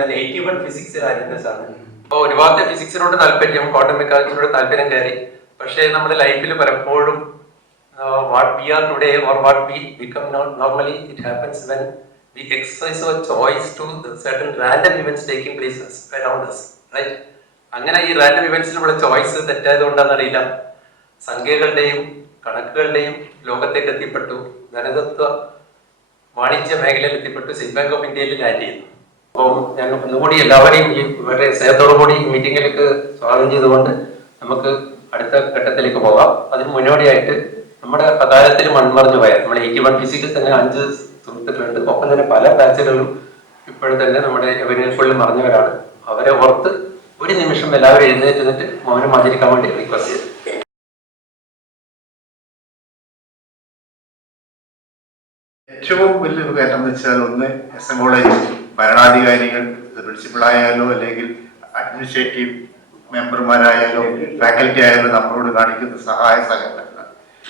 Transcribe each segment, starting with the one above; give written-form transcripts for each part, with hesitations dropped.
ഞാൻ 81 ഫിസിക്സിലായിരുന്ന സാധനം. അപ്പോൾ ഒരുപാട് ഫിസിക്സിനോട് താല്പര്യം, ക്വാണ്ടം മെക്കാനിക്സിനോട് താല്പര്യം കയറി. പക്ഷേ നമ്മുടെ ലൈഫിൽ പലപ്പോഴും what we are today or what we become normally, it happens when we exercise our choice to certain random events taking place around us, right? അങ്ങനെ ഈ റാൻഡം ഇവന്റ്സിലുള്ള ചോയ്സ് തെറ്റായതുകൊണ്ടാണെന്നറിയില്ല, സംഖ്യകളുടെയും കണക്കുകളുടെയും ലോകത്തേക്ക് എത്തിപ്പെട്ടു, ധനതത്വ വാണിജ്യ മേഖലയിൽ എത്തിപ്പെട്ടു, സ്റ്റേറ്റ് ബാങ്ക് ഓഫ് ഇന്ത്യയിൽ ലാൻഡ് ചെയ്യുന്നു. അപ്പോൾ ഞാൻ ഒന്നുകൂടി എല്ലാവരെയും ഈ വളരെ സ്നേഹത്തോടുകൂടി മീറ്റിങ്ങിലേക്ക് സ്വാഗതം ചെയ്തുകൊണ്ട് നമുക്ക് അടുത്ത ഘട്ടത്തിലേക്ക് പോകാം. അതിന് മുന്നോടിയായിട്ട് നമ്മുടെ പ്രകാരത്തിൽ മൺമറഞ്ഞു പോയ നമ്മൾ 81 ഫിസിക്സിൽ തന്നെ 5 സുഹൃത്തുക്കളുണ്ട്. ഒപ്പം തന്നെ പല ബാച്ചുകളിലും ഇപ്പോഴും തന്നെ നമ്മുടെ എവരിൽ മറഞ്ഞവരാണ്. അവരെ ഓർത്ത് ഒരു നിമിഷം എല്ലാവരും എഴുന്നേറ്റ് നിന്നിട്ട് മൗനം ആചരിക്കാൻ വേണ്ടി റിക്വസ്റ്റ് ചെയ്തു. ഏറ്റവും വലിയ കയറ്റം എന്ന് വെച്ചാൽ ഒന്ന് SM കോളേജ് ഭരണാധികാരികൾ, പ്രിൻസിപ്പളായാലോ അല്ലെങ്കിൽ അഡ്മിനിസ്ട്രേറ്റീവ് മെമ്പർമാരായാലോ ഫാക്കൽറ്റി ആയാലോ നമ്മളോട് കാണിക്കുന്ന സഹായ സഹകരണങ്ങൾ.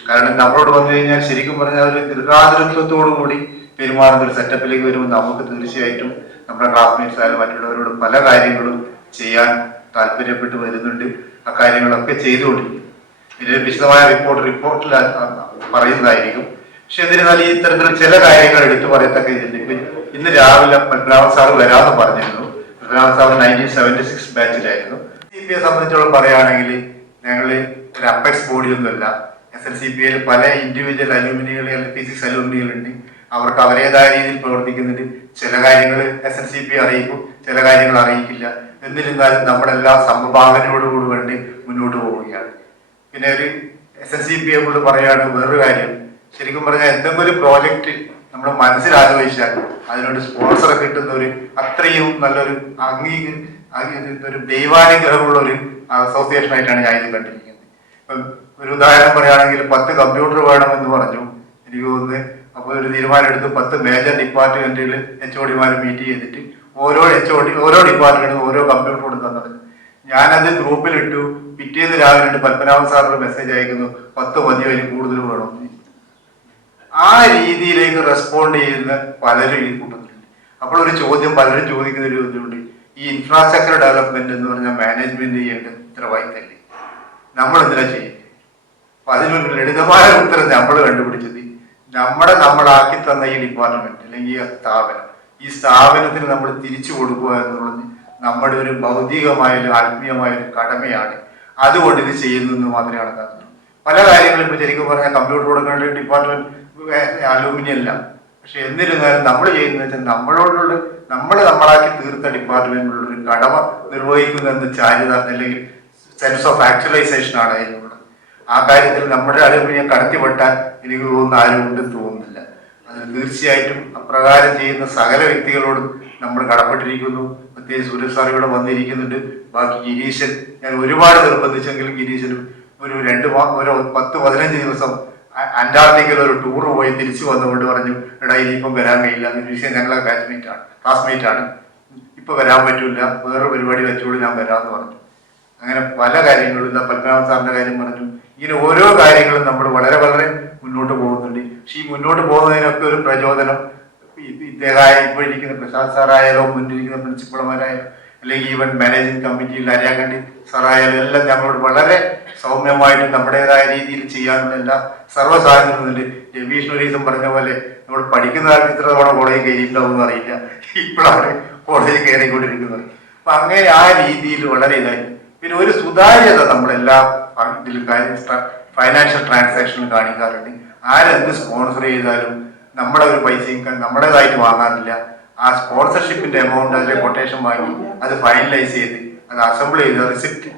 കാരണം നമ്മളോട് വന്നു കഴിഞ്ഞാൽ ശരിക്കും പറഞ്ഞാൽ ഒരു ദീർഘാതിരത്വത്തോടു കൂടി പെരുമാറുന്ന ഒരു സെറ്റപ്പിലേക്ക് വരുമ്പോൾ നമുക്ക് തീർച്ചയായിട്ടും നമ്മുടെ ക്ലാസ്മേറ്റ്സ് ആയാലും മറ്റുള്ളവരോട് പല കാര്യങ്ങളും ചെയ്യാൻ താല്പര്യപ്പെട്ട് വരുന്നുണ്ട്. ആ കാര്യങ്ങളൊക്കെ ചെയ്തുകൊണ്ടിരിക്കും. ഇതിന് വിശദമായ റിപ്പോർട്ടിൽ പറയുന്നതായിരിക്കും. പക്ഷെ എന്നിരുന്നാൽ ഈ ഇത്തരത്തിൽ ചില കാര്യങ്ങൾ എടുത്തു പറയത്തക്ക ഇതിൽ ഇന്ന് രാവിലെ പത്മനാഭൻ സാർ വരാമെന്ന് പറഞ്ഞിരുന്നു. പത്മനാഭൻ സാർ 1976 ബാച്ചിലായിരുന്നു. CPയെ സംബന്ധിച്ചോളം പറയുകയാണെങ്കിൽ ഞങ്ങൾ ഒരു അപ്പെക്സ് ബോഡിയൊന്നുമല്ല. SLCPയിൽ പല ഇൻഡിവിജ്വൽ അലൂമിനികൾ, ഫിസിക്സ് അലൂമിനികളുണ്ട്. അവർക്ക് അവരുടേതായ രീതിയിൽ പ്രവർത്തിക്കുന്നുണ്ട്. ചില കാര്യങ്ങൾ SLCP അറിയിക്കും, ചില കാര്യങ്ങൾ അറിയിക്കില്ല. എന്നിരുന്നാലും നമ്മുടെ എല്ലാ സമഭാവനയോടുകൂടി വേണ്ടി മുന്നോട്ട് പോവുകയാണ്. പിന്നെ ഒരു SLCPയെ കൊണ്ട് പറയുകയാണ് വേറൊരു കാര്യം, ശരിക്കും പറഞ്ഞാൽ എന്തെങ്കിലും ഒരു പ്രോജക്റ്റ് നമ്മൾ മനസ്സിലാലോചിച്ചാൽ അതിനോട് സ്പോൺസർ കിട്ടുന്ന ഒരു അത്രയും നല്ലൊരു ഒരു ദൈവാനുഗ്രഹമുള്ള ഒരു അസോസിയേഷൻ ആയിട്ടാണ് ഞാൻ ഇത് കണ്ടിരിക്കുന്നത്. ഇപ്പം ഒരു ഉദാഹരണം പറയുകയാണെങ്കിൽ 10 കമ്പ്യൂട്ടർ വേണമെന്ന് പറഞ്ഞു. എനിക്ക് തോന്നുന്നത് അപ്പോൾ ഒരു തീരുമാനം എടുത്ത് 10 മേജർ ഡിപ്പാർട്ട്മെന്റുകൾ HOD മീറ്റ് ചെയ്തിട്ട് ഓരോ ഡിപ്പാർട്ട്മെന്റിനും ഓരോ കമ്പ്യൂട്ടർ കൊടുക്കുന്നത്. ഞാനത് ഗ്രൂപ്പിലിട്ടു. പിറ്റേന്ന് രാവിലെ പത്മനാഭൻ സാറിന് മെസ്സേജ് അയക്കുന്നു, 10 മതിയോ അതിന് കൂടുതൽ വേണം. ആ രീതിയിലേക്ക് റെസ്പോണ്ട് ചെയ്യുന്ന പലരും ഈ കൂട്ടത്തിലുണ്ട്. അപ്പോൾ ഒരു ചോദ്യം പലരും ചോദിക്കുന്ന ഒരു ചോദ്യമുണ്ട്, ഈ ഇൻഫ്രാസ്ട്രക്ചർ ഡെവലപ്മെന്റ് എന്ന് പറഞ്ഞാൽ മാനേജ്മെന്റ് ചെയ്യേണ്ട ഉത്തരവാദിത്തല്ലേ, നമ്മൾ എന്തിനാ ചെയ്യുന്നത്? അപ്പൊ അതിനൊരു ലളിതമായ ഉത്തരം നമ്മൾ കണ്ടുപിടിച്ചത്, നമ്മളാക്കി തന്ന ഈ ഡിപ്പാർട്ട്മെന്റ് അല്ലെങ്കിൽ ഈ സ്ഥാപനത്തിന് നമ്മൾ തിരിച്ചു കൊടുക്കുക എന്നുള്ളത് നമ്മുടെ ഒരു ഭൗതികമായൊരു ആത്മീയമായ ഒരു കടമയാണ്. അതുകൊണ്ട് ഇത് ചെയ്യുന്നു മാത്രമേ കണക്കാക്കുള്ളൂ. പല കാര്യങ്ങളും ഇപ്പൊ ശരിക്കും പറഞ്ഞാൽ കമ്പ്യൂട്ടർ കൊടുക്കേണ്ട ഡിപ്പാർട്ട്മെന്റ് അലൂമിനിയല്ല. പക്ഷെ എന്നിരുന്നാലും നമ്മൾ ചെയ്യുന്നത് വെച്ചാൽ നമ്മളാക്കി തീർത്ത ഡിപ്പാർട്ട്മെന്റിലുള്ള ഒരു കടമ നിർവഹിക്കുന്ന എന്ന ചാരിതാർത്ഥ്യം അല്ലെങ്കിൽ സെൻസ് ഓഫ് ആക്ച്വലൈസേഷൻ ആണ് അതിനുള്ളത്. ആ കാര്യത്തിൽ നമ്മുടെ അലൂമിനിയം കടത്തിപ്പെട്ടാൽ എനിക്ക് തോന്നുന്ന ആരും ഉണ്ടെന്ന് തോന്നുന്നില്ല. അതിന് തീർച്ചയായിട്ടും അപ്രകാരം ചെയ്യുന്ന സകല വ്യക്തികളോടും നമ്മൾ കടപ്പെട്ടിരിക്കുന്നു. പ്രത്യേകിച്ച് സൂര്യ സാർ ഇവിടെ വന്നിരിക്കുന്നുണ്ട്. ബാക്കി ഗിരീശൻ, ഞാൻ ഒരുപാട് നിർബന്ധിച്ചെങ്കിലും ഗിരീശനും ഒരു 10-15 ദിവസം അന്റാർട്ടിക്കയിൽ ഒരു ടൂർ പോയി തിരിച്ചു വന്നുകൊണ്ട് പറഞ്ഞു, എടാ ഇനിയിപ്പം വരാൻ കഴിയില്ല. ഗിരീശൻ ഞങ്ങളെ ക്ലാസ്മേറ്റ് ആണ്, ഇപ്പൊ വരാൻ പറ്റൂല, വേറെ പരിപാടി വെച്ചുകൊണ്ട് ഞാൻ വരാമെന്ന് പറഞ്ഞു. അങ്ങനെ പല കാര്യങ്ങളും ഇതാ പത്മനാഭൻ സാറിന്റെ കാര്യം പറഞ്ഞു. ഇങ്ങനെ ഓരോ കാര്യങ്ങളും നമ്മൾ വളരെ വളരെ മുന്നോട്ട് പോകുന്നുണ്ട്. പക്ഷെ ഈ മുന്നോട്ട് പോകുന്നതിനൊക്കെ ഒരു പ്രചോദനം ഇപ്പോൾ ഇരിക്കുന്ന പ്രസാദ് സാറായാലോ, മുന്നിരിക്കുന്ന പ്രിൻസിപ്പൾമാരായാലും, അല്ലെങ്കിൽ ഈവൻ മാനേജിംഗ് കമ്മിറ്റിയിൽ അരിയാക്കണ്ടി സാറായാലും എല്ലാം ഞങ്ങളോട് വളരെ സൗമ്യമായിട്ട് നമ്മുടേതായ രീതിയിൽ ചെയ്യാനുള്ള എല്ലാ സർവ്വസാധനങ്ങളുണ്ട്. രവീഷ്ണുരീസം പറഞ്ഞ പോലെ നമ്മൾ പഠിക്കുന്ന കാലത്ത് ഇത്ര തവണ കോളേജിൽ കയറിയിട്ടുണ്ടാവുമെന്ന് അറിയില്ല, ഇപ്പോഴാണ് കോളേജിൽ കയറിക്കൊണ്ടിരിക്കുന്നത്. അപ്പൊ അങ്ങനെ ആ രീതിയിൽ വളരെ ഇതായി. പിന്നെ ഒരു സുതാര്യത നമ്മളെല്ലാ ഇതിലും ഫൈനാൻഷ്യൽ ട്രാൻസാക്ഷനും കാണിക്കാറുണ്ട്. ആരെന്ത് സ്പോൺസർ ചെയ്താലും നമ്മുടെ ഒരു പൈസയും നമ്മുടേതായിട്ട് വാങ്ങാറില്ല. ആ സ്പോൺസർഷിപ്പിന്റെ എമൗണ്ട് അതിലെ കൊട്ടേഷൻ വാങ്ങി അത് ഫൈനലൈസ് ചെയ്ത് അത് അസംബിൾ ചെയ്ത്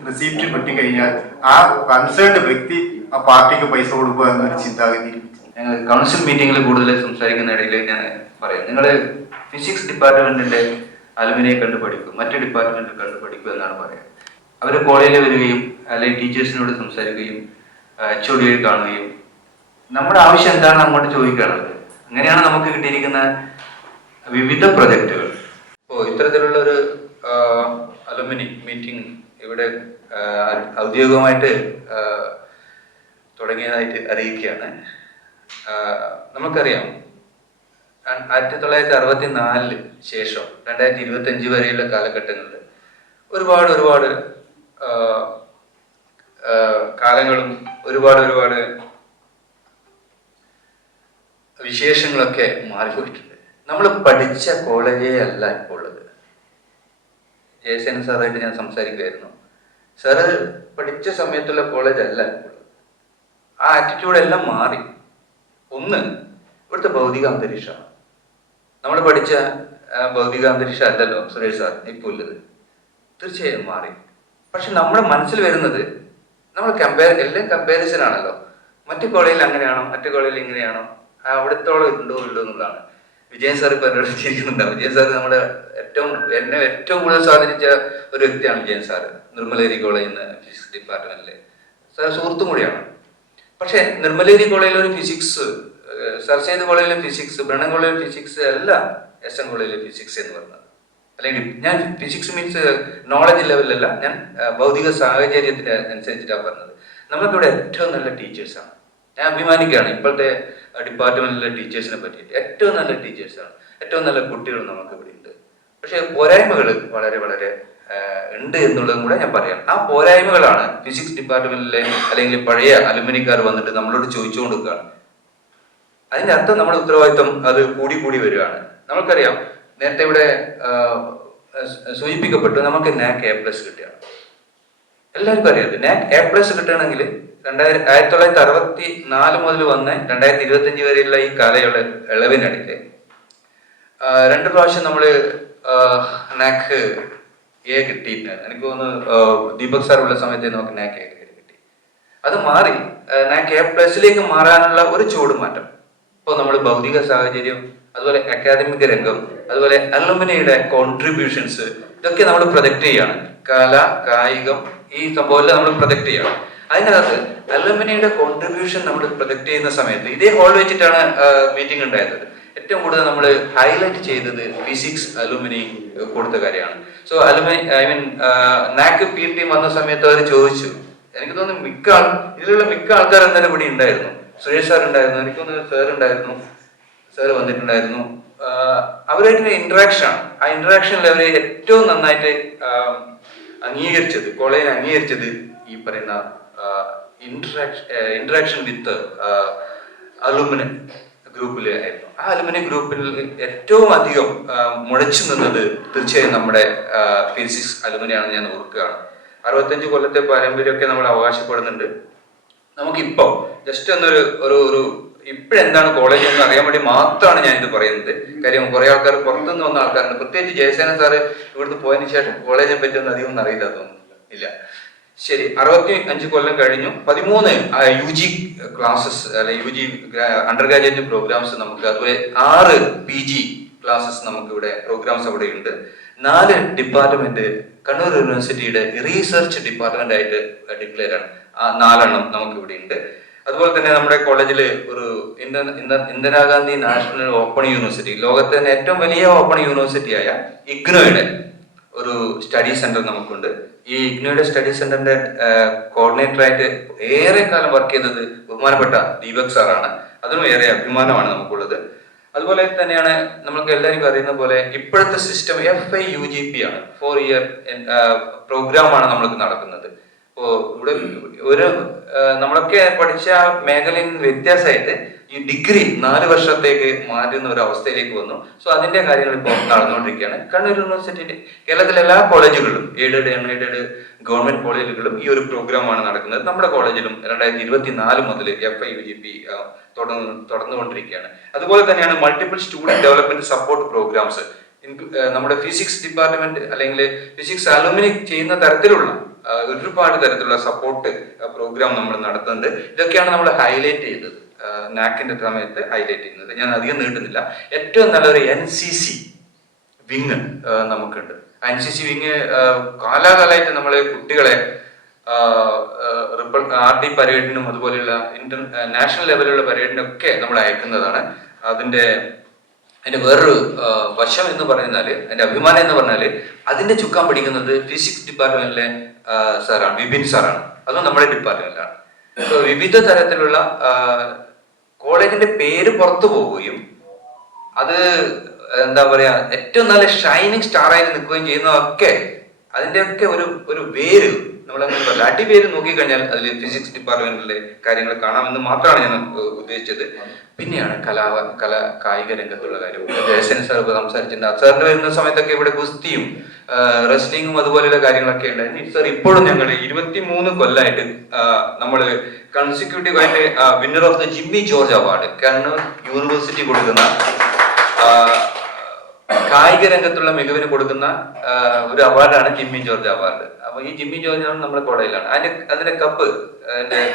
റിസീപ്റ്റ് കിട്ടിക്കഴിഞ്ഞാൽ ആ കൺസേൺഡ് വ്യക്തി ആ പാർട്ടിക്ക് പൈസ കൊടുക്കുക എന്നൊരു ചിന്താഗതി. ഞങ്ങൾ കൗൺസിൽ മീറ്റിംഗിൽ കൂടുതൽ സംസാരിക്കുന്ന ഇടയിൽ ഞാൻ പറയാം, നിങ്ങൾ ഫിസിക്സ് ഡിപ്പാർട്ട്മെന്റിന്റെ അലുമിനിയെ കണ്ട് പഠിക്കും, മറ്റു ഡിപ്പാർട്ട്മെന്റിൽ കണ്ട് പഠിക്കും എന്നാണ് പറയുക. അവർ കോളേജിൽ വരികയും അല്ലെങ്കിൽ ടീച്ചേഴ്സിനോട് സംസാരിക്കുകയും HOD കാണുകയും നമ്മുടെ ആവശ്യം എന്താണ് അങ്ങോട്ട് ചോദിക്കുകയാണ്. അങ്ങനെയാണ് നമുക്ക് കിട്ടിയിരിക്കുന്ന വിവിധ പ്രൊജക്റ്റുകൾ. ഇപ്പോൾ ഇത്തരത്തിലുള്ള ഒരു അലുമിനി മീറ്റിംഗ് ഇവിടെ ഔദ്യോഗികമായിട്ട് തുടങ്ങിയതായിട്ട് അറിയിക്കുകയാണ്. നമുക്കറിയാം 1964 ശേഷം 2025 വരെയുള്ള കാലഘട്ടങ്ങളിൽ ഒരുപാട് കാലങ്ങളും ഒരുപാട് വിശേഷങ്ങളൊക്കെ മാറിപ്പോയിട്ടുണ്ട്. നമ്മൾ പഠിച്ച കോളേജേ അല്ല ഇപ്പോൾ ഉള്ളത്. ജയസേന സാറായിട്ട് ഞാൻ സംസാരിക്കുമായിരുന്നു. സാറ് പഠിച്ച സമയത്തുള്ള കോളേജ് അല്ല ഇപ്പോൾ. ആ ആറ്റിറ്റ്യൂഡ് എല്ലാം മാറി. ഒന്ന്, ഇവിടുത്തെ ഭൗതിക അന്തരീക്ഷമാണ്. നമ്മൾ പഠിച്ച ഭൗതിക അന്തരീക്ഷം അല്ലല്ലോ സുരേഷ് സാർ ഇപ്പോൾ ഉള്ളത്. തീർച്ചയായും മാറി. പക്ഷെ നമ്മുടെ മനസ്സിൽ വരുന്നത് നമ്മൾ എല്ലാം കമ്പാരിസൺ ആണല്ലോ. മറ്റു കോളേജിൽ അങ്ങനെയാണോ, മറ്റു കോളേജിൽ ഇങ്ങനെയാണോ, അവിടത്തോളം ഉണ്ടോ എന്നുള്ളതാണ്. വിജയൻ സാർ ഇപ്പൊ എന്നോട് ചിരിക്കുന്നുണ്ടാവും. വിജയൻ സാർ നമ്മുടെ എന്നെ ഏറ്റവും കൂടുതൽ സ്വാധീനിച്ച ഒരു വ്യക്തിയാണ് വിജയൻ സാറ്. നിർമ്മലേരി കോളേജിൽ നിന്ന് ഫിസിക്സ് ഡിപ്പാർട്ട്മെന്റിലെ സാർ സുഹൃത്തും കൂടിയാണ്. പക്ഷെ നിർമ്മലേരി കോളേജിലെ ഒരു ഫിസിക്സ്, സർ സെയ്ദ് കോളേജിലെ ഫിസിക്സ്, ബ്രണ്ണൻ കോളേജിലെ ഫിസിക്സ് അല്ല എസ് എൻ കോളേജിലെ ഫിസിക്സ് എന്ന് പറയുന്നത്. അല്ലെങ്കിൽ ഞാൻ ഫിസിക്സ് മീൻസ് നോളജ് ലെവലിലല്ല, ഞാൻ ഭൗതിക സാഹചര്യത്തിന് അനുസരിച്ചിട്ടാണ് പറഞ്ഞത്. നമുക്കിവിടെ ഏറ്റവും നല്ല ടീച്ചേഴ്സാണ്. ഞാൻ അഭിമാനിക്കുകയാണ് ഇപ്പോഴത്തെ ഡിപ്പാർട്ട്മെന്റിലെ ടീച്ചേഴ്സിനെ പറ്റിയിട്ട്. ഏറ്റവും നല്ല ടീച്ചേഴ്സാണ്, ഏറ്റവും നല്ല കുട്ടികൾ നമുക്ക് ഇവിടെ ഉണ്ട്. പക്ഷെ പോരായ്മകൾ വളരെ ഉണ്ട് എന്നുള്ളതും കൂടെ ഞാൻ പറയാം. ആ പോരായ്മകളാണ് ഫിസിക്സ് ഡിപ്പാർട്ട്മെന്റിലെ അല്ലെങ്കിൽ പഴയ അലുമിനിക്കാർ വന്നിട്ട് നമ്മളോട് ചോദിച്ചു കൊടുക്കുകയാണ്. അതിന്റെ അർത്ഥം നമ്മുടെ ഉത്തരവാദിത്വം അത് കൂടി വരികയാണ്. നമുക്കറിയാം, നേരത്തെ ഇവിടെ സൂചിപ്പിക്കപ്പെട്ടു, നമുക്ക് NAAC A+ കിട്ടുകയാണ്. എല്ലാവർക്കും അറിയാം. NAAC A+ കിട്ടണമെങ്കിൽ 1964 മുതൽ വന്ന് 2025 വരെയുള്ള ഈ കാലയളവിനിടയ്ക്ക് 2 പ്രാവശ്യം നമ്മള് NAAC A കിട്ടിയിട്ടുണ്ട്. എനിക്ക് തോന്നുന്നു ദീപക് സാർ ഉള്ള സമയത്ത് നമുക്ക് NAAC A കിട്ടി. അത് മാറി NAAC A+ മാറാനുള്ള ഒരു ചുവടുമാറ്റം. ഇപ്പോൾ നമ്മൾ ഭൗതിക സാഹചര്യം, അതുപോലെ അക്കാദമിക് രംഗം, അതുപോലെ അലുമിനിയുടെ കോൺട്രിബ്യൂഷൻസ്, ഇതൊക്കെ നമ്മൾ പ്രൊജക്ട് ചെയ്യാണ്. കല, കായികം, ഈ സംഭവമെല്ലാം നമ്മൾ പ്രൊജക്ട് ചെയ്യണം. അതിനകത്ത് അലുമിനിയുടെ കോൺട്രിബ്യൂഷൻ നമ്മൾ പ്രൊജക്ട് ചെയ്യുന്ന സമയത്ത് ഇതേ ഹോൾ വെച്ചിട്ടാണ് മീറ്റിംഗ് ഉണ്ടായിരുന്നത്. ഏറ്റവും കൂടുതൽ നമ്മൾ ഹൈലൈറ്റ് ചെയ്തത് ഫിസിക്സ് അലുമിനി കൊടുത്ത കാര്യമാണ്. സോ NAAC P ടീം വന്ന സമയത്ത് അവർ ചോദിച്ചു, എനിക്ക് തോന്നുന്നു ഇതിലുള്ള മിക്ക ആൾക്കാർ എന്തായാലും ഇവിടെ ഉണ്ടായിരുന്നു. സുരേഷ് സാർ ഉണ്ടായിരുന്നു, എനിക്ക് തോന്നുന്നു സാർ വന്നിട്ടുണ്ടായിരുന്നു. അവരായിട്ടുള്ള ഇന്ററാക്ഷൻ ആണ്. ആ ഇന്ററാക്ഷനിൽ അവർ ഏറ്റവും നന്നായിട്ട് കോളേജിനെ അംഗീകരിച്ചത് ഈ പറയുന്ന ഇന്ററാക്ഷൻ വിത്ത് അലുമിനി ഗ്രൂപ്പിലായിരുന്നു. ആ അലുമിനി ഗ്രൂപ്പിൽ ഏറ്റവും അധികം മുഴച്ചു നിന്നത് തീർച്ചയായും നമ്മുടെ ഫിസിക്സ് അലുമിനിയാണെന്ന് ഞാൻ ഓർക്കുകയാണ്. 65 കൊല്ലത്തെ പാരമ്പര്യമൊക്കെ നമ്മൾ അവകാശപ്പെടുന്നുണ്ട്. നമുക്കിപ്പോ ജസ്റ്റ് ഒരു ഇപ്പോഴെന്താണ് കോളേജ് എന്ന് അറിയാൻ വേണ്ടി മാത്രമാണ് ഞാൻ ഇത് പറയുന്നത്. കാര്യം കുറെ ആൾക്കാർ പുറത്തുനിന്ന് വന്ന ആൾക്കാരുണ്ട്. പ്രത്യേകിച്ച് ജയസേന സാറ് ഇവിടുന്ന് പോയതിനു ശേഷം കോളേജിനെ പറ്റി ഒന്നും അധികം അറിയില്ല തോന്നുന്നില്ല. ഇല്ല, ശരി. 65 കൊല്ലം കഴിഞ്ഞു. 13 UG ക്ലാസ്സസ് അല്ലെ UG അണ്ടർ ഗ്രാജുവേറ്റ് പ്രോഗ്രാംസ് നമുക്ക്, അതുപോലെ 6 PG ക്ലാസ്സസ് നമുക്ക് ഇവിടെ പ്രോഗ്രാംസ് അവിടെ ഉണ്ട്. 4 ഡിപ്പാർട്ട്മെന്റ് കണ്ണൂർ യൂണിവേഴ്സിറ്റിയുടെ റീസെർച്ച് ഡിപ്പാർട്ട്മെന്റ് ആയിട്ട് ഡിക്ലെയർ ആണ്. ആ 4 എണ്ണം നമുക്ക് ഇവിടെ ഉണ്ട്. അതുപോലെ തന്നെ നമ്മുടെ കോളേജിൽ ഒരു ഇന്ദിരാഗാന്ധി നാഷണൽ ഓപ്പൺ യൂണിവേഴ്സിറ്റി, ലോകത്തെ തന്നെ ഏറ്റവും വലിയ ഓപ്പൺ യൂണിവേഴ്സിറ്റിയായ ഇഗ്നോയുടെ ഒരു സ്റ്റഡി സെന്റർ നമുക്കുണ്ട്. ഈ ഇഗ്നോയുടെ സ്റ്റഡി സെന്ററിന്റെ കോർഡിനേറ്ററായിട്ട് ഏറെ കാലം വർക്ക് ചെയ്തത് ബഹുമാനപ്പെട്ട ദീപക് സാറാണ്. അതിനും ഏറെ അഭിമാനമാണ് നമുക്കുള്ളത്. അതുപോലെ തന്നെയാണ് നമുക്ക് എല്ലാവർക്കും അറിയുന്ന പോലെ ഇപ്പോഴത്തെ സിസ്റ്റം FIUGP ആണ്. 4 ഇയർ പ്രോഗ്രാമാണ് നമ്മൾക്ക് നടക്കുന്നത്. അപ്പോൾ ഇവിടെ നമ്മളൊക്കെ പഠിച്ച മേഖലയിൽ നിന്ന് വ്യത്യാസമായിട്ട് ഈ ഡിഗ്രി 4 വർഷത്തേക്ക് മാറ്റുന്ന ഒരു അവസ്ഥയിലേക്ക് വന്നു. സോ അതിന്റെ കാര്യങ്ങൾ ഇപ്പോൾ നടന്നുകൊണ്ടിരിക്കുകയാണ്. കണ്ണൂർ യൂണിവേഴ്സിറ്റിയുടെ കേരളത്തിലെ എല്ലാ കോളേജുകളിലും, എയ്ഡഡ്, അൺഎയ്ഡഡ്, ഗവൺമെന്റ് കോളേജുകളിലും ഈ ഒരു പ്രോഗ്രാമാണ് നടക്കുന്നത്. നമ്മുടെ കോളേജിലും 2024 മുതൽ FIUGP തുടർന്നുകൊണ്ടിരിക്കുകയാണ്. അതുപോലെ തന്നെയാണ് multiple student development support programs. നമ്മുടെ ഫിസിക്സ് ഡിപ്പാർട്ട്മെന്റ് അല്ലെങ്കിൽ ഫിസിക്സ് അലുമിനി ചെയ്യുന്ന തരത്തിലുള്ള ഒരുപാട് തരത്തിലുള്ള സപ്പോർട്ട് പ്രോഗ്രാം നമ്മൾ നടത്തുന്നുണ്ട്. ഇതൊക്കെയാണ് നമ്മൾ ഹൈലൈറ്റ് ചെയ്തത്, NAACന്റെ സമയത്ത് ഹൈലൈറ്റ് ചെയ്യുന്നത്. ഞാൻ അധികം നീട്ടുന്നില്ല. ഏറ്റവും നല്ലൊരു NCC വിങ് നമുക്കുണ്ട്. NCC വിങ് കാലാകാലമായിട്ട് നമ്മളെ കുട്ടികളെ RD പരേഡിനും അതുപോലെയുള്ള നാഷണൽ ലെവലിലുള്ള പരേഡിനൊക്കെ നമ്മൾ അയക്കുന്നതാണ്. അതിന്റെ വേറൊരു വശം എന്ന് പറഞ്ഞാല്, അതിന്റെ അഭിമാനം എന്ന് പറഞ്ഞാല്, അതിന്റെ ചുക്കാൻ പിടിക്കുന്നത് ഫിസിക്സ് ഡിപ്പാർട്ട്മെന്റിലെ സാറാണ്, വിപിൻ സാറാണ്. അതും നമ്മുടെ ഡിപ്പാർട്ട്മെന്റിലാണ്. വിവിധ തരത്തിലുള്ള കോളേജിന്റെ പേര് പുറത്തു പോവുകയും അത് എന്താ പറയാ ഏറ്റവും നല്ല ഷൈനിങ് സ്റ്റാർ ആയിട്ട് നിൽക്കുകയും ചെയ്യുന്നതൊക്കെ അതിന്റെയൊക്കെ ഒരു വേര് നമ്മളങ്ങനെ പറയില്ല, അടിവേര് നോക്കിക്കഴിഞ്ഞാൽ അതിൽ ഫിസിക്സ് ഡിപ്പാർട്ട്മെന്റിലെ കാര്യങ്ങൾ കാണാമെന്ന് മാത്രമാണ് ഞാൻ ഉദ്ദേശിച്ചത്. പിന്നെയാണ് കായിക രംഗത്തുള്ള കാര്യം. ജയസൻ സാർ ഇപ്പൊ സംസാരിച്ചിട്ടുണ്ട്. സാറിന് വരുന്ന സമയത്തൊക്കെ ഇവിടെ ഗുസ്തിയും റെസ്ലിംഗും അതുപോലെയുള്ള കാര്യങ്ങളൊക്കെ ഉണ്ടായിരുന്നു. സാർ ഇപ്പോഴും ഞങ്ങൾ 23 കൊല്ലമായിട്ട് നമ്മൾ കൺസിക്യൂട്ടീവ് ആയിട്ട് winner of the Jimmy George award Kannur university കൊടുക്കുന്ന കായിക രംഗത്തുള്ള മികവിന് കൊടുക്കുന്ന ഒരു അവാർഡാണ് ജിമ്മി ജോർജ് അവാർഡ്. അപ്പൊ ഈ ജിമ്മി ജോർജ് നമ്മുടെ കോളേജിലാണ്. അതിന്റെ കപ്പ്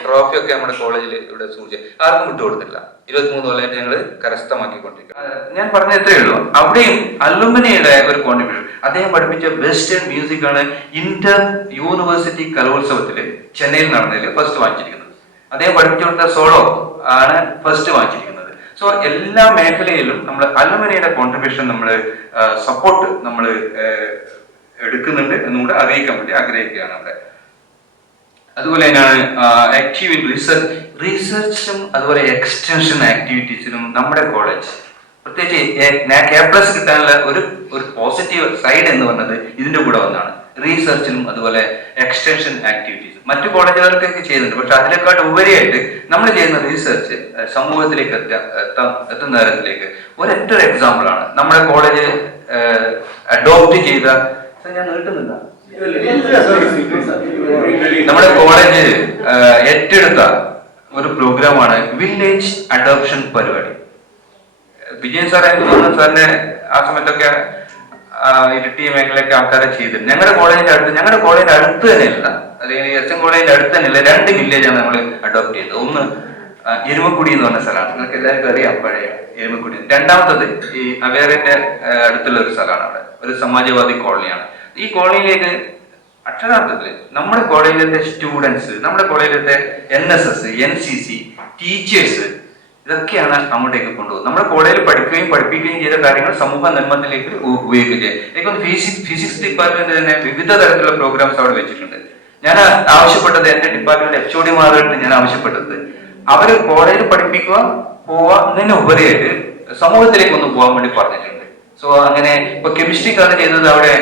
ട്രോഫി ഒക്കെ നമ്മുടെ കോളേജിൽ ഇവിടെ സൂക്ഷിച്ചു, ആർക്കും വിട്ടുകൊടുത്തില്ല. 23 കൊല്ലമായിട്ട് ഞങ്ങൾ കരസ്ഥമാക്കിക്കൊണ്ടിരിക്കുക. ഞാൻ പറഞ്ഞ എത്രയേ ഉള്ളൂ. അവിടെയും അലുമിനിയുടെ ഒരു കോൺട്രിബ്യൂഷൻ. അദ്ദേഹം പഠിപ്പിച്ച വെസ്റ്റേൺ മ്യൂസിക് ആണ് ഇന്റർ യൂണിവേഴ്സിറ്റി കലോത്സവത്തില് ചെന്നൈയിൽ നടന്നതിൽ ഫസ്റ്റ് വാങ്ങിച്ചിരിക്കുന്നത്. അദ്ദേഹം പഠിപ്പിച്ചു കൊടുത്ത സോളോ ആണ് ഫസ്റ്റ് വാങ്ങിച്ചിരിക്കുന്നത്. സോ എല്ലാ മേഖലയിലും നമ്മൾ അലുമിനിയുടെ കോൺട്രിബ്യൂഷൻ നമ്മൾ സപ്പോർട്ട് നമ്മൾ എടുക്കുന്നുണ്ട് എന്നുകൂടെ അറിയിക്കാൻ വേണ്ടി ആഗ്രഹിക്കുകയാണ് അവിടെ. അതുപോലെ തന്നെയാണ് ആക്റ്റീവ് ഇൻ റീസെർച്ചും അതുപോലെ എക്സ്റ്റൻഷൻ ആക്ടിവിറ്റീസിലും നമ്മുടെ കോളേജ് പ്രത്യേകിച്ച് A+ കിട്ടാനുള്ള ഒരു പോസിറ്റീവ് സൈഡ് എന്ന് പറഞ്ഞത് ഇതിന്റെ കൂടെ വന്നാണ്. റീസെർച്ചിലും അതുപോലെ എക്സ്റ്റൻഷൻ ആക്ടിവിറ്റീസ് മറ്റു കോളേജുകൾക്കൊക്കെ ചെയ്യുന്നുണ്ട്. പക്ഷെ അതിനെക്കാട്ട് ഉപരിയായിട്ട് നമ്മൾ ചെയ്യുന്ന റീസെർച്ച് സമൂഹത്തിലേക്ക് എത്തുന്ന തരത്തിലേക്ക് ഒരൊറ്റ എക്സാമ്പിൾ ആണ് നമ്മുടെ കോളേജ് അഡോപ്റ്റ് ചെയ്ത. ഞാൻ നീട്ടുന്നില്ല. നമ്മുടെ കോളേജ് ഏറ്റെടുത്ത ഒരു പ്രോഗ്രാമാണ് വില്ലേജ് അഡോപ്ഷൻ പരിപാടി. വിജയൻ സാർ എനിക്ക് തോന്നുന്നു സാറിന്റെ ആ സമയത്തൊക്കെ ഇരിട്ടി മേഖലയൊക്കെ ആൾക്കാരെ ചെയ്തിട്ടുണ്ട്. ഞങ്ങളുടെ കോളേജിന്റെ അടുത്ത് തന്നെ ഇല്ല, അല്ലെങ്കിൽ SM കോളേജിന്റെ അടുത്ത് തന്നെ ഇല്ല 2 വില്ലേജാണ് നമ്മൾ അഡോപ്റ്റ് ചെയ്തത്. ഒന്ന് എരുമക്കുടി എന്ന് പറഞ്ഞ സ്ഥലമാണ്, നിങ്ങൾക്ക് എല്ലാവർക്കും അറിയാം, പഴയ എരുമക്കുടി. രണ്ടാമത്തത് ഈ അവേറിന്റെ അടുത്തുള്ള ഒരു സ്ഥലമാണ്, അവിടെ ഒരു സമാജവാദി കോളനിയാണ്. ഈ കോളനിയിലേക്ക് അക്ഷരാർത്ഥത്തില് നമ്മുടെ കോളേജിലത്തെ സ്റ്റുഡൻസ്, നമ്മുടെ കോളേജിലത്തെ NSS, NCC, ടീച്ചേഴ്സ് ഇതൊക്കെയാണ് അങ്ങോട്ടേക്ക് കൊണ്ടുപോകുന്നത്. നമ്മുടെ കോളേജിൽ പഠിപ്പിക്കുകയും ചെയ്ത കാര്യങ്ങൾ സമൂഹ നന്മത്തിലേക്ക് ഉപയോഗിക്കുകയും ചെയ്യും. എനിക്കൊന്ന് ഫിസിക്സ് ഡിപ്പാർട്ട്മെന്റ് തന്നെ വിവിധ തരത്തിലുള്ള പ്രോഗ്രാംസ് അവിടെ വെച്ചിട്ടുണ്ട്. ഞാൻ ആവശ്യപ്പെട്ടത് എന്റെ ഡിപ്പാർട്ട്മെന്റ് HOD-മാരോട് ഞാൻ ആവശ്യപ്പെട്ടത് അവര് കോളേജിൽ പഠിപ്പിക്കുക പോവാന്നതിന് ഉപരിയായിട്ട് സമൂഹത്തിലേക്ക് ഒന്ന് പോകാൻ വേണ്ടി പറഞ്ഞിട്ടുണ്ട്. സോ അങ്ങനെ ഇപ്പൊ കെമിസ്ട്രിക്കാണ് ചെയ്തത് അവിടെ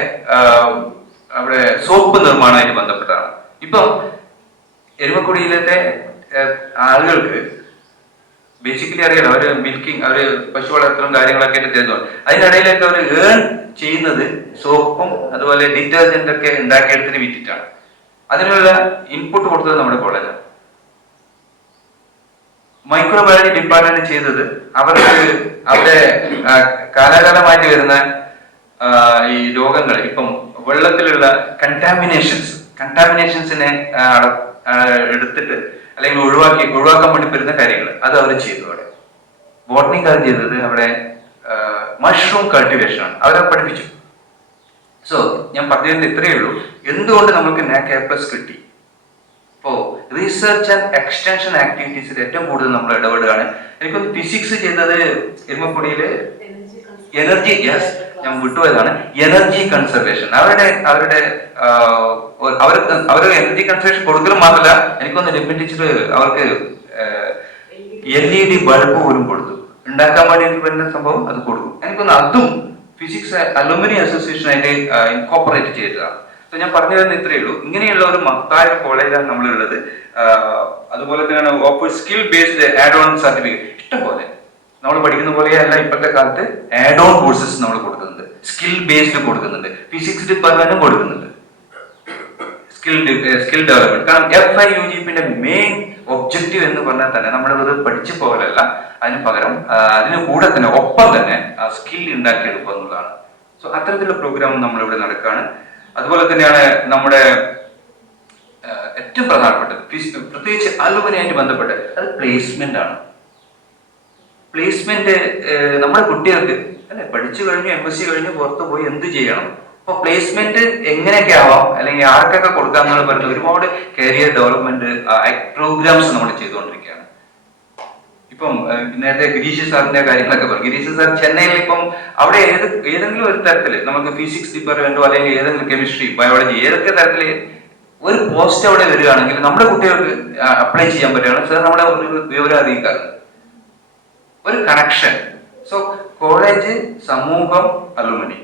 സോപ്പ് നിർമ്മാണമായിട്ട് ബന്ധപ്പെട്ടാണ്. ഇപ്പൊ എരുമക്കുടിയിലത്തെ ആളുകൾക്ക് ബേസിക്കലി അറിയാലോ, അവര് മിൽക്കിംഗ്, അവര് പശു വളർത്തലും കാര്യങ്ങളൊക്കെ ചെയ്തു. അതിനിടയിലൊക്കെ അവർ ഏൺ ചെയ്യുന്നത് സോപ്പും അതുപോലെ ഡിറ്റർജന്റ് ഒക്കെ ഉണ്ടാക്കിയെടുത്തിന് വിറ്റിട്ടാണ്. അതിനുള്ള ഇൻപുട്ട് കൊടുത്തത് നമ്മുടെ കോളേജാണ്. മൈക്രോബയോളജി ഡിപ്പാർട്ട്മെന്റ് ചെയ്തത് അവർക്ക് അവിടെ കാലാകാലമായിട്ട് വരുന്ന ഈ രോഗങ്ങൾ, ഇപ്പം വെള്ളത്തിലുള്ള കണ്ടാമിനേഷൻസിനെ എടുത്തിട്ട് അല്ലെങ്കിൽ ഒഴിവാക്കാൻ വേണ്ടി വരുന്ന കാര്യങ്ങൾ അത് അവർ ചെയ്തു. അവിടെ ബോട്ടണിക്കാർ ചെയ്തത് അവിടെ മഷ്റൂം കൾട്ടിവേഷൻ ആണ്, അവരെ പഠിപ്പിച്ചു. സോ ഞാൻ പറഞ്ഞതിന് ഇത്രയേ ഉള്ളൂ. എന്തുകൊണ്ട് നമുക്ക് A+ കിട്ടി? ഇപ്പോ റീസെർച്ച് ആൻഡ് എക്സ്റ്റൻഷൻ ആക്ടിവിറ്റീസിൽ ഏറ്റവും കൂടുതൽ നമ്മൾ ഇടപെടുകയാണ്. എനിക്കൊന്ന് ഫിസിക്സ് ചെയ്തത് എരുമക്കുടിയില് എനർജി, ഞാൻ വിട്ടുപോയതാണ്, എനർജി കൺസർവേഷൻ. അവരുടെ എനർജി കൺസർവേഷൻ കൊടുക്കലും മാത്രമല്ല, എനിക്കൊന്ന് ഡെപ്യൂട്ടി ടീച്ചർ അവർക്ക് LED ബൾബ് പോലും കൊടുത്തു ഉണ്ടാക്കാൻ വേണ്ടി വരുന്ന സംഭവം അത് കൊടുക്കും. എനിക്കൊന്ന് അതും ഫിസിക്സ് അലുമിനി അസോസിയേഷൻ അതിന്റെ ഇൻകോപ്പറേറ്റ് ചെയ്തതാണ്. സോ ഞാൻ പറഞ്ഞു തരുന്ന ഇത്രയേ ഉള്ളൂ. ഇങ്ങനെയുള്ള ഒരു മഹത്തായ കോളേജാണ് നമ്മളുള്ളത്. അതുപോലെ തന്നെയാണ് offer skill based add on certificate ഇഷ്ടംപോലെ നമ്മൾ പഠിക്കുന്ന പോലെയല്ല ഇപ്പോഴത്തെ കാലത്ത് ആഡ് ഓൺ കോഴ്സസ് നമ്മൾ കൊടുക്കുന്നുണ്ട്, സ്കിൽ ബേസ്ഡ് കൊടുക്കുന്നുണ്ട്, ഫിസിക്സ് ഡിപ്പാർട്ട്മെന്റും കൊടുക്കുന്നുണ്ട് സ്കിൽ ഡെവലപ്മെന്റ്. കാരണം FIUGPന്റെ മെയിൻ ഒബ്ജക്റ്റീവ് എന്ന് പറഞ്ഞാൽ തന്നെ നമ്മുടെ ഇത് പഠിച്ചു പോകലല്ല, അതിന് പകരം അതിന് കൂടെ തന്നെ ഒപ്പം തന്നെ സ്കിൽ ഉണ്ടാക്കിയെടുക്കുക എന്നുള്ളതാണ്. സോ അത്തരത്തിലുള്ള പ്രോഗ്രാം നമ്മളിവിടെ നടക്കുകയാണ്. അതുപോലെ തന്നെയാണ് നമ്മുടെ ഏറ്റവും പ്രധാനപ്പെട്ടത് പ്രത്യേകിച്ച് അലുമിനിയായിട്ട് ബന്ധപ്പെട്ട് അത് പ്ലേസ്മെന്റ് ആണ്. പ്ലേസ്മെന്റ് നമ്മുടെ കുട്ടികൾക്ക് അല്ലെ പഠിച്ചു കഴിഞ്ഞു MSc കഴിഞ്ഞ് പുറത്ത് പോയി എന്ത് ചെയ്യണം, അപ്പൊ പ്ലേസ്മെന്റ് എങ്ങനെയൊക്കെ ആവാം അല്ലെങ്കിൽ ആർക്കൊക്കെ കൊടുക്കാം എന്നുള്ള പറഞ്ഞ ഒരുപാട് കരിയർ ഡെവലപ്മെന്റ് പ്രോഗ്രാംസ് നമ്മൾ ചെയ്തുകൊണ്ടിരിക്കുകയാണ്. ഇപ്പം നേരത്തെ ഗിരീഷ് സാറിന്റെ കാര്യങ്ങളൊക്കെ പറഞ്ഞു. ഗിരീഷ് സാർ ചെന്നൈയിൽ ഇപ്പം അവിടെ ഏതെങ്കിലും ഒരു തരത്തില് നമുക്ക് ഫിസിക്സ് ഡിപ്പാർട്ട്മെന്റോ അല്ലെങ്കിൽ ഏതെങ്കിലും കെമിസ്ട്രി, ബയോളജി ഏതൊക്കെ തരത്തില് ഒരു പോസ്റ്റ് അവിടെ വരികയാണെങ്കിൽ നമ്മുടെ കുട്ടികൾക്ക് അപ്ലൈ ചെയ്യാൻ പറ്റുകയാണ് സാർ നമ്മളെ ഒരു വിവരം അറിയിക്കാറുണ്ട്. ഒരു കണക്ഷൻ സോ കോളേജ്, സമൂഹം, അലുമിനി,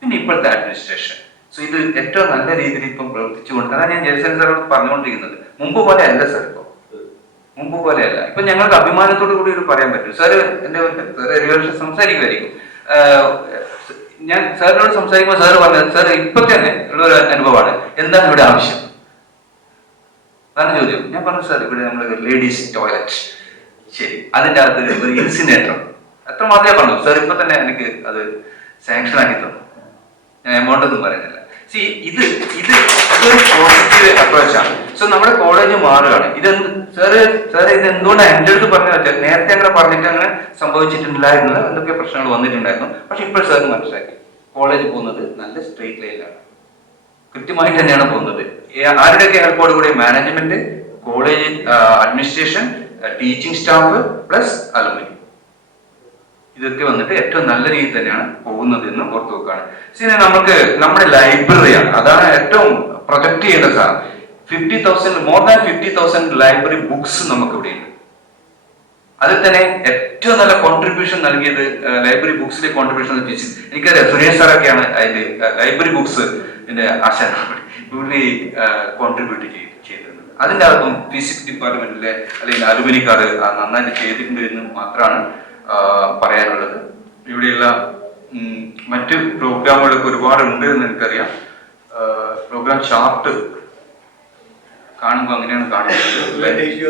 പിന്നെ ഇപ്പോഴത്തെ അഡ്മിനിസ്ട്രേഷൻ. സോ ഇത് ഏറ്റവും നല്ല രീതിയിൽ ഇപ്പം പ്രവർത്തിച്ചുകൊണ്ട്, അതാണ് ഞാൻ ജയസൻ സാറോട് പറഞ്ഞുകൊണ്ടിരിക്കുന്നത്. മുമ്പ് പോലെ അല്ല സാർ, മുമ്പ് പോലെയല്ല. ഇപ്പൊ ഞങ്ങൾക്ക് അഭിമാനത്തോടു കൂടി ഒരു പറയാൻ പറ്റും. സാറ് എന്റെ ഒരു വർഷം സംസാരിക്കുമായിരിക്കും. ഞാൻ സാറിനോട് സംസാരിക്കുമ്പോൾ സാറ് പറഞ്ഞത്, സാർ ഇപ്പൊ തന്നെ ഉള്ള ഒരു അനുഭവമാണ്, എന്താണ് ഇവിടെ ആവശ്യം, അതാണ് ചോദ്യം. ഞാൻ പറഞ്ഞു, സാർ ഇവിടെ നമ്മൾ ലേഡീസ് ടോയ്ലറ്റ്, ശരി, അതിൻ്റെ അകത്ത് ഒരു ഇൻസിനേറ്റർ, അത്ര മാത്രമേ പറഞ്ഞു. സാർ ഇപ്പൊ തന്നെ എനിക്ക് അത് സാങ്ഷൻ ആക്കി തന്നു. ഞാൻ എമൗണ്ട് ഒന്നും പറയുന്നില്ല. ഇത് ഇതൊരു പോസിറ്റീവ് അപ്രോച്ചാണ്. സോ നമ്മുടെ കോളേജ് മാറുകയാണ്. സാറ് ഇത് എന്തുകൊണ്ടാണ് എൻ്റെ അടുത്ത് പറഞ്ഞു വെച്ചാൽ, നേരത്തെ അങ്ങനെ പറഞ്ഞിട്ട് അങ്ങനെ സംഭവിച്ചിട്ടുണ്ടായിരുന്നത്, എന്തൊക്കെ പ്രശ്നങ്ങൾ വന്നിട്ടുണ്ടായിരുന്നു. പക്ഷെ ഇപ്പോൾ സാർ മനസ്സിലാക്കി കോളേജ് പോകുന്നത് നല്ല സ്ട്രെയിറ്റ് ലൈനിലാണ്, കൃത്യമായിട്ട് തന്നെയാണ് പോകുന്നത്. ആരുടെയൊക്കെ ഹെൽപ്പോട് കൂടി? Management, college administration, teaching staff plus alumni, ഇതൊക്കെ വന്നിട്ട് ഏറ്റവും നല്ല രീതിയിൽ തന്നെയാണ് പോകുന്നത് എന്ന് ഓർത്ത് വെക്കുകയാണ്. ശരി, നമുക്ക് നമ്മുടെ ലൈബ്രറിയാണ്, അതാണ് ഏറ്റവും പ്രൊജക്ട് ചെയ്യേണ്ട സാധനം. 50,000 മോർ ദാൻ 50,000 ലൈബ്രറി ബുക്സ് നമുക്ക് ഇവിടെയുണ്ട്. അതിൽ തന്നെ ഏറ്റവും നല്ല കോൺട്രിബ്യൂഷൻ നൽകിയത് ലൈബ്രറി ബുക്സിലെ കോൺട്രിബ്യൂഷൻ എനിക്കറിയാം, സുരേഷ് സാറൊക്കെയാണ് അതിന്റെ ലൈബ്രറി ബുക്സ് ആശാനാണ് പുള്ളി കോൺട്രിബ്യൂട്ട് ചെയ്തിരുന്നത്. അതിൻ്റെ അകത്തും ഫിസിക്സ് ഡിപ്പാർട്ട്മെന്റിലെ അല്ലെങ്കിൽ അലുമിനിക്കാർ നന്നായിട്ട് ചെയ്തിട്ടുണ്ട് എന്ന് മാത്രമാണ് പറയാനുള്ളത്. ഇവിടെയുള്ള മറ്റ് പ്രോഗ്രാമുകളൊക്കെ ഒരുപാടുണ്ട് എന്ന് എനിക്കറിയാം. പ്രോഗ്രാം ചാർട്ട് കാണുമ്പോൾ അങ്ങനെയാണ് കാണുന്നത്. ലഞ്ച്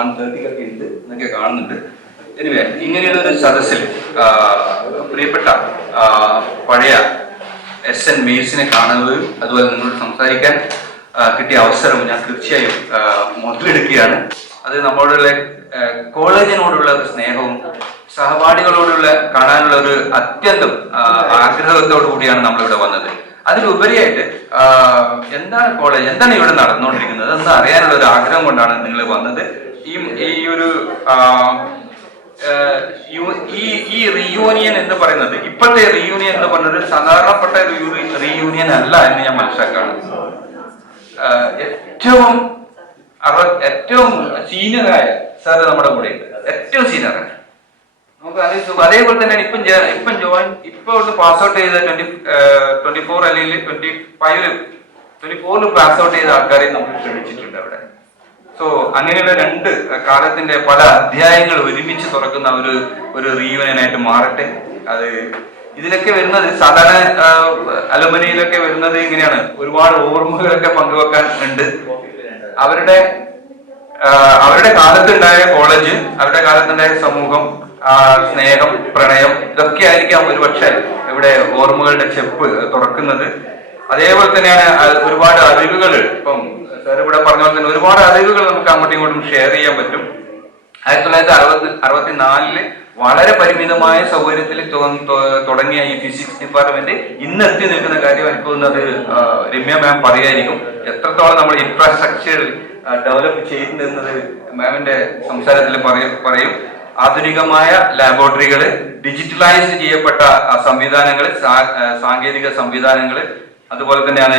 1:30 ഉണ്ട് എന്നൊക്കെ കാണുന്നുണ്ട്. എനിവേ, ഇങ്ങനെയുള്ളൊരു സദസ്സിൽ പ്രിയപ്പെട്ട പഴയ SN മെയ്സിനെ കാണുന്നത്, അതുപോലെ നിങ്ങളോട് സംസാരിക്കാൻ കിട്ടിയ അവസരം ഞാൻ തീർച്ചയായും മുതലെടുക്കുകയാണ്. അത് നമ്മളോടുള്ള കോളേജിനോടുള്ള ഒരു സ്നേഹവും സഹപാഠികളോടുള്ള കാണാനുള്ള ഒരു അത്യന്തം ആഗ്രഹത്തോടു കൂടിയാണ് നമ്മളിവിടെ വന്നത്. അതിലുപരിയായിട്ട് എന്താണ് കോളേജ്, എന്താണ് ഇവിടെ നടന്നുകൊണ്ടിരിക്കുന്നത് എന്ന് അറിയാനുള്ള ഒരു ആഗ്രഹം കൊണ്ടാണ് നിങ്ങൾ വന്നത്. ഈ റീയൂണിയൻ എന്ന് പറയുന്നത്, ഇപ്പോഴത്തെ റീയൂണിയൻ എന്ന് പറയുന്നത് സാധാരണപ്പെട്ട ഒരു റീയൂണിയൻ അല്ല എന്ന് ഞാൻ മനസ്സിലാക്കാണ്. ഏറ്റവും സീനിയറായ സാറ് നമ്മുടെ കൂടെ ഉണ്ട്, ഏറ്റവും സീനിയറായ. നമുക്ക് അതേപോലെ തന്നെയാണ് ഇപ്പൊ പാസ് ഔട്ട് ചെയ്ത 24 അല്ലെങ്കിൽ 24 പാസ് ഔട്ട് ചെയ്ത ആൾക്കാരെ നമ്മൾ ക്ഷണിച്ചിട്ടുണ്ട് അവിടെ. സോ അങ്ങനെയുള്ള രണ്ട് കാലത്തിന്റെ പല അധ്യായങ്ങൾ ഒരുമിച്ച് തുറക്കുന്ന ഒരു റീയൂണിയൻ ആയിട്ട് മാറട്ടെ. അത് ഇതിലൊക്കെ വരുന്നത് സാധാരണ അലുമിനിയിലൊക്കെ വരുന്നത് ഇങ്ങനെയാണ്, ഒരുപാട് ഓർമ്മകളൊക്കെ പങ്കുവെക്കാൻ ഉണ്ട്. അവരുടെ കാലത്തുണ്ടായ കോളേജ്, അവരുടെ കാലത്തുണ്ടായ സമൂഹം, സ്നേഹം, പ്രണയം, ഇതൊക്കെ ആയിരിക്കാം ഒരു പക്ഷേ ഇവിടെ ഓർമ്മകളുടെ ചെപ്പ് തുറക്കുന്നത്. അതേപോലെ തന്നെയാണ് ഒരുപാട് അറിവുകൾ, ഇപ്പം സാർ ഇവിടെ പറഞ്ഞ പോലെ തന്നെ ഒരുപാട് അറിവുകൾ നമുക്ക് അങ്ങോട്ടും ഇങ്ങോട്ടും ഷെയർ ചെയ്യാൻ പറ്റും. 1964 വളരെ പരിമിതമായ സൗകര്യത്തിൽ തുടങ്ങിയ ഈ ഫിസിക്സ് ഡിപ്പാർട്ട്മെന്റ് ഇന്ന് എത്തി നിൽക്കുന്ന കാര്യം എനിക്ക് തോന്നുന്നത് രമ്യ മാം പറയായിരിക്കും. എത്രത്തോളം നമ്മൾ ഇൻഫ്രാസ്ട്രക്ചർ ഡെവലപ്പ് ചെയ്തിട്ടുണ്ടെന്നത് മാമിന്റെ സംസാരത്തിൽ പറയും. ആധുനികമായ ലാബോറട്ടറികള്, ഡിജിറ്റലൈസ് ചെയ്യപ്പെട്ട സംവിധാനങ്ങൾ, സാങ്കേതിക സംവിധാനങ്ങൾ, അതുപോലെ തന്നെയാണ്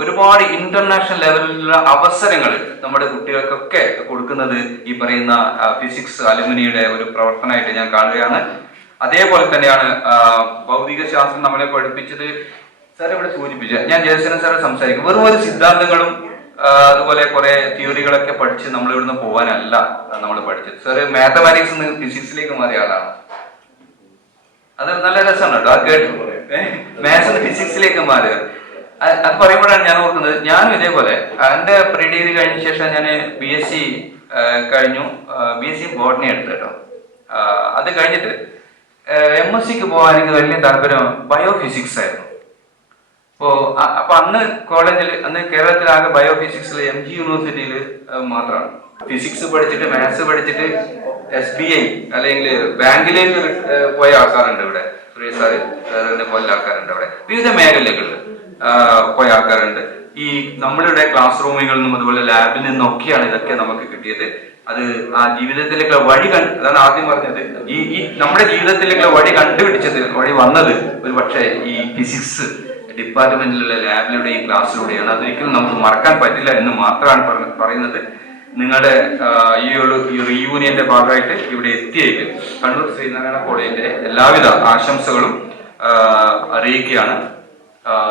ഒരുപാട് ഇന്റർനാഷണൽ ലെവലിലുള്ള അവസരങ്ങൾ നമ്മുടെ കുട്ടികൾക്കൊക്കെ കൊടുക്കുന്നത് ഈ പറയുന്ന ഫിസിക്സ് അലുമിനിയുടെ ഒരു പ്രവർത്തനമായിട്ട് ഞാൻ കാണുകയാണ്. അതേപോലെ തന്നെയാണ് ഭൗതിക ശാസ്ത്രം നമ്മളെ പഠിപ്പിച്ചത് സാർ ഇവിടെ സൂചിപ്പിച്ച, ഞാൻ ജയസേനൻ സാറെ സംസാരിക്കും, വെറും ഒരു സിദ്ധാന്തങ്ങളും അതുപോലെ കുറെ തിയറികളൊക്കെ പഠിച്ച് നമ്മൾ ഇവിടുന്ന് പോകാനല്ല നമ്മൾ പഠിച്ചത്. സാറ് മാത്തമാറ്റിക്സ് ഫിസിക്സിലേക്ക് മാറിയ ആളാണ്. അത് നല്ല രസമാണ് കേട്ടോ, അത് കേട്ടു. മാത്സ് ഫിസിക്സിലേക്ക് മാറുക, അത് പറയുമ്പോഴാണ് ഞാൻ ഓർക്കുന്നത്. ഞാനും ഇതേപോലെ എൻ്റെ പ്രീ ഡിഗ്രി കഴിഞ്ഞ ശേഷം ഞാൻ BSc കഴിഞ്ഞു. BSc ബോട്ടണി എടുത്തു കേട്ടോ. അത് കഴിഞ്ഞിട്ട് MScക്ക് പോകാൻ എനിക്ക് വലിയ താല്പര്യം ബയോഫിസിക്സ് ആയിരുന്നു. അപ്പൊ അന്ന് കോളേജിൽ, അന്ന് കേരളത്തിലാകെ ബയോഫിസിക്സിൽ MG യൂണിവേഴ്സിറ്റിയിൽ മാത്രമാണ്. ഫിസിക്സ് പഠിച്ചിട്ട് മാത്സ് പഠിച്ചിട്ട് SBI അല്ലെങ്കിൽ ബാങ്കിലേക്ക് പോയ ആൾക്കാരുണ്ട് ഇവിടെ. സുരേഷ് സാറിനെ പോലെ ആൾക്കാരുണ്ട് അവിടെ. വിവിധ മേഖലകളിൽ പോയ ആൾക്കാരുണ്ട്. ഈ നമ്മളുടെ ക്ലാസ് റൂമുകളിൽ നിന്നും അതുപോലെ ലാബിൽ നിന്നൊക്കെയാണ് ഇതൊക്കെ നമുക്ക് കിട്ടിയത്. അത് ആ ജീവിതത്തിലേക്കുള്ള വഴി അതാണ് ആദ്യം പറഞ്ഞത്. ഈ നമ്മുടെ ജീവിതത്തിലേക്കുള്ള വഴി വന്നത് ഒരു പക്ഷേ ഈ ഫിസിക്സ് ഡിപ്പാർട്ട്മെന്റിലുള്ള ലാബിലൂടെയും ക്ലാസ്സിലൂടെയാണ്. അതൊരിക്കലും നമുക്ക് മറക്കാൻ പറ്റില്ല എന്ന് മാത്രമാണ് പറയുന്നത്. നിങ്ങളുടെ ഈ ഒരു റീയൂണിയന്റെ ഭാഗമായിട്ട് ഇവിടെ എത്തിയതിൽ കണ്ണൂർ ശ്രീനാരായണ കോളേജിന്റെ എല്ലാവിധ ആശംസകളും അറിയിക്കുകയാണ്.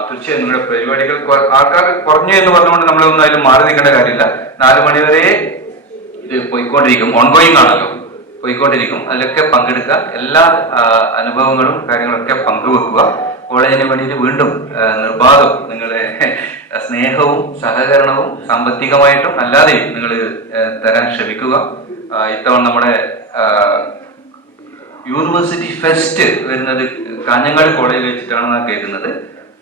തീർച്ചയായും നിങ്ങളുടെ പരിപാടികൾ ആൾക്കാർ കുറഞ്ഞു എന്ന് പറഞ്ഞുകൊണ്ട് നമ്മളൊന്നും അതിൽ മാറി നിൽക്കേണ്ട കാര്യമില്ല. 4 മണിവരെ ഇത് പോയിക്കൊണ്ടിരിക്കും, ഓൺഗോയിങ് ആണല്ലോ, പോയിക്കൊണ്ടിരിക്കും. അതിലൊക്കെ പങ്കെടുക്കുക, എല്ലാ അനുഭവങ്ങളും കാര്യങ്ങളൊക്കെ പങ്കുവെക്കുക. കോളേജിന് വേണ്ടിയിട്ട് വീണ്ടും നിർബാധം നിങ്ങളുടെ സ്നേഹവും സഹകരണവും സാമ്പത്തികമായിട്ടും അല്ലാതെയും നിങ്ങൾ തരാൻ ശ്രമിക്കുക. ഇത്തവണ നമ്മുടെ യൂണിവേഴ്സിറ്റി ഫെസ്റ്റ് വരുന്നത് കാഞ്ഞങ്ങാട് കോളേജിൽ വെച്ചിട്ടാണെന്നാണ് കേൾക്കുന്നത്.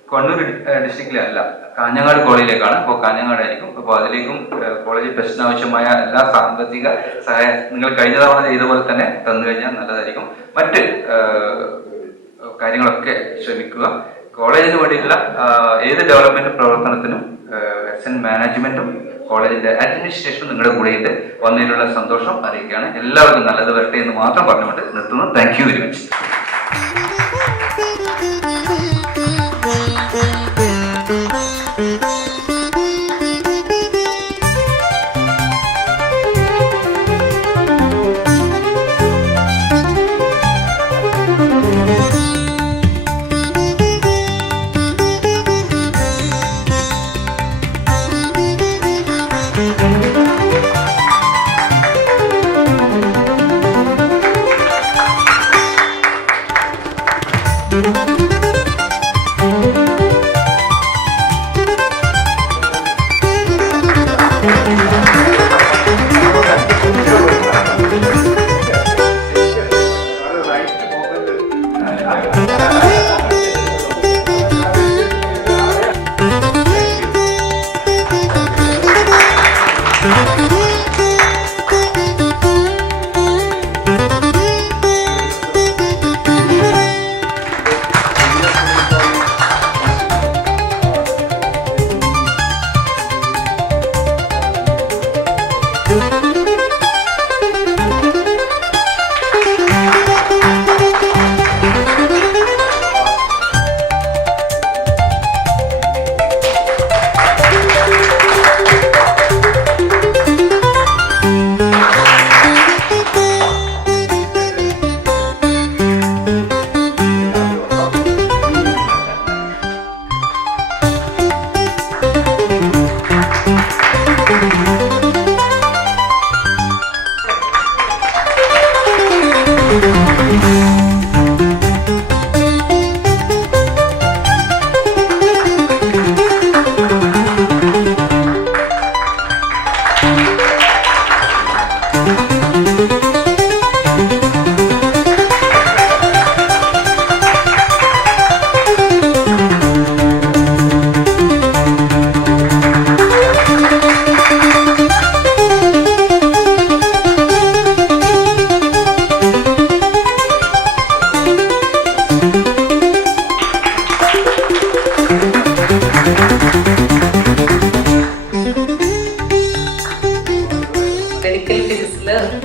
കണ്ണൂർ ഡിസ്ട്രിക്റ്റിലല്ല, കാഞ്ഞങ്ങാട് കോളേജിലേക്കാണ്. അപ്പോൾ കാഞ്ഞങ്ങാടായിരിക്കും. അപ്പോൾ അതിലേക്കും കോളേജ് ഫെസ്റ്റിന് ആവശ്യമായ എല്ലാ സാമ്പത്തിക സഹായം നിങ്ങൾ കഴിഞ്ഞ തവണ ചെയ്ത പോലെ തന്നെ തന്നു കഴിഞ്ഞാൽ നല്ലതായിരിക്കും. മറ്റ് കാര്യങ്ങളൊക്കെ ശ്രമിക്കുക. കോളേജിന് വേണ്ടിയിട്ടുള്ള ഏത് ഡെവലപ്മെന്റ് പ്രവർത്തനത്തിനും എക്സൻ മാനേജ്മെന്റും കോളേജിന്റെ അഡ്മിനിസ്ട്രേഷനും നിങ്ങളുടെ കൂടെയുണ്ട്. വന്നതിനുള്ള സന്തോഷം അറിയിക്കുകയാണ്. എല്ലാവർക്കും നല്ലത് വരട്ടെ എന്ന് മാത്രം പറഞ്ഞുകൊണ്ട് നിർത്തുന്നു. Thank you very much.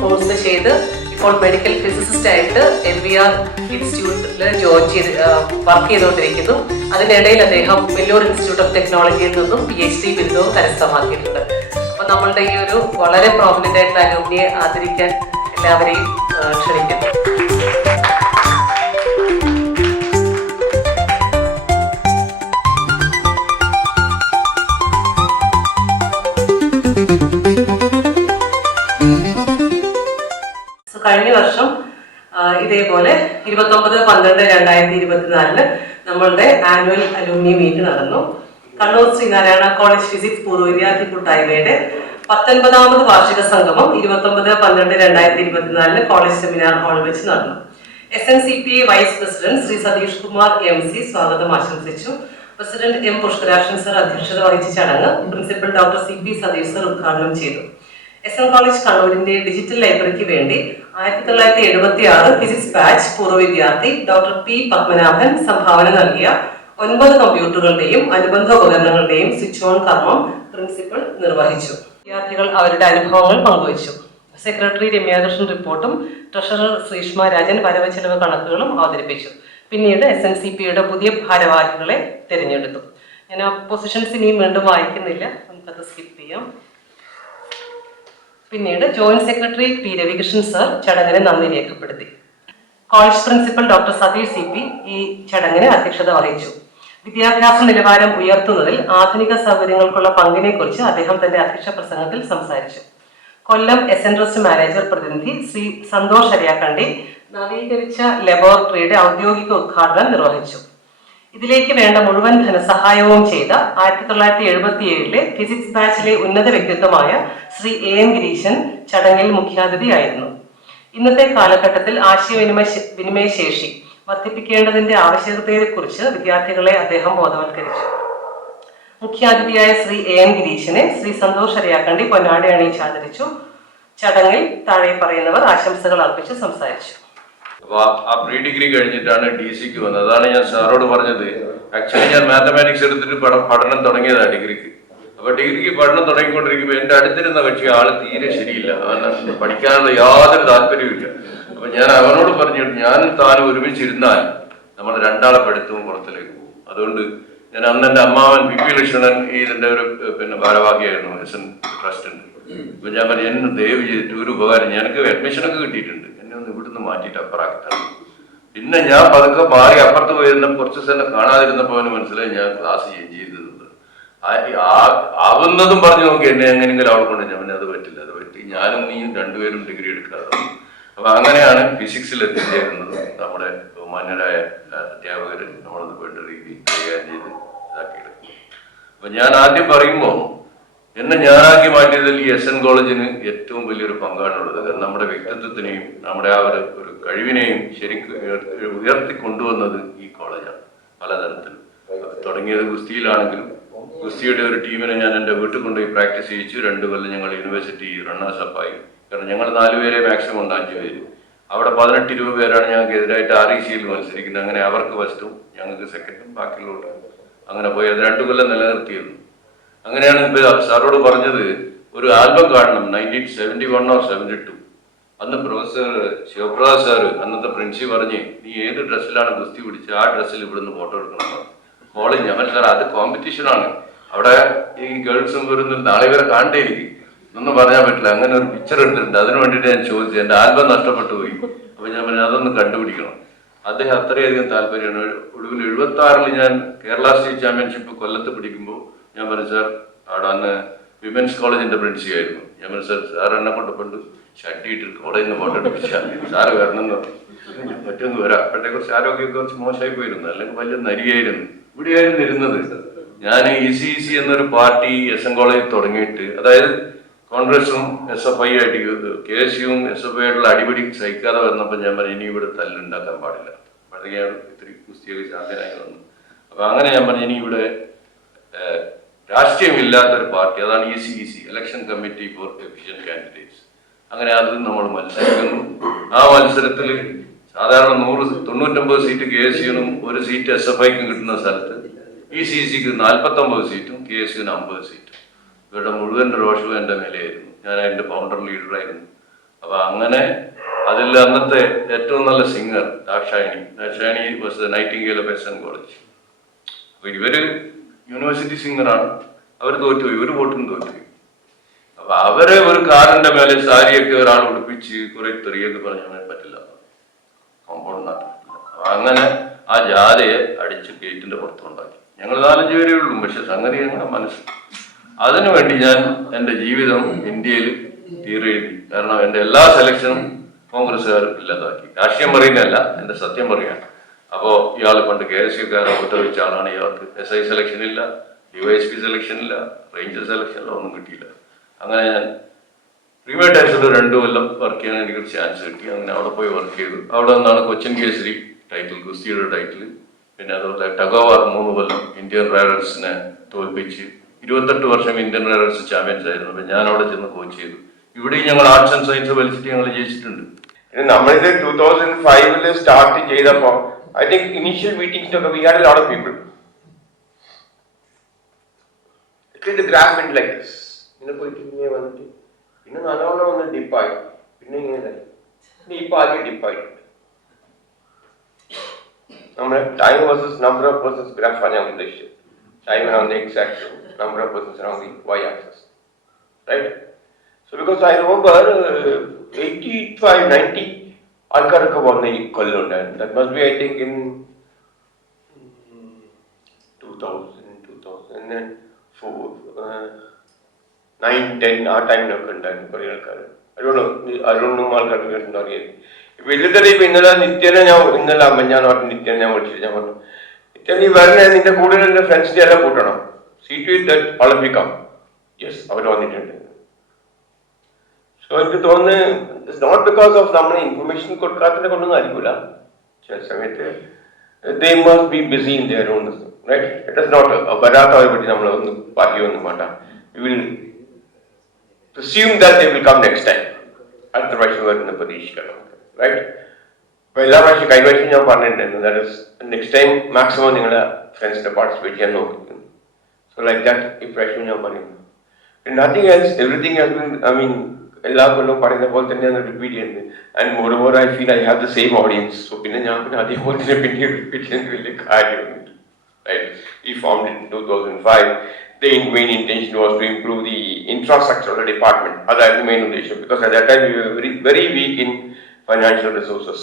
Course ചെയ്ത് ഇപ്പോൾ മെഡിക്കൽ ഫിസിസിസ്റ്റ് ആയിട്ട് LVR ഇൻസ്റ്റിറ്റ്യൂട്ടിൽ വർക്ക് ചെയ്തുകൊണ്ടിരിക്കുന്നു. അതിനിടയിൽ അദ്ദേഹം വെല്ലൂർ ഇൻസ്റ്റിറ്റ്യൂട്ട് ഓഫ് ടെക്നോളജിയിൽ നിന്നും PhD ബിരുദവും കരസ്ഥമാക്കിയിട്ടുണ്ട്. അപ്പൊ നമ്മളുടെ ഈ ഒരു വളരെ പ്രോമിനന്റ് ആയിട്ടുള്ള അലൂമിനിയെ ആദരിക്കാൻ എല്ലാവരെയും ക്ഷണിക്കുന്നു. കഴിഞ്ഞ വർഷം ഇതേപോലെ 29/12/2024 നമ്മളുടെ ആനുവൽ അലൂമിനി മീറ്റ് നടന്നു. കണ്ണൂർ ശ്രീനാരായണ കോളേജ് ഫിസിക്സ് പൂർവ്വ വിദ്യാർത്ഥി കൂട്ടായ്മയുടെ 19ാമത് വാർഷിക സംഗമം 29/12/2024 കോളേജ് സെമിനാർ ഹാൾ വെച്ച് നടന്നു. SNCPA vice president Shri Sathish Kumar MC സ്വാഗതം ആശംസിച്ചു. പ്രസിഡന്റ് M പുഷ്കരാക്ഷൻ സർ അധ്യക്ഷത വഹിച്ച ചടങ്ങ് principal doctor CP Sathish sir ഉദ്ഘാടനം ചെയ്തു. SN കോളേജ് കണ്ണൂരിന്റെ ഡിജിറ്റൽ ലൈബ്രറിക്ക് വേണ്ടി 1976 ഫിസിക്സ് ബാച്ച് പൂർവ്വ വിദ്യാർത്ഥി ഡോക്ടർ P പത്മനാഭൻ സംഭാവന നൽകിയ 9 കമ്പ്യൂട്ടറുകളുടെയും അനുബന്ധ ഉപകരണങ്ങളുടെയും സ്വിച്ച് ഓൺ കർമ്മം പ്രിൻസിപ്പൽ നിർവഹിച്ചു. വിദ്യാർത്ഥികൾ അവരുടെ അനുഭവങ്ങൾ പങ്കുവച്ചു. സെക്രട്ടറി രമ്യാകൃഷ്ണൻ റിപ്പോർട്ടും ട്രഷറർ ശ്രീഷ്മ രാജൻ വരവ് ചെലവ് കണക്കുകളും അവതരിപ്പിച്ചു. പിന്നീട് SNCPയുടെ പുതിയ ഭാരവാഹികളെ തിരഞ്ഞെടുത്തു. ഞാൻ ആ പൊസിഷൻസ് ഇനിയും വീണ്ടും വായിക്കുന്നില്ല, നമുക്കത് സ്കിപ്പ് ചെയ്യാം. പിന്നീട് joint secretary P Ravikrishnan sir ചടങ്ങിന് നന്ദി രേഖപ്പെടുത്തി. College principal doctor Sathish CP ഈ ചടങ്ങിന് അധ്യക്ഷത വഹിച്ചു. വിദ്യാഭ്യാസ നിലവാരം ഉയർത്തുന്നതിൽ ആധുനിക സൗകര്യങ്ങൾക്കുള്ള പങ്കിനെക്കുറിച്ച് അദ്ദേഹം തന്റെ അധ്യക്ഷ പ്രസംഗത്തിൽ സംസാരിച്ചു. കൊല്ലം SN ട്രസ്റ്റ് മാനേജർ പ്രതിനിധി ശ്രീ സന്തോഷ് അരിയാക്കണ്ടി നവീകരിച്ച ലബോറട്ടറിയുടെ ഔദ്യോഗിക ഉദ്ഘാടനം നിർവഹിച്ചു. ഇതിലേക്ക് വേണ്ട മുഴുവൻ ധനസഹായവും ചെയ്ത 1977 ഫിസിക്സ് ബാച്ചിലെ ഉന്നത വ്യക്തിത്വമായ ശ്രീ AM ഗിരീശൻ ചടങ്ങിൽ മുഖ്യാതിഥിയായിരുന്നു. ഇന്നത്തെ കാലഘട്ടത്തിൽ ആശയവിനിമയ ശേഷി വർദ്ധിപ്പിക്കേണ്ടതിന്റെ ആവശ്യകതയെക്കുറിച്ച് വിദ്യാർത്ഥികളെ അദ്ദേഹം ബോധവൽക്കരിച്ചു. മുഖ്യാതിഥിയായ ശ്രീ AM ഗിരീശനെ ശ്രീ സന്തോഷ് അരിയാക്കണ്ടി പൊന്നാടി അണിയിച്ച് ആദരിച്ചു. ചടങ്ങിൽ താഴെ പറയുന്നവർ ആശംസകൾ അർപ്പിച്ച് സംസാരിച്ചു. അപ്പൊ ആ പ്രീ ഡിഗ്രി കഴിഞ്ഞിട്ടാണ് DC വന്നത്. അതാണ് ഞാൻ സാറോട് പറഞ്ഞത്. ആക്ച്വലി ഞാൻ മാത്തമാറ്റിക്സ് എടുത്തിട്ട് പഠനം തുടങ്ങിയതാണ് ഡിഗ്രിക്ക്. അപ്പൊ ഡിഗ്രിക്ക് പഠനം തുടങ്ങിക്കൊണ്ടിരിക്കുമ്പോൾ എന്റെ അടുത്തിരുന്ന കക്ഷി ആള് തീരെ ശരിയില്ല, പഠിക്കാനുള്ള യാതൊരു താല്പര്യമില്ല. അപ്പൊ ഞാൻ അവനോട് പറഞ്ഞു, ഞാനും താനും ഒരുമിച്ചിരുന്നാൽ നമ്മൾ രണ്ടാളെ പഠിത്തവും പുറത്തിലേക്ക് പോകും. അതുകൊണ്ട് ഞാൻ അന്ന് എന്റെ അമ്മാവൻ PP ലക്ഷ്മണൻ ഇതിന്റെ ഒരു ഭാരവാഹിയായിരുന്നു SN ട്രസ്റ്റിന്റെ. അപ്പൊ ഞാൻ പറഞ്ഞു, എന്നെ ദയവ് ചെയ്തിട്ട് ഒരു ഉപകാരം, ഞങ്ങൾക്ക് അഡ്മിഷനൊക്കെ കിട്ടിയിട്ടുണ്ട്, എന്നെ ഒന്ന് ഇവിടുന്ന് മാറ്റിയിട്ട് അപ്പുറാക്കി തരണം. പിന്നെ ഞാൻ പതുക്കെ മാറി അപ്പുറത്ത് പോയിരുന്ന കുറച്ച് ദിവസം കാണാതിരുന്നപ്പോൾ അവന് മനസ്സിലായി ഞാൻ ക്ലാസ് ചേഞ്ച് ചെയ്തത്. ആവുന്നതും പറഞ്ഞു നോക്കി എന്നെ എങ്ങനെയെങ്കിലും അവൾ കൊണ്ട് ഞാൻ അത് പറ്റില്ല, അത് പറ്റി, ഞാനും നീയും രണ്ടുപേരും ഡിഗ്രി എടുക്കാതെ. അപ്പൊ അങ്ങനെയാണ് ഫിസിക്സിൽ എത്തിച്ചേരുന്നത്. നമ്മുടെ ബഹുമാന്യരായ അധ്യാപകർ നമ്മളത് വേണ്ട രീതി കൈകാര്യം ചെയ്ത് ഇതാക്കിയെടുക്കും. അപ്പൊ ഞാൻ ആദ്യം പറയുമ്പോൾ എന്നെ ഞാനാക്കി മാറ്റിയതിൽ ഈ SN കോളേജിന് ഏറ്റവും വലിയൊരു പങ്കാണുള്ളത്. കാരണം നമ്മുടെ വ്യക്തിത്വത്തിനെയും നമ്മുടെ ആ ഒരു കഴിവിനെയും ശരിക്കും ഉയർത്തിക്കൊണ്ടുവന്നത് ഈ കോളേജാണ്. പലതരത്തിലും തുടങ്ങിയത് ഗുസ്തിയിലാണെങ്കിലും ഗുസ്തിയുടെ ഒരു ടീമിനെ ഞാൻ എൻ്റെ വീട്ടിൽ കൊണ്ടുപോയി പ്രാക്ടീസ് ചെയ്യിച്ചു. 2 കൊല്ലം ഞങ്ങൾ യൂണിവേഴ്സിറ്റി റണ്ണേഴ്സ് അപ്പായി. കാരണം ഞങ്ങൾ 4 പേരെ മാക്സിമം ഉണ്ട്, 5 പേര്. അവിടെ 18-20 പേരാണ് ഞങ്ങൾക്ക് എതിരായിട്ട് RECയിൽ മത്സരിക്കുന്നത്. അങ്ങനെ അവർക്ക് ഫസ്റ്റും ഞങ്ങൾക്ക് സെക്കൻഡും ബാക്കിയുള്ളവർ അങ്ങനെ പോയി അത് 2 കൊല്ലം നിലനിർത്തിയിരുന്നു. അങ്ങനെയാണ് ഇപ്പൊ സാറോട് പറഞ്ഞത് ഒരു ആൽബം കാണണം. 1971 or 72 അന്ന് പ്രൊഫസർ ശിവപ്രസാദ് സാറ് അന്നത്തെ പ്രിൻസിപ്പൽ പറഞ്ഞ്, നീ ഏത് ഡ്രസ്സിലാണ് ഗുസ്തി പിടിച്ച് ആ ഡ്രസ്സിൽ ഇവിടുന്ന് ഫോട്ടോ എടുക്കണം. കോളേജ് ഞാൻ സാർ അത് കോമ്പറ്റീഷനാണ്, അവിടെ ഈ ഗേൾസും വരുന്ന നാളെ വരെ കാണണ്ടേയിരിക്കും ഒന്നും പറയാൻ പറ്റില്ല. അങ്ങനെ ഒരു പിക്ചർ എടുത്തിട്ടുണ്ട്. അതിന് വേണ്ടിയിട്ട് ഞാൻ ചോദിച്ചു, എൻ്റെ ആൽബം നഷ്ടപ്പെട്ടു പോയി. അപ്പൊ ഞാൻ പറഞ്ഞു അതൊന്ന് കണ്ടുപിടിക്കണം. അദ്ദേഹം അത്രയധികം താല്പര്യമാണ്. ഒടുവിൽ 76 ഞാൻ കേരള സ്റ്റേറ്റ് ചാമ്പ്യൻഷിപ്പ് കൊല്ലത്ത് പിടിക്കുമ്പോൾ ഞാൻ പറഞ്ഞു, സാർ അവിടെ അന്ന് വിമൻസ് കോളേജിന്റെ പ്രിൻസിപ്പൽ ആയിരുന്നു. ഞാൻ പറഞ്ഞു, സാർ എന്നെ കൊണ്ട് കൊണ്ട് ഷട്ടിയിട്ട് കോളേജിൽ നിന്ന് ഫോട്ടോ എടുപ്പിച്ചാൽ സാറ് വരണം എന്ന് പറഞ്ഞു. പറ്റുമെന്ന് വരാം. അപ്പോഴത്തെ കുറച്ച് ആരോഗ്യമൊക്കെ കുറച്ച് മോശമായി പോയിരുന്നു, അല്ലെങ്കിൽ വലിയ നരിയായിരുന്നു. ഇവിടെയായിരുന്നു ഇരുന്നത്. ഞാൻ ECEC എന്നൊരു പാർട്ടി SN കോളേജിൽ തുടങ്ങിയിട്ട്, അതായത് കോൺഗ്രസും SFI ആയിട്ട് KSUവും SFI ആയിട്ടുള്ള അടിപിടി സഹിക്കാതെ വന്നപ്പോൾ ഞാൻ പറഞ്ഞു, ഇനി ഇവിടെ തല്ലുണ്ടാക്കാൻ പാടില്ല. അപ്പോഴത്തേക്കാണ് ഇത്തിരി കുസ്തിയൊക്കെ ചാമ്പ്യനായി വന്നു. അപ്പൊ അങ്ങനെ ഞാൻ പറഞ്ഞു, ഇനി ഇവിടെ രാഷ്ട്രീയമില്ലാത്തൊരു പാർട്ടി, അതാണ് ECEC, election committee for efficient candidates. അങ്ങനെ അത് നമ്മൾ മത്സരിക്കുന്നു. ആ മത്സരത്തിൽ സാധാരണ 99 സീറ്റ് KSUവിനും 1 സീറ്റ് SFIക്കും കിട്ടുന്ന സ്ഥലത്ത് ECECക്ക് 49 സീറ്റും KSUവിന് 50 സീറ്റും. ഇവരുടെ മുഴുവൻ രോഷവും എൻ്റെ മേലെയായിരുന്നു. ഞാൻ അതിന്റെ ഫൗണ്ടർ ലീഡറായിരുന്നു. അപ്പൊ അങ്ങനെ അതിൽ അന്നത്തെ ഏറ്റവും നല്ല singer Dakshayani was the Nightingale of SN college. അപ്പൊ ഇവര് യൂണിവേഴ്സിറ്റി സിംഗറാണ്. അവർ തോറ്റുപോയി, ഒരു വോട്ടിന് തോറ്റുപോയി. അപ്പൊ അവരെ ഒരു കാറിന്റെ മേലെ സാരിയൊക്കെ ഒരാൾ ഉടുപ്പിച്ച് കുറെ തെറിയൊക്കെ പറഞ്ഞാൽ പറ്റില്ല, കോമ്പൗണ്ട്. അങ്ങനെ ആ ജാഥയെ അടിച്ച് ഗേറ്റിന്റെ പുറത്തുണ്ടാക്കി. ഞങ്ങൾ 4-5 പേരേ ഉള്ളൂ. പക്ഷെ സംഗതി ഞങ്ങളുടെ മനസ്സിൽ. അതിനുവേണ്ടി ഞാൻ എൻ്റെ ജീവിതം ഇന്ത്യയിൽ തീരെഴുതി. കാരണം എൻ്റെ എല്ലാ സെലക്ഷനും കോൺഗ്രസ്സുകാർ ഇല്ലാതാക്കി. രാഷ്ട്രീയം പറയുന്നതല്ല, എൻ്റെ സത്യം പറയാൻ. അപ്പോൾ ഇയാൾ പണ്ട് KSUക്കാരെ ഉപദ്രവിച്ച ആളാണ്. ഇയാൾക്ക് SI സെലക്ഷൻ ഇല്ല, DYSP സെലക്ഷൻ ഇല്ല, റേഞ്ചർ സെലക്ഷനില്ല, ഒന്നും കിട്ടിയില്ല. അങ്ങനെ ഞാൻ പ്രീമിയർ ടൈസിൽ 2 കൊല്ലം വർക്ക് ചെയ്യാൻ എനിക്ക് ചാൻസ് കിട്ടി. അങ്ങനെ അവിടെ പോയി വർക്ക് ചെയ്തു. അവിടെ നിന്നാണ് കൊച്ചിൻ കേസരി ടൈറ്റിൽ, ഗുസ്തിയുടെ ടൈറ്റിൽ. പിന്നെ അതുപോലെ ടഗോവാർ 3 കൊല്ലം ഇന്ത്യൻ റൈഡേഴ്സിനെ തോൽപ്പിച്ച് 28 വർഷം ഇന്ത്യൻ റൈഡേഴ്സ് ചാമ്പ്യൻസ് ആയിരുന്നു. അപ്പൊ ഞാൻ അവിടെ ചെന്ന് കോച്ച് ചെയ്തു. ഇവിടെയും ഞങ്ങൾ ആർട്സ് ആൻഡ് സയൻസ് വലിച്ചിട്ട് ഞങ്ങൾ ജയിച്ചിട്ടുണ്ട്. നമ്മളിത് 2005 സ്റ്റാർട്ട് ചെയ്തപ്പോ I think initial meetings we had a lot of people. Actually the graph went like this. ഇങ്ങനെ പോയിട്ട് ഇങ്ങനെ വന്നിട്ട് പിന്നെ നല്ലോണം ഒന്ന് ഡിപ്പായി, പിന്നെ ഇങ്ങനെ ഇപ്പൊ ആദ്യം ഡിപ്പായിട്ടുണ്ട്. നമ്മുടെ time versus number of persons ഗ്രാഫാണ് ഞാൻ ഉദ്ദേശിച്ചത്. Time on the x axis, number of persons on the y axis, right? So because I remember 85, 90 ആൾക്കാരൊക്കെ വന്ന ഈ കൊല്ലുണ്ടായിരുന്നു. That must be I think in 2004, 9, 10 ആ ടൈമിലൊക്കെ ഉണ്ടായിരുന്നു കുറേ ആൾക്കാർ. അരുണും ആൾക്കാർക്ക് അറിയാം. വലിയ ഇപ്പൊ ഇന്നലെ നിത്യനെ ഇന്നലെ ഞാൻ നിത്യനെ ഞാൻ വിളിച്ചിട്ട് ഞാൻ പറഞ്ഞു, നിത്യ നീ വരണേ, നിന്റെ കൂടുതൽ എന്റെ ഫ്രണ്ട്സിന്റെ എല്ലാം കൂട്ടണം. See to it that all of you come. Yes, അവർ വന്നിട്ടുണ്ട്. സോ എനിക്ക് തോന്നുന്നു ഇറ്റ്സ് നോട്ട് ബിക്കോസ് ഓഫ് നമ്മൾ ഇൻഫർമേഷൻ കൊടുക്കാത്തതിനെ കൊണ്ടൊന്നും ആയിരിക്കില്ല. ചില സമയത്ത് they must be busy in their own, right? It is not വരാത്തവരെ പറ്റി നമ്മൾ ഒന്നും പറയുകയൊന്നും വേണ്ട. We will presume that they will come next time. അടുത്ത പ്രാവശ്യം വരുന്ന പ്രതീക്ഷിക്കണം, റൈറ്റ്? അപ്പൊ എല്ലാ പ്രാവശ്യം കഴിഞ്ഞ പ്രാവശ്യം ഞാൻ പറഞ്ഞിട്ടുണ്ടായിരുന്നു, that is next time maximum നിങ്ങളുടെ ഫ്രണ്ട്സിനെ പാർട്ടിസിപ്പേറ്റ് ചെയ്യാൻ നോക്കുന്നു. സോ ലൈക്ക് ദാറ്റ് ഇപ്രാവശ്യം ഞാൻ പറയുന്നു. Nothing else, everything has been, I mean എല്ലാ കൊല്ലവും പറയുന്ന പോലെ തന്നെയാണ് റിപ്പീറ്റ് ചെയ്യുന്നത്. And more over I feel I have the same audience. So പിന്നെ ഞാൻ അതേപോലെ തന്നെ പിന്നെ റിപ്പീറ്റ് ചെയ്യുന്ന വലിയ കാര്യമൊന്നുമില്ല. Right? We formed it in 2005. The main intention was to improve the infrastructure of the department. That's the main intention, because at that time we were very, very weak in financial resources.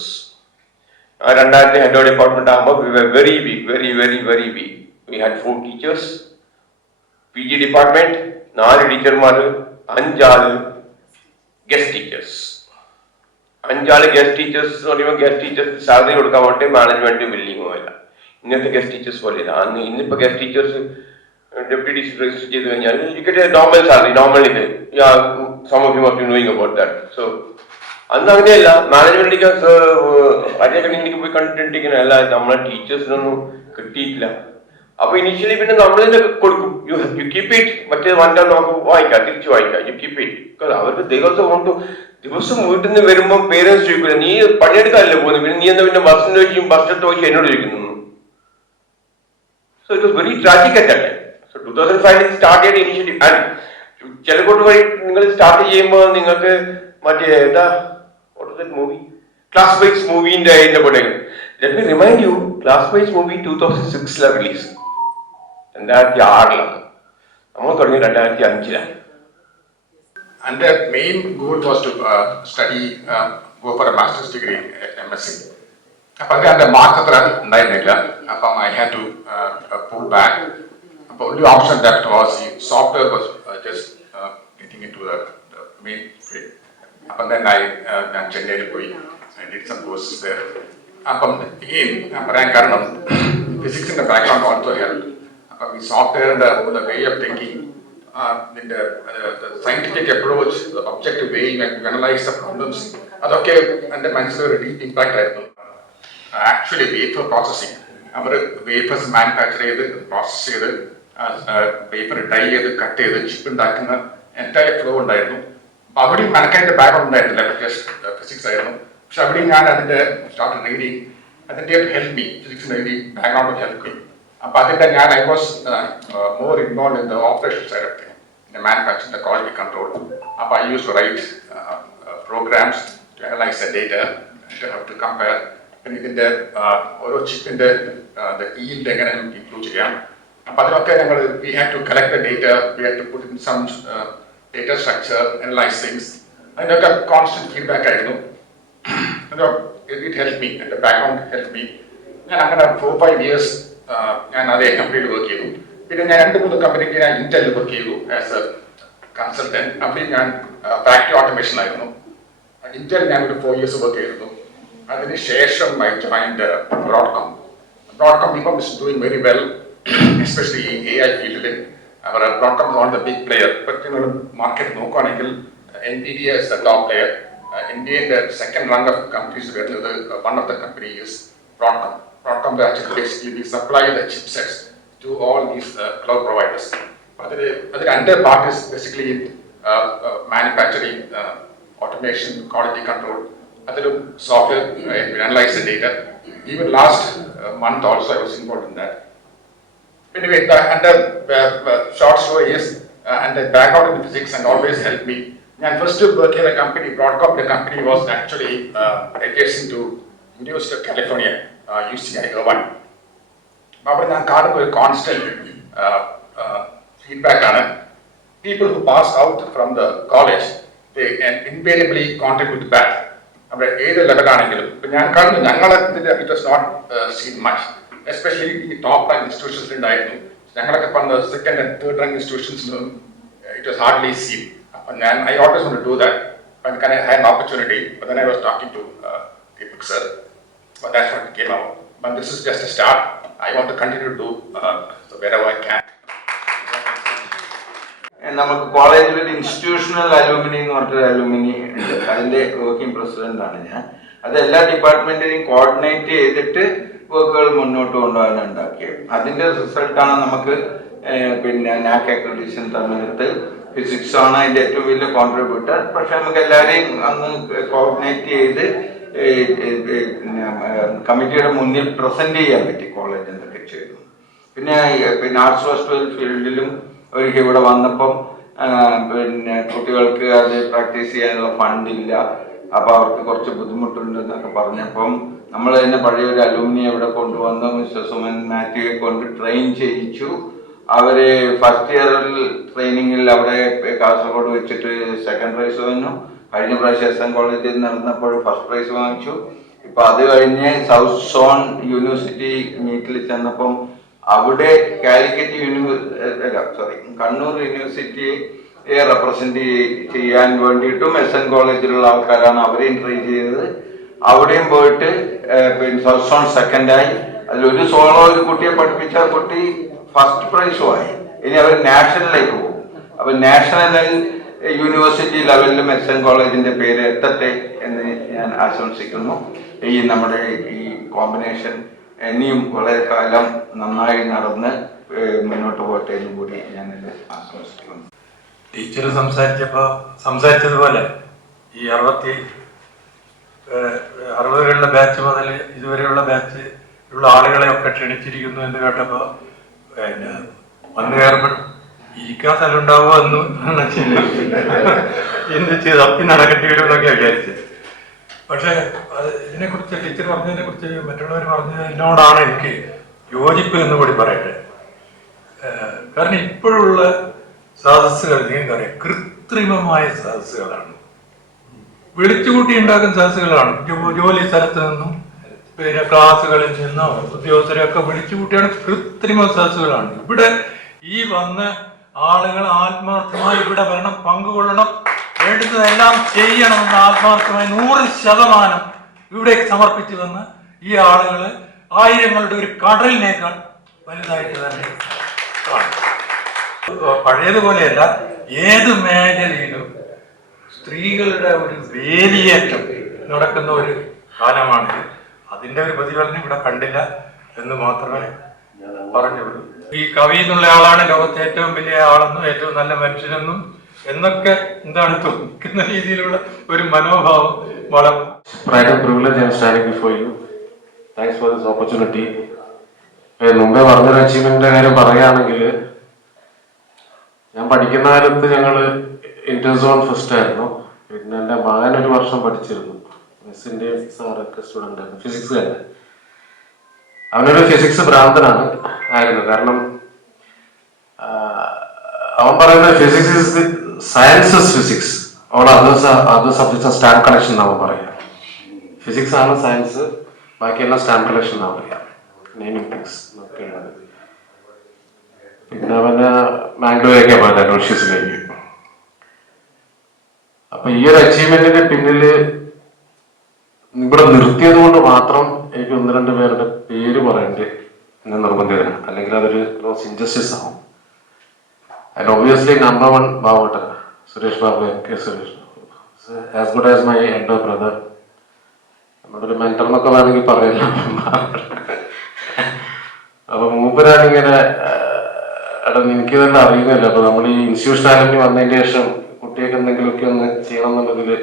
Under the head of department, we were very weak, very, very, very weak. We had 4 teachers. PG department, 4 teachers, 5 guest teachers. 5 guest teachers, not even guest teachers, salary would come out, management building. ഇന്നത്തെ guest teachers പോലെ ഇല്ല. അന്ന് ഇന്നിപ്പോ guest teachers deputy register ചെയ്ത് കഴിഞ്ഞാൽ normal salary, normal ഇത് sum of you must be knowing about that. So അന്ന് അങ്ങനെയല്ല. മാനേജ്മെന്റിലേക്ക് അധ്യാപകനിലേക്ക് പോയി കണ്ടിട്ടുണ്ടെങ്കിൽ അല്ല, നമ്മളെ ടീച്ചേഴ്സിനൊന്നും കിട്ടിയിട്ടില്ല. അപ്പൊ ഇനിഷ്യലി പിന്നെ നമ്മളിത് കൊടുക്കും, യു കീപ് ഇറ്റ്. മറ്റേ വണ്ടാ നമുക്ക് വായിക്കാം, തിരിച്ചു വായിക്കാം, യു കീപ് ഇറ്റ്. അവർക്ക് ദിവസം വീട്ടിൽ നിന്ന് വരുമ്പോൾ പേരൻസ് ചോദിക്കില്ല, നീ പണിയെടുക്കാനല്ലേ പോകുന്നത്, പിന്നെ നീ എന്താ പിന്നെ ബസ്സിന്റെ ചോദിക്കും, ബസ്സിന്റെ ചോദിച്ചു എന്നോട് ചോദിക്കുന്നു. So it was very tragic at that time. So 2005 it started initiative, and ചിലപ്പോൾ വഴി നിങ്ങൾ സ്റ്റാർട്ട് ചെയ്യുമ്പോൾ നിങ്ങൾക്ക് മറ്റേ എന്താ what was that movie? Classmates മൂവിന്റെ അതിന്റെ പോലെ. Let me remind you, Classmates movie 2006 release, 2006 നമ്മൾ തുടങ്ങി 2005. And the main goal was to study, go for a master's degree at MSc. അപ്പം അതിൻ്റെ മാർക്ക് അത്ര ഉണ്ടായിരുന്നില്ല. അപ്പം I had to pull back. അപ്പോൾ only option that was the software was just getting into the main field. അപ്പം then ഞാൻ ചെന്നൈയിൽ പോയി, I did some courses there. അപ്പം again ഞാൻ പറയാൻ കാരണം ഫിസിക്സിൻ്റെ ബാക്ക്ഗ്രൗണ്ട് ഓൾസോ ഹെൽപ്പ്. അപ്പം ഈ സോഫ്റ്റ്വെയറിൻ്റെ way of thinking, the scientific approach, the objective way you analyze the problems, അതൊക്കെ എൻ്റെ മനസ്സിലൊരു ഡീപ്പ് ഇമ്പാക്റ്റ് ആയിരുന്നു. ആക്ച്വലി വേപ്പർ പ്രോസസ്സിങ്, അവർ വേപ്പേഴ്സ് മാനുഫാക്ചർ ചെയ്ത് പ്രോസസ് ചെയ്ത് പേപ്പർ ഡൈ ചെയ്ത് കട്ട് ചെയ്ത് ചിപ്പ് ഉണ്ടാക്കുന്ന എൻറ്റയർ ഫ്ലോ ഉണ്ടായിരുന്നു. അപ്പോൾ അവിടെയും മനക്കതിൻ്റെ ബാക്ക്ഗ്രൗണ്ട് ഉണ്ടായിരുന്നില്ല, ജസ്റ്റ് ഫിസിക്സ് ആയിരുന്നു. പക്ഷെ അവിടെയും ഞാൻ അതിൻ്റെ സ്റ്റാർട്ട് റീഡിങ്, അതിൻ്റെ ഹെൽപ്പ് മീ, ഫിസിക്സിൻ്റെ ഈ ബാക്ക്ഗ്രൗണ്ട് ഹെൽപ്പ് മീ. അപ്പോൾ അതിൻ്റെ ഞാൻ I was more involve in the operation side of thing, in the manufacturing, the quality control. അപ്പോൾ I use to write programs to analyse the data, to compare. പിന്നെ ഇതിൻ്റെ ഓരോ ചിപ്പിൻ്റെ yield എങ്ങനെ നമുക്ക് improve ചെയ്യാം. അപ്പം അതിനൊക്കെ ഞങ്ങൾ we have to collect the data, we have to put in some data structure, analyse things. അതിനൊക്കെ കോൺസ്റ്റന്റ് ഫീഡ്ബാക്ക് ആയിരുന്നു. ഇറ്റ് ഹെൽപ്പ് മീ, എൻ്റെ ബാക്ക്ഗ്രൗണ്ട് ഹെൽപ്പ് മീ. ഞാൻ അങ്ങനെ 4-5 years ഞാൻ അതേ കമ്പനിയിൽ വർക്ക് ചെയ്തു. പിന്നെ ഞാൻ 2-3 കമ്പനിക്ക് ഞാൻ ഇന്റലിൽ വർക്ക് ചെയ്തു ആസ് എ കൺസൾട്ടൻറ്റ്. അവിടെ ഞാൻ ഫാക്ടറി ഓട്ടോമേഷൻ ആയിരുന്നു. ഇന്റൽ ഞാൻ ഒരു 4 years വർക്ക് ചെയ്തിരുന്നു. അതിനുശേഷം I joined Broadcom. Broadcom is doing very well, especially in AI field. Broadcom is one of the big player. But you know, market നോക്കുകയാണെങ്കിൽ NVIDIA is the top player. India, the second rung of companies, one of the company is Broadcom. Broadcom actually basically we supply the chipsets to all these cloud providers. The under part is basically manufacturing, automation, quality control. Other software, we analyze the data. Even last month also I was involved in that. Anyway, short story is, and the background in physics and always helped me. And first to work in a company, Broadcom, the company was actually adjacent to University of California, UCI Irvine. But I got a constant feedback on it. People who passed out from the college, they can invariably contribute back. അവിടെ ഏത് ലെവലാണെങ്കിലും ഇപ്പം ഞാൻ കാണുന്നു ഞങ്ങളെ it was not seen much, especially ഈ top rank ഇൻസ്റ്റിറ്റ്യൂഷൻസിൽ ഉണ്ടായിരുന്നു. ഞങ്ങളൊക്കെ പറഞ്ഞ സെക്കൻഡ് ആൻഡ് തേർഡ് റാങ്ക് ഇൻസ്റ്റിറ്റ്യൂഷൻസിലും ഇറ്റ് വാസ് ഹാർഡ്ലി സീൻ. അപ്പം I always want to do that. When I had an opportunity, but then I was talking to Deepak sir, but that's what came out. But this is just a start. I want to continue to do so wherever I can. നമുക്ക് കോളേജിൽ ഒരു institutional അലൂമിനി എന്ന് പറഞ്ഞൊരു അലൂമിനി ഉണ്ട്. അതിന്റെ working president ആണ് ഞാൻ. അത് എല്ലാ ഡിപ്പാർട്ട്മെന്റിനെയും കോർഡിനേറ്റ് ചെയ്തിട്ട് വർക്കുകൾ മുന്നോട്ട് കൊണ്ടുപോകാൻ ഉണ്ടാക്കിയത്. അതിന്റെ റിസൾട്ടാണ് നമുക്ക് പിന്നെ നാക് അക്രഡിറ്റേഷൻ തന്നിട്ട്. ഫിസിക്സ് ആണ് അതിന്റെ ഏറ്റവും വലിയ കോൺട്രിബ്യൂട്ടർ. പക്ഷെ നമുക്ക് എല്ലാവരെയും അന്ന് കോർഡിനേറ്റ് ചെയ്ത് കമ്മിറ്റിയുടെ മുന്നിൽ പ്രസന്റ് ചെയ്യാൻ പറ്റി കോളേജ് എന്തൊക്കെ ചെയ്തു. പിന്നെ ആർട്സ് ഫെസ്റ്റിവൽ ഫീൽഡിലും ഒരിക്കൽ ഇവിടെ വന്നപ്പം പിന്നെ കുട്ടികൾക്ക് അത് പ്രാക്ടീസ് ചെയ്യാനുള്ള ഫണ്ടില്ല, അപ്പൊ അവർക്ക് കുറച്ച് ബുദ്ധിമുട്ടുണ്ടെന്നൊക്കെ പറഞ്ഞപ്പം നമ്മൾ തന്നെ പഴയ ഒരു അലൂമിനി ഇവിടെ കൊണ്ടുവന്ന് മിസ്റ്റർ സുമൻ മാത്യുവെ കൊണ്ട് ട്രെയിൻ ചെയ്യിച്ചു. അവര് ഫസ്റ്റ് ഇയറിൽ ട്രെയിനിങ്ങിൽ അവിടെ കാസർഗോഡ് വെച്ചിട്ട് സെക്കൻഡ് പ്രൈസ് വന്നു. കഴിഞ്ഞ പ്രാവശ്യം SM കോളേജിൽ നടന്നപ്പോൾ ഫസ്റ്റ് പ്രൈസ് വാങ്ങിച്ചു. ഇപ്പൊ അത് കഴിഞ്ഞ് സൗത്ത് സോൺ യൂണിവേഴ്സിറ്റി മീറ്റിൽ ചെന്നപ്പം അവിടെ കാലിക്കറ്റ് കണ്ണൂർ യൂണിവേഴ്സിറ്റിയെ റെപ്രസെന്റ് ചെയ്യാൻ വേണ്ടിയിട്ടും SN കോളേജിലുള്ള ആൾക്കാരാണ് അവരെയും ട്രൈ ചെയ്തത്. അവിടെയും പോയിട്ട് പിന്നെ സൗത്ത് സോൺ സെക്കൻഡായി. അതിലൊരു സോളോ ഒരു കുട്ടിയെ പഠിപ്പിച്ച കുട്ടി ഫസ്റ്റ് പ്രൈസുമായി. ഇനി അവർ നാഷണലിലേക്ക് പോകും. അപ്പൊ നാഷണൽ യൂണിവേഴ്സിറ്റി ലെവലിലും SN കോളേജിന്റെ പേര് എത്തട്ടെ എന്ന് ഞാൻ ആശംസിക്കുന്നു. ഈ നമ്മുടെ ഈ കോമ്പിനേഷൻ ഇനിയും വളരെ കാലം നന്നായി നടന്ന് മുന്നോട്ട് പോട്ടെ എന്നും കൂടി ഞാൻ ആശംസിക്കുന്നു. ടീച്ചർ സംസാരിച്ചതുപോലെ ഈ 60കളുടെ ബാച്ച് മുതൽ ഇതുവരെയുള്ള ബാച്ച് ഉള്ള ആളുകളെയൊക്കെ ക്ഷണിച്ചിരിക്കുന്നു എന്ന് കേട്ടപ്പോൾ പിന്നെ വന്നു കയറുമ്പോൾ ഇരിക്കാൻ സ്ഥലം ഉണ്ടാവുമോ എന്ന് എന്ത് ചെയ്ത് തപ്പി നടക്കേണ്ടി വരും എന്നൊക്കെ വിചാരിച്ചത്. പക്ഷെ ഇതിനെക്കുറിച്ച് ടീച്ചർ പറഞ്ഞതിനെ കുറിച്ച് മറ്റുള്ളവർ പറഞ്ഞതിനോടാണ് എനിക്ക് യോജിപ്പ് എന്ന് കൂടി പറയട്ടെ. കാരണം ഇപ്പോഴുള്ള സദസ്സുകൾ നിങ്ങൾക്കറിയാം കൃത്രിമമായ സദസ്സുകളാണ്, വിളിച്ചുകൂട്ടി ഉണ്ടാക്കുന്ന സദസ്സുകളാണ്. ജോലി സ്ഥലത്ത് നിന്നും പിന്നെ ക്ലാസ്സുകളിൽ നിന്നോ ഉദ്യോഗസ്ഥരെയൊക്കെ വിളിച്ചുകൂട്ടിയാണ് കൃത്രിമ സദസ്സുകളാണ്. ഇവിടെ ഈ വന്ന ആളുകൾ ആത്മാർത്ഥമായി ഇവിടെ വരണം, പങ്കുകൊള്ളണം, വേണ്ടുന്നതെല്ലാം ചെയ്യണമെന്ന് ആത്മാർത്ഥമായി 100% ഇവിടേക്ക് സമർപ്പിച്ചു വന്ന് ഈ ആളുകൾ ആയിരങ്ങളുടെ ഒരു കടലിനേക്കാൾ വലുതായിട്ട് തന്നെ പഴയതുപോലെയല്ല. ഏത് മേഖലയിലും സ്ത്രീകളുടെ ഒരു വേലിയേറ്റം നടക്കുന്ന ഒരു കാലമാണിത്. അതിന്റെ ഒരു പ്രതിഫലനം ഇവിടെ കണ്ടില്ല എന്ന് മാത്രമേ പറഞ്ഞുള്ളൂ. ഈ കവി എന്നുള്ള ആളാണ് ലോകത്തെ ഏറ്റവും വലിയ ആളെന്നും ഏറ്റവും നല്ല മനുഷ്യനെന്നും എന്നൊക്കെ എന്താണ് തോന്നിക്കുന്ന രീതിയിലുള്ള ഒരു മനോഭാവം വളർന്നു. Pride and privilege I am standing before you. Thanks for this opportunity. മുമ്പേ പറഞ്ഞൊരു അച്ചീവ്മെന്റിന്റെ കാര്യം പറയുകയാണെങ്കിൽ, ഞാൻ പഠിക്കുന്ന കാലത്ത് ഞങ്ങള് ഇന്റർസോൺ ഫസ്റ്റ് ആയിരുന്നു. പിന്നെ എൻ്റെ മകൻ ഒരു വർഷം പഠിച്ചിരുന്നു. മിസ്സിന്റെ സാറൊക്കെ സ്റ്റുഡൻ്റ് ആയിരുന്നു, ഫിസിക്സ് തന്നെ. അവനൊരു ഫിസിക്സ് ഭ്രാന്തനാണ് ആയിരുന്നു. കാരണം അവൻ പറയുന്നത് physics is science is physics, all other subjects stamp collection എന്നാവും പറയാം. ഫിസിക്സ് ആണ് സയൻസ്, ബാക്കിയെല്ലാം സ്റ്റാമ്പ് കളക്ഷൻ എന്നാ പറയാം, നെയിമിംഗ് തിങ്സ് എന്നൊക്കെ ഉള്ളത്. പിന്നെ അവന് മാംഗ്ലൂരൊക്കെ പോയത് അഡോഷ്യസിലേക്ക്. അപ്പൊ ഈ ഒരു അച്ചീവ്മെന്റിന്റെ പിന്നില് ഇവിടെ നിർത്തിയത് കൊണ്ട് മാത്രം എനിക്ക് 1-2 പേരുടെ പേര് പറയേണ്ടി എന്ന് നിർബന്ധിതനാണ്, അല്ലെങ്കിൽ അതൊരു ഗ്രോസ് ഇൻജസ്റ്റിസ് ആവും. And obviously number 1 Bhavata, Suresh Babu, MK Suresh Babu, as good as my elder brother. നമ്മുടെ ഒരു മെന്റർ എന്നൊക്കെ വേണമെങ്കിൽ പറയില്ല. അപ്പൊ മൂപ്പരാണിങ്ങനെ എനിക്ക് തന്നെ അറിയുന്നില്ല. അപ്പൊ നമ്മൾ ഈ ഇൻസ്റ്റിറ്റ്യൂഷനാലിറ്റി വന്നതിന് ശേഷം കുട്ടിയൊക്കെ എന്തെങ്കിലുമൊക്കെ ഒന്ന് ചെയ്യണം എന്നുള്ളതില്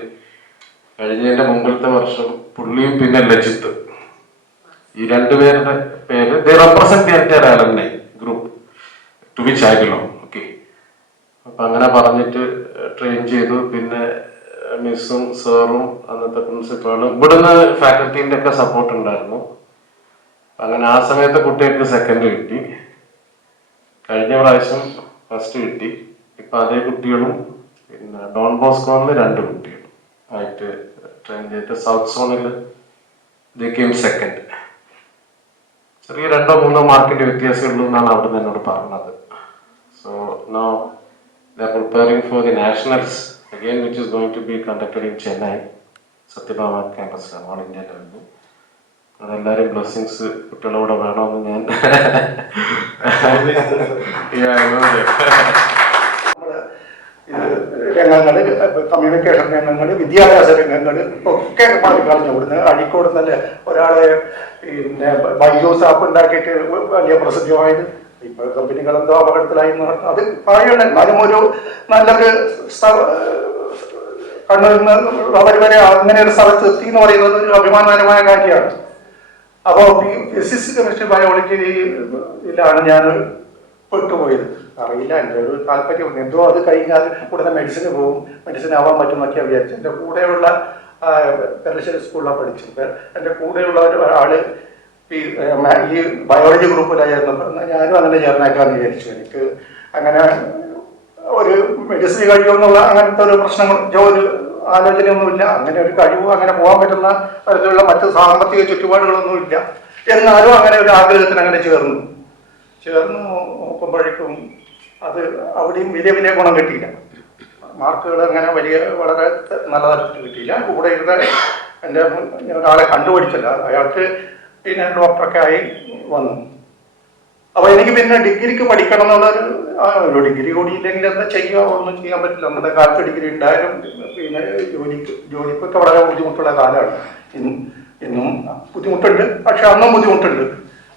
കഴിഞ്ഞതിന്റെ മുമ്പിലത്തെ വർഷം പുള്ളിയും പിന്നെ ലജിത്ത്, ഈ 2 പേരുടെ പേര് they represent the entire alumni group to which I belong. അപ്പൊ അങ്ങനെ പറഞ്ഞിട്ട് ട്രെയിൻ ചെയ്തു. പിന്നെ മിസ്സും സാറും അന്നത്തെ പ്രിൻസിപ്പാളും ഇവിടുന്ന് ഫാക്കൽറ്റീൻ്റെ ഒക്കെ സപ്പോർട്ട് ഉണ്ടായിരുന്നു. അങ്ങനെ ആ സമയത്ത് കുട്ടികൾക്ക് സെക്കൻഡ് കിട്ടി, കഴിഞ്ഞ പ്രാവശ്യം ഫസ്റ്റ് കിട്ടി. ഇപ്പൊ അതേ കുട്ടികളും പിന്നെ ഡോൺ ബോസ്കോണിൽ 2 കുട്ടികൾ ആയിട്ട് ട്രെയിൻ ചെയ്തിട്ട് സൗത്ത് സോണിൽ സെക്കൻഡ്. ചെറിയ 2-3 മാർക്കിന്റെ വ്യത്യാസമുള്ളൂ എന്നാണ് അവിടെ നിന്ന് എന്നോട് പറഞ്ഞത്. So no they are preparing for the nationals again, which is going to be conducted in Chennai, Satyabama campus, all India level. അതെല്ലാവരും ബ്ലെസ്സിങ്സ് കുട്ടികളോടെ വേണമെന്ന് ഞാൻ രംഗങ്ങൾ, കമ്മ്യൂണിക്കേഷൻ രംഗങ്ങൾ, വിദ്യാഭ്യാസ രംഗങ്ങൾ ഒക്കെ മാറിക്കളഞ്ഞു. ഇവിടുന്ന് അഴീക്കോട് തന്നെ ഒരാളെ പിന്നെ ബൈജൂസ് ആപ്പ് ഉണ്ടാക്കിയിട്ട് വലിയ പ്രസിദ്ധമായത്. ഇപ്പൊ കമ്പനികളെന്തോ അപകടത്തിലായി അത് പറയണ്ട. എന്നാലും ഒരു നല്ലൊരു കണ്ണൂരിൽ നിന്ന് അവർ വരെ അങ്ങനെ ഒരു സ്ഥലത്ത് എത്തി എന്ന് പറയുന്നത് ഒരു അഭിമാനകരമായ കാര്യമാണ്. അപ്പോൾ ഫിസിക്സ്, കെമിസ്ട്രി, ബയോളജിയിലാണ് ഞാൻ പെട്ടുപോയത്. അറിയില്ല, എൻ്റെ ഒരു താല്പര്യം എന്തോ അത് കഴിഞ്ഞാൽ ഉടനെ മെഡിസിന് പോകും, മെഡിസിൻ ആവാൻ പറ്റുമെന്നൊക്കെയാണ് വിചാരിച്ചത്. എൻ്റെ കൂടെയുള്ള പെരശ്ശേരി സ്കൂളിലാണ് പഠിച്ചത്. എൻ്റെ കൂടെയുള്ള ഒരാള് ഈ ബയോളജി ഗ്രൂപ്പിലായിരുന്നു. ഞാനും അങ്ങനെ ചേർന്നേക്കാന്ന് വിചാരിച്ചു. എനിക്ക് അങ്ങനെ ഒരു മെഡിസിൻ കഴിയുമെന്നുള്ള അങ്ങനത്തെ ഒരു പ്രശ്നങ്ങൾ ഒരു ആലോചനയൊന്നുമില്ല. അങ്ങനെ ഒരു കഴിവോ അങ്ങനെ പോകാൻ പറ്റുന്ന തരത്തിലുള്ള മറ്റ് സാമ്പത്തിക ചുറ്റുപാടുകളൊന്നും ഇല്ല. എന്നാലും അങ്ങനെ ഒരു ആഗ്രഹത്തിന് അങ്ങനെ ചേർന്നു നോക്കുമ്പോഴേക്കും അത് അവിടെയും വലിയ ഗുണം കിട്ടിയില്ല. മാർക്കുകൾ അങ്ങനെ വളരെ നല്ല തരത്തിൽ കിട്ടിയില്ല. കൂടെ ഇരുന്ന എൻ്റെ ഒരാളെ കണ്ടുപിടിച്ചില്ല. അയാൾക്ക് പിന്നെ ഡോക്ടറൊക്കെ ആയി വന്നു. അപ്പോൾ എനിക്ക് പിന്നെ ഡിഗ്രിക്ക് പഠിക്കണം എന്നുള്ളൊരു ഡിഗ്രി കൂടിയില്ലെങ്കിൽ എന്താ ചെയ്യുക, ഒന്നും ചെയ്യാൻ പറ്റില്ല. അന്നത്തെ കാലത്ത് ഡിഗ്രി ഉണ്ടായാലും പിന്നെ ജോലിക്കൊക്കെ വളരെ ബുദ്ധിമുട്ടുള്ള കാലമാണ്. ഇന്നും ബുദ്ധിമുട്ടുണ്ട്, പക്ഷെ അന്നും ബുദ്ധിമുട്ടുണ്ട്.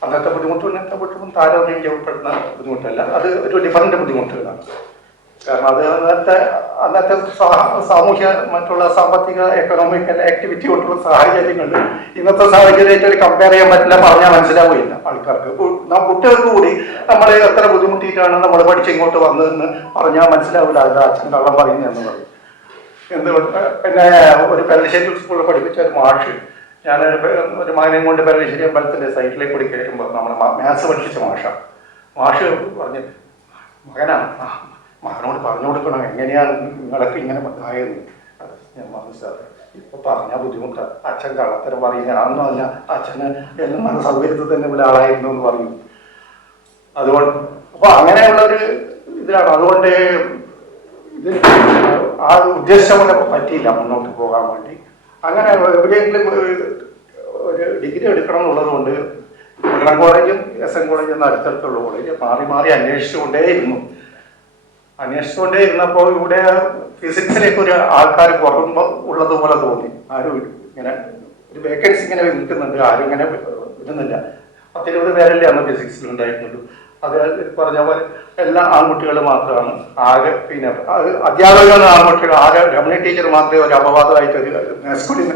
അന്നത്തെ ബുദ്ധിമുട്ടും ഇന്നത്തെ ബുദ്ധിമുട്ടും താരതമ്യം ചെയ്യപ്പെടുന്ന ബുദ്ധിമുട്ടല്ല. അത് ഒരു ഡിഫറൻറ്റ് ബുദ്ധിമുട്ടുകളാണ്. കാരണം അത് അന്നത്തെ സാമൂഹ്യ മറ്റുള്ള സാമ്പത്തിക എക്കണോമിക്കൽ ആക്ടിവിറ്റി കൊണ്ടുള്ള സാഹചര്യങ്ങളിൽ ഇന്നത്തെ സാഹചര്യത്തിൽ കമ്പയർ ചെയ്യാൻ പറ്റില്ല, പറഞ്ഞാൽ മനസ്സിലാവുകയില്ല ആൾക്കാർക്ക്. കുട്ടികൾക്ക് കൂടി നമ്മൾ എത്ര ബുദ്ധിമുട്ടിയിട്ടാണ് നമ്മൾ പഠിച്ചിങ്ങോട്ട് വന്നതെന്ന് പറഞ്ഞാൽ മനസ്സിലാവില്ല. അത് അച്ഛൻ കള്ളം പറയുന്നതെന്ന് പറയും. എന്തുകൊണ്ട് പിന്നെ ഒരു പെരശ്ശേരി സ്കൂളിൽ പഠിപ്പിച്ച ഒരു മാഷ്, ഞാനൊരു മകനെയും കൊണ്ട് പെരശ്ശേരി അമ്പലത്തിൻ്റെ സൈറ്റിലേക്ക് കൂടി കയറ്റുമ്പോൾ നമ്മുടെ മാത്സ് പഠിപ്പിച്ച മാഷ് പറഞ്ഞു, മകനോട് പറഞ്ഞു കൊടുക്കണം എങ്ങനെയാണ് നിങ്ങളൊക്കെ ഇങ്ങനെ ആയെന്ന്. ഞാൻ മനസ്സിലാക്കി. ഇപ്പൊ പറഞ്ഞാൽ ബുദ്ധിമുട്ടാണ്. അച്ഛൻ കള്ളത്തരം പറയുന്ന അതൊന്നും അല്ല, അച്ഛന് എല്ലാം നല്ല സൗകര്യത്തിൽ തന്നെ ഉള്ള ആളായിരുന്നു എന്ന് പറഞ്ഞു. അതുകൊണ്ട് അപ്പൊ അങ്ങനെയുള്ള ഒരു ഇതിലാണ്. അതുകൊണ്ട് ഇത് ആ ഉദ്ദേശം പോലെ പറ്റിയില്ല മുന്നോട്ട് പോകാൻ വേണ്ടി. അങ്ങനെ എവിടെയെങ്കിലും ഒരു ഡിഗ്രി എടുക്കണം എന്നുള്ളത് കൊണ്ട് മംഗളം കോളേജും എസ് എൻ കോളേജും അടുത്തടുത്തുള്ള കോളേജ് മാറി അന്വേഷിച്ചുകൊണ്ടേയിരുന്നു. ഇരുന്നപ്പോൾ ഇവിടെ ഫിസിക്സിലേക്ക് ഒരു ആൾക്കാർ കുറവുമ്പോൾ ഉള്ളതുപോലെ തോന്നി. ആരും ഇങ്ങനെ ഒരു വേക്കൻസി ഇങ്ങനെ നിൽക്കുന്നുണ്ട്, ആരും ഇങ്ങനെ ഇടുന്നില്ല. 10-20 പേരല്ലേ അന്ന് ഫിസിക്സിൽ ഉണ്ടായിരുന്നുള്ളൂ. അത് പറഞ്ഞ പോലെ എല്ലാ ആൺകുട്ടികൾ മാത്രമാണ്. ആകെ പിന്നെ അധ്യാപകരാണ് ആൺകുട്ടികൾ. ആകെ രമണി ടീച്ചർ മാത്രമേ ഒരു അപവാദമായിട്ട് ഒരു സ്കൂളിൽ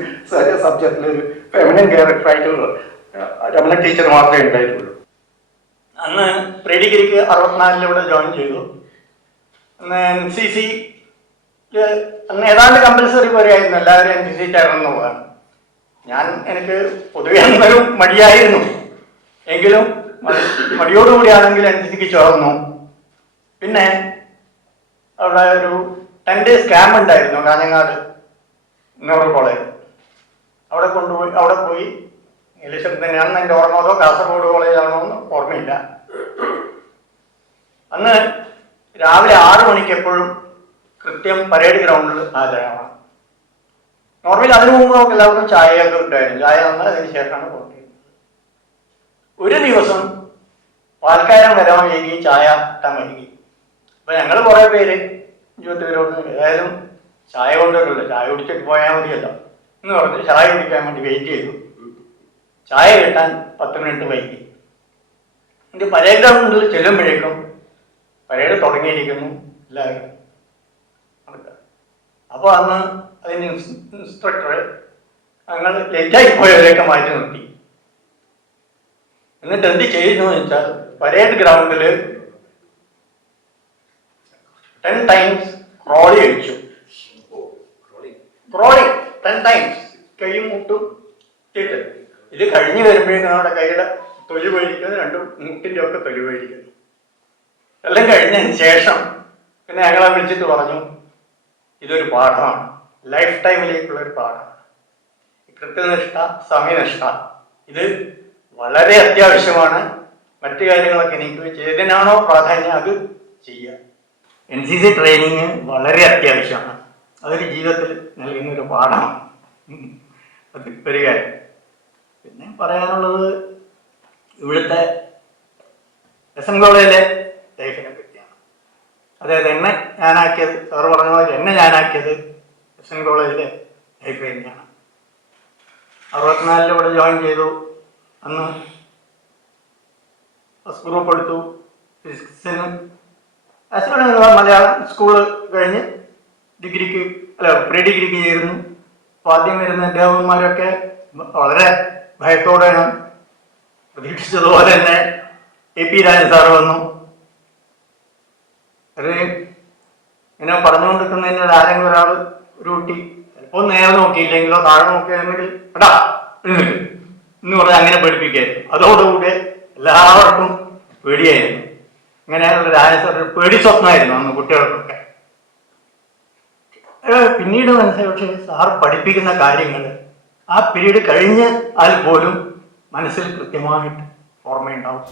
സബ്ജക്റ്റിൽ ഒരു ഫെമിനിൻ ക്യാരക്ടറായിട്ട് രമണി ടീച്ചർ മാത്രമേ ഉണ്ടായിട്ടുള്ളൂ. അന്ന് പ്രീ ഡിഗ്രിക്ക് 64 ജോയിൻ ചെയ്തു. NCC അന്ന് ഏതാണ്ട് കമ്പൽസറി പോലെയായിരുന്നു എല്ലാവരും NCC ചേർന്ന് പോകാൻ. എനിക്ക് പൊതുവെ അന്നൊരു മടിയായിരുന്നു. എങ്കിലും മടിയോടുകൂടിയാണെങ്കിൽ NCCക്ക് ചേർന്നു. പിന്നെ അവിടെ ഒരു 10 days ക്യാമ്പ് ഉണ്ടായിരുന്നു കാഞ്ഞങ്ങാട് നെഹ്റു കോളേജ്. അവിടെ പോയി ഇലക്ഷൻ തന്നെയാണെന്ന് എൻ്റെ ഓർമ്മ. അതോ കാസർഗോഡ് കോളേജാണോ എന്ന് ഓർമ്മയില്ല. അന്ന് രാവിലെ 6 മണിക്ക് എപ്പോഴും കൃത്യം പരേഡ് ഗ്രൗണ്ടിൽ ഹാജരാകണം. നോർമലി അതിനു മുമ്പ് നമുക്ക് എല്ലാവർക്കും ചായയൊക്കെ ഉണ്ടായിരുന്നു. ചായ തന്നാൽ അതിന് ശേഷമാണ് പോകേണ്ടത്. ഒരു ദിവസം പാൽക്കാരൻ വരാൻ വൈകി, ചായ ഇട്ടാൻ വൈകി. അപ്പൊ ഞങ്ങൾ കുറെ പേര് 20 പേരോട് ഏതായാലും ചായ കൊണ്ടുവരില്ല, ചായ കുടിച്ചിട്ട് പോയാൽ മതിയല്ലോ എന്ന് പറഞ്ഞ് ചായ കുടിക്കാൻ വേണ്ടി വെയിറ്റ് ചെയ്തു. ചായ കിട്ടാൻ 10 മിനിറ്റ് വൈകി. എൻ്റെ പരേഡ് ഗ്രൗണ്ടിൽ ചെല്ലുമ്പോഴേക്കും പരേഡ് തുടങ്ങിയിരിക്കുന്നു എല്ലാവരും. അപ്പോൾ അന്ന് അതിന് ഇൻസ്ട്രക്ടർ ഞങ്ങൾ ലേറ്റായി പോയവരെയൊക്കെ മാറ്റി നിർത്തി. എന്നിട്ട് എന്ത് ചെയ്യുന്നു വെച്ചാൽ പരേഡ് ഗ്രൗണ്ടിൽ 10 times ക്രോളി കഴിച്ചു. ക്രോളി 10 times കൈയും മുട്ടും ഇട്ടിട്ട്. ഇത് കഴിഞ്ഞ് വരുമ്പോഴേക്കും നമ്മുടെ കൈയുടെ തൊലി പോയിരിക്കുന്നു, 2 മുട്ടിൻ്റെ ഒക്കെ തൊലി പോയിരിക്കുന്നു. എല്ലാം കഴിഞ്ഞതിന് ശേഷം പിന്നെ ഞങ്ങളെ വിളിച്ചിട്ട് പറഞ്ഞു, ഇതൊരു പാഠമാണ്, ലൈഫ് ടൈമിലേക്കുള്ള ഒരു പാഠമാണ്. കൃത്യനിഷ്ഠ, സമയനിഷ്ഠ ഇത് വളരെ അത്യാവശ്യമാണ്. മറ്റു കാര്യങ്ങളൊക്കെ എനിക്ക് ചെയ്തതിനാണോ പ്രാധാന്യം അത് ചെയ്യുക. NCC ട്രെയിനിങ് വളരെ അത്യാവശ്യമാണ്. അതൊരു ജീവിതത്തിൽ നൽകുന്ന ഒരു പാഠമാണ്. അത് ഒരു കാര്യം. പിന്നെ പറയാനുള്ളത് ഇവിടുത്തെ SN കോളേജിലെ ലൈഫിനെ പറ്റിയാണ്. അതായത് എന്നെ ഞാനാക്കിയത്, സാറ് പറഞ്ഞ പോലെ എന്നെ ഞാനാക്കിയത് SN കോളേജിലെ ലൈഫ് തന്നെയാണ്. 64 ഇവിടെ ജോയിൻ ചെയ്തു. അന്ന് ഫസ്റ്റ് ഗ്രൂപ്പ് എടുത്തു. ഫിസിക്സിന് മലയാളം സ്കൂള് കഴിഞ്ഞ് ഡിഗ്രിക്ക് പ്രീ ഡിഗ്രിക്ക് ചേരുന്നു. അപ്പോൾ ആദ്യം വരുന്ന അധ്യാപകന്മാരൊക്കെ വളരെ ഭയത്തോടെയാണ്. പ്രതീക്ഷിച്ചതുപോലെ തന്നെ AP രാജൻ സാറ് വന്നു. ഒരു ഇങ്ങനെ പറഞ്ഞുകൊണ്ടിരിക്കുന്നതിന് ആരെങ്കിലും ഒരാൾ ഒരു കുട്ടി ചിലപ്പോൾ നേരെ നോക്കിയില്ലെങ്കിലോ താഴെ നോക്കിയാണെങ്കിൽ എടാ എന്ന് പറഞ്ഞാൽ അങ്ങനെ പേടിപ്പിക്കായിരുന്നു. അതോടുകൂടി എല്ലാവർക്കും പേടിയായിരുന്നു. ഇങ്ങനെയുള്ള രാജസാർ പേടി സ്വപ്നമായിരുന്നു അന്ന് കുട്ടികൾക്കൊക്കെ. പിന്നീട് മനസ്സിലായി, പക്ഷേ സാർ പഠിപ്പിക്കുന്ന കാര്യങ്ങൾ ആ പീരീഡ് കഴിഞ്ഞ് ആൽ പോലും മനസ്സിൽ കൃത്യമായിട്ട് ഓർമ്മയുണ്ടാവും.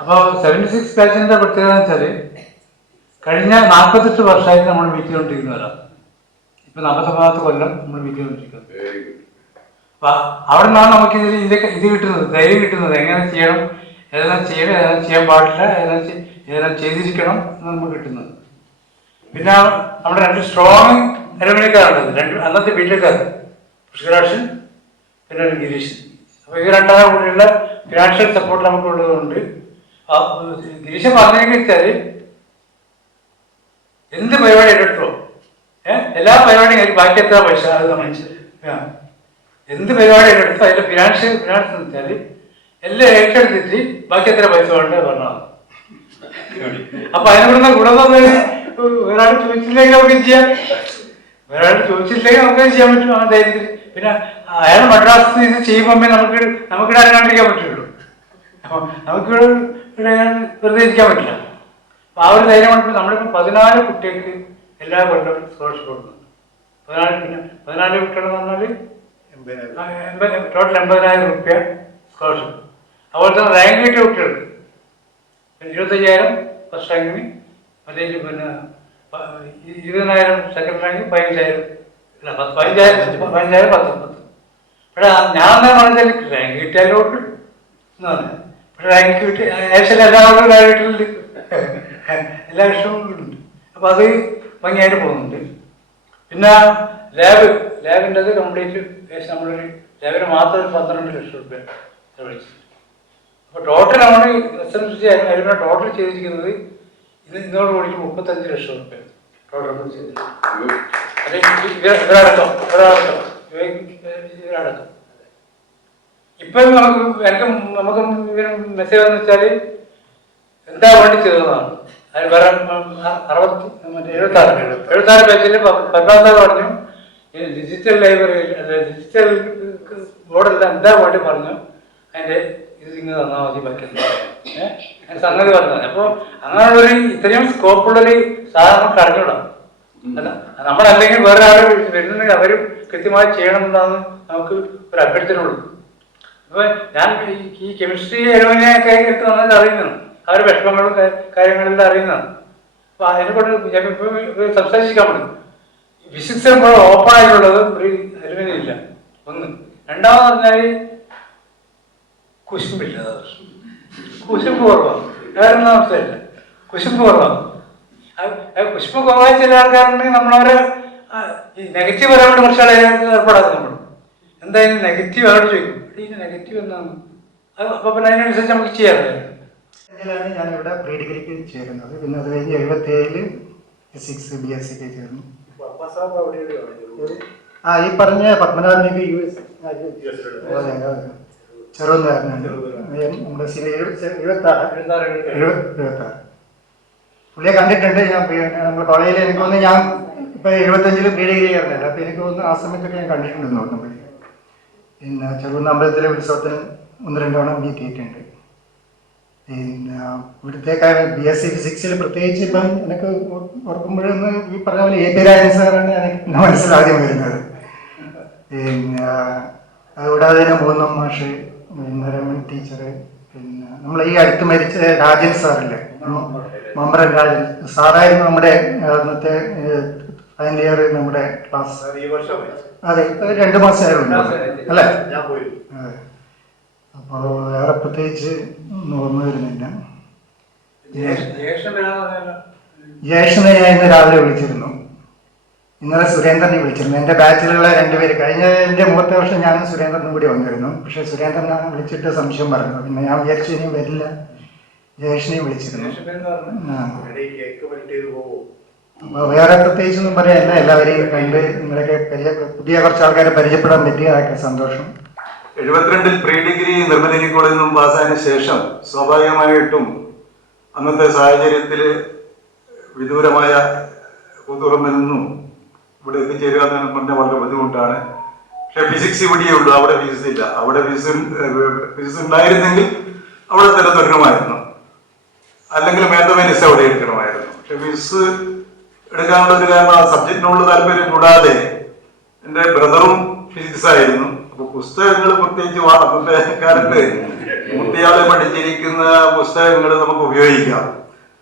അപ്പോൾ 76 ബാച്ചിന്റെ പ്രത്യേകത എന്ന് വെച്ചാൽ കഴിഞ്ഞ 48 വർഷമായിട്ട് നമ്മൾ മീറ്റ് ചെയ്തുകൊണ്ടിരിക്കുന്നവരാണ്. ഇപ്പൊ 49ാമത്തെ കൊല്ലം നമ്മൾ മീറ്റ് ചെയ്തുകൊണ്ടിരിക്കുന്നത്. അപ്പൊ അവിടെ നിന്നാണ് നമുക്ക് ഇത് കിട്ടുന്നത്, ധൈര്യം കിട്ടുന്നത്. എങ്ങനെ ചെയ്യണം, ഏതെല്ലാം ചെയ്യണം, ഏതെല്ലാം ചെയ്യാൻ പാടില്ല, ഏതെല്ലാം ചെയ്തിരിക്കണം എന്ന് നമുക്ക് കിട്ടുന്നത്. പിന്നെ നമ്മുടെ 2 സ്ട്രോങ് അലുമിനിക്കാരുണ്ട്. അന്നത്തെ ബില്ലുകാർ പുഷ്കരാക്ഷൻ പിന്നെ ഗിരീഷ്. അപ്പോൾ ഈ 2 കൂടിയുള്ള ഫിനാൻഷ്യൽ സപ്പോർട്ട് നമുക്കുള്ളതുകൊണ്ട് ഗിരീഷ് പറഞ്ഞെങ്കിൽ വെച്ചാൽ എന്ത് പരിപാടി എടുത്തോ എല്ലാ പരിപാടിയും ബാക്കി എത്ര പൈസ അത് എന്ത് പരിപാടി എടുത്തോ അതിൽ ഫിനാൻസ് എന്ന് വെച്ചാൽ എല്ലാം ഏറ്റെടുത്തിട്ട് ബാക്കി എത്ര പൈസ വേണ്ടത് പറഞ്ഞാൽ. അപ്പൊ അതിനെപ്പെടുന്ന ഗുണം ഒരാൾ ചോദിച്ചില്ലെങ്കിൽ നമുക്ക് ചെയ്യാം, ഒരാൾ ചോദിച്ചില്ലെങ്കിൽ നമുക്ക് ചെയ്യാൻ പറ്റും ആ ധൈര്യത്തിൽ. പിന്നെ അയാൾ മദ്രാസ് ഇത് ചെയ്യുമ്പോൾ നമുക്കിവിടെ അറിയാണ്ടിരിക്കാൻ പറ്റുള്ളൂ. അപ്പൊ നമുക്കിവിടെ വെറുതെ ഇരിക്കാൻ പറ്റില്ല. അപ്പൊ ആ ഒരു ധൈര്യം കൊണ്ട് നമ്മളിപ്പോൾ 14 കുട്ടികൾക്ക് എല്ലാ കൊല്ലം സ്കോളർഷിപ്പ് കൊടുക്കുന്നുണ്ട്. 14 കുട്ടികൾ എന്ന് പറഞ്ഞാൽ ടോട്ടൽ 80,000 രൂപ സ്കോളർഷിപ്പ്. അതുപോലെ തന്നെ റാങ്ക് കിട്ടിയ കുട്ടികൾക്ക് 25,000 ഫസ്റ്റ് റാങ്കിന്, അതേ പിന്നെ 20,000 സെക്കൻഡ് റാങ്ക്, 15,000 10. പക്ഷേ ഞാൻ എന്താ പറഞ്ഞാൽ റാങ്ക് കിട്ടിയാലും കിട്ടും എന്ന് പറഞ്ഞാൽ. പക്ഷെ റാങ്ക് കിട്ടി ഏകദേശം എല്ലാവർക്കും റാങ്ക് കിട്ടുന്നുണ്ട്, എല്ലാ വർഷവും കിട്ടുന്നുണ്ട്. അപ്പോൾ അത് ഭംഗിയായിട്ട് പോകുന്നുണ്ട്. പിന്നെ ലാബിൻ്റെത് കംപ്ലീറ്റ് ഏകദേശം നമ്മളൊരു ലാബിന് മാത്രം 12 ലക്ഷം രൂപ ചെലവഴിച്ചിട്ടുണ്ട്. അപ്പോൾ ടോട്ടൽ നമ്മൾ SMC അതിന് ടോട്ടൽ ചെയ്തിരിക്കുന്നത് ഇന്നോട് കൂടിയിട്ട് 35 ലക്ഷം രൂപ ടോട്ടൽ ചെയ്തിട്ടുണ്ട്. അത് ഇവരടക്കം. ഇപ്പം നമുക്ക് മെസ്സേജ് എന്ന് വെച്ചാൽ എന്താ വേണ്ടി ചെയ്തതാണ്. അത് വേറെ 76 പേജിൽ 14 പറഞ്ഞു ഡിജിറ്റൽ ലൈബ്രറി ഡിജിറ്റൽ ബോർഡെല്ലാം എന്താ വേണ്ടി പറഞ്ഞു. അതിൻ്റെ ഇത് ഇങ്ങനെ തന്നാൽ മതി ബാക്കി സംഗതി പറഞ്ഞത്. അപ്പോൾ അങ്ങനെയുള്ളൊരു ഇത്രയും സ്കോപ്പുള്ളൊരു സാധനം കടഞ്ഞൂടാം. അല്ല നമ്മളല്ലെങ്കിൽ വേറെ ആരും വരുന്നുണ്ടെങ്കിൽ അവരും കൃത്യമായി ചെയ്യണമെന്നാണ് നമുക്ക് ഒരു അഭ്യർത്ഥനയുള്ളൂ. അപ്പോൾ ഞാൻ ഈ കെമിസ്ട്രി എലോമിനെയൊക്കെ എനിക്ക് നന്നായിട്ട് അറിയുന്നതാണ്, അവരുടെ വിഷമങ്ങളും കാര്യങ്ങളെല്ലാം അറിയുന്നതാണ്. അപ്പോൾ അതിനെക്കൊണ്ട് ഞാൻ ഇപ്പോൾ സംസാരിക്കാൻ പറ്റും. ഫിസിക്സ് ഇപ്പോൾ ഓപ്പൺ ആയിട്ടുള്ളത് ഒരു അലുമിനിയം ഇല്ല, ഒന്ന്. രണ്ടാമെന്ന് പറഞ്ഞാൽ കുശുമ്പില്ല, കുശുമ്പ് കുറവാണ്. വേറെ ഒന്നും അവസ്ഥയില്ല, കുശുമ്പ് കുറവാണ്. കുശുമ്പ് കുറവായ ചില ആൾക്കാരുണ്ടെങ്കിൽ നമ്മളവരെ ഈ നെഗറ്റീവ് വരാൻ വേണ്ടി കുറച്ചാൾ ഏർപ്പെടാതെ നമ്മൾ എന്തായാലും നെഗറ്റീവ് അവരോട് ചോദിക്കും, ഇത് നെഗറ്റീവ് എന്നാണ്. അത് അപ്പോൾ പിന്നെ അതിനനുസരിച്ച് നമുക്ക് ചെയ്യാറില്ല. ഞാനിവിടെ പ്രീ ഡിഗ്രിക്ക് ചേരുന്നത്. പിന്നെ അത് കഴിഞ്ഞ് 77 ഫിസിക്സ് BSc ചേർന്നു. ഈ പറഞ്ഞ പത്മനാഭനൊക്കെ US ചെറുതായിരുന്നു. നമ്മുടെ 76 പുള്ളിയെ കണ്ടിട്ടുണ്ട് ഞാൻ. നമ്മുടെ കോളേജിൽ എനിക്ക് തോന്നുന്നു ഞാൻ ഇപ്പൊ 75 പ്രീ ഡിഗ്രി ചേർന്നില്ല. അപ്പൊ എനിക്ക് തോന്നുന്നു ആ സമയത്തൊക്കെ ഞാൻ കണ്ടിട്ടുണ്ടെന്ന് തോന്നുന്നു. പിന്നെ ചെറുകുന്ന അമ്പലത്തിലെ ഉത്സവത്തിന് 1-2 തവണ മീറ്റ് ചെയ്തിട്ടുണ്ട്. പിന്നെ ഇവിടുത്തെ BSc ഫിസിക്സിൽ പ്രത്യേകിച്ച് ഇപ്പം എനിക്ക് ഓർക്കുമ്പോഴൊന്ന് ഈ പറഞ്ഞ പോലെ AP രാജൻ സാറാണ് എനിക്ക് മനസ്സിലാദ്യം വരുന്നത്. പിന്നെ അതുകൂടാതെ തന്നെ മൂന്നം മാഷ്, പിന്നെ രമൺ ടീച്ചർ, പിന്നെ നമ്മൾ ഈ അടുത്ത് മരിച്ച രാജൻ സാറില്ലേ, മമ്പ്രൻ രാജൻ സാറായിരുന്നു നമ്മുടെ അന്നത്തെ ഫൈനൽ ഇയർ നമ്മുടെ ക്ലാസ്. അതെ, 2 മാസമേ ഉള്ളൂ അല്ലേ? അതെ. അപ്പോൾ വേറെ പ്രത്യേകിച്ച് ഓർമ്മ വരുന്നില്ല. ജയേഷനെ ഞാൻ ഇന്ന് രാവിലെ വിളിച്ചിരുന്നു. ഇന്നലെ സുരേന്ദ്രനെ വിളിച്ചിരുന്നു. എൻ്റെ ബാച്ചിലുള്ള 2 പേര്. കഴിഞ്ഞ എൻ്റെ 3ാമത്തെ വർഷം ഞാനും സുരേന്ദ്രനും കൂടി വന്നിരുന്നു. പക്ഷെ സുരേന്ദ്രനാണ് വിളിച്ചിട്ട് സംശയം പറഞ്ഞു. പിന്നെ ഞാൻ വിചാരിച്ചു ഇനിയും വരില്ല. ജയേഷിനെയും വിളിച്ചിരുന്നു. അപ്പോൾ വേറെ പ്രത്യേകിച്ചൊന്നും പറയാനില്ല. എല്ലാവരെയും കണ്ട് നിങ്ങളൊക്കെ പുതിയ കുറച്ച് ആൾക്കാരെ പരിചയപ്പെടാൻ പറ്റിയ അതൊക്കെ സന്തോഷം. 72 പ്രീ ഡിഗ്രി നിർമ്മലഗിരി കോളേജിൽ നിന്നും പാസ്സായതിനു ശേഷം സ്വാഭാവികമായിട്ടും അന്നത്തെ സാഹചര്യത്തിൽ വിദൂരമായ കൂത്തുപറമ്പിൽ നിന്നും ഇവിടെ എത്തിച്ചേരുക എന്ന് പറഞ്ഞാൽ വളരെ ബുദ്ധിമുട്ടാണ്. പക്ഷെ ഫിസിക്സ് ഇവിടെയേ ഉള്ളൂ, അവിടെ ഫിസിക്സ് ഇല്ല. അവിടെ ഫിസിക്സ് ഉണ്ടായിരുന്നെങ്കിൽ അവിടെ തന്നെ തുടരണമായിരുന്നു, അല്ലെങ്കിൽ മാത്തമാറ്റിക്സ് അവിടെ എടുക്കണമായിരുന്നു. പക്ഷെ ഫിസിക്സ് എടുക്കാനുള്ള ഒരു കാരണം ആ സബ്ജക്റ്റിനുള്ള താല്പര്യം കൂടാതെ എൻ്റെ ബ്രദറും ഫിസിക്സ് ആയിരുന്നു. അപ്പൊ പുസ്തകങ്ങൾ പ്രത്യേകിച്ച് അന്നത്തെ കാലത്ത് കുട്ടികളെ പഠിച്ചിരിക്കുന്ന പുസ്തകങ്ങൾ നമുക്ക് ഉപയോഗിക്കാം.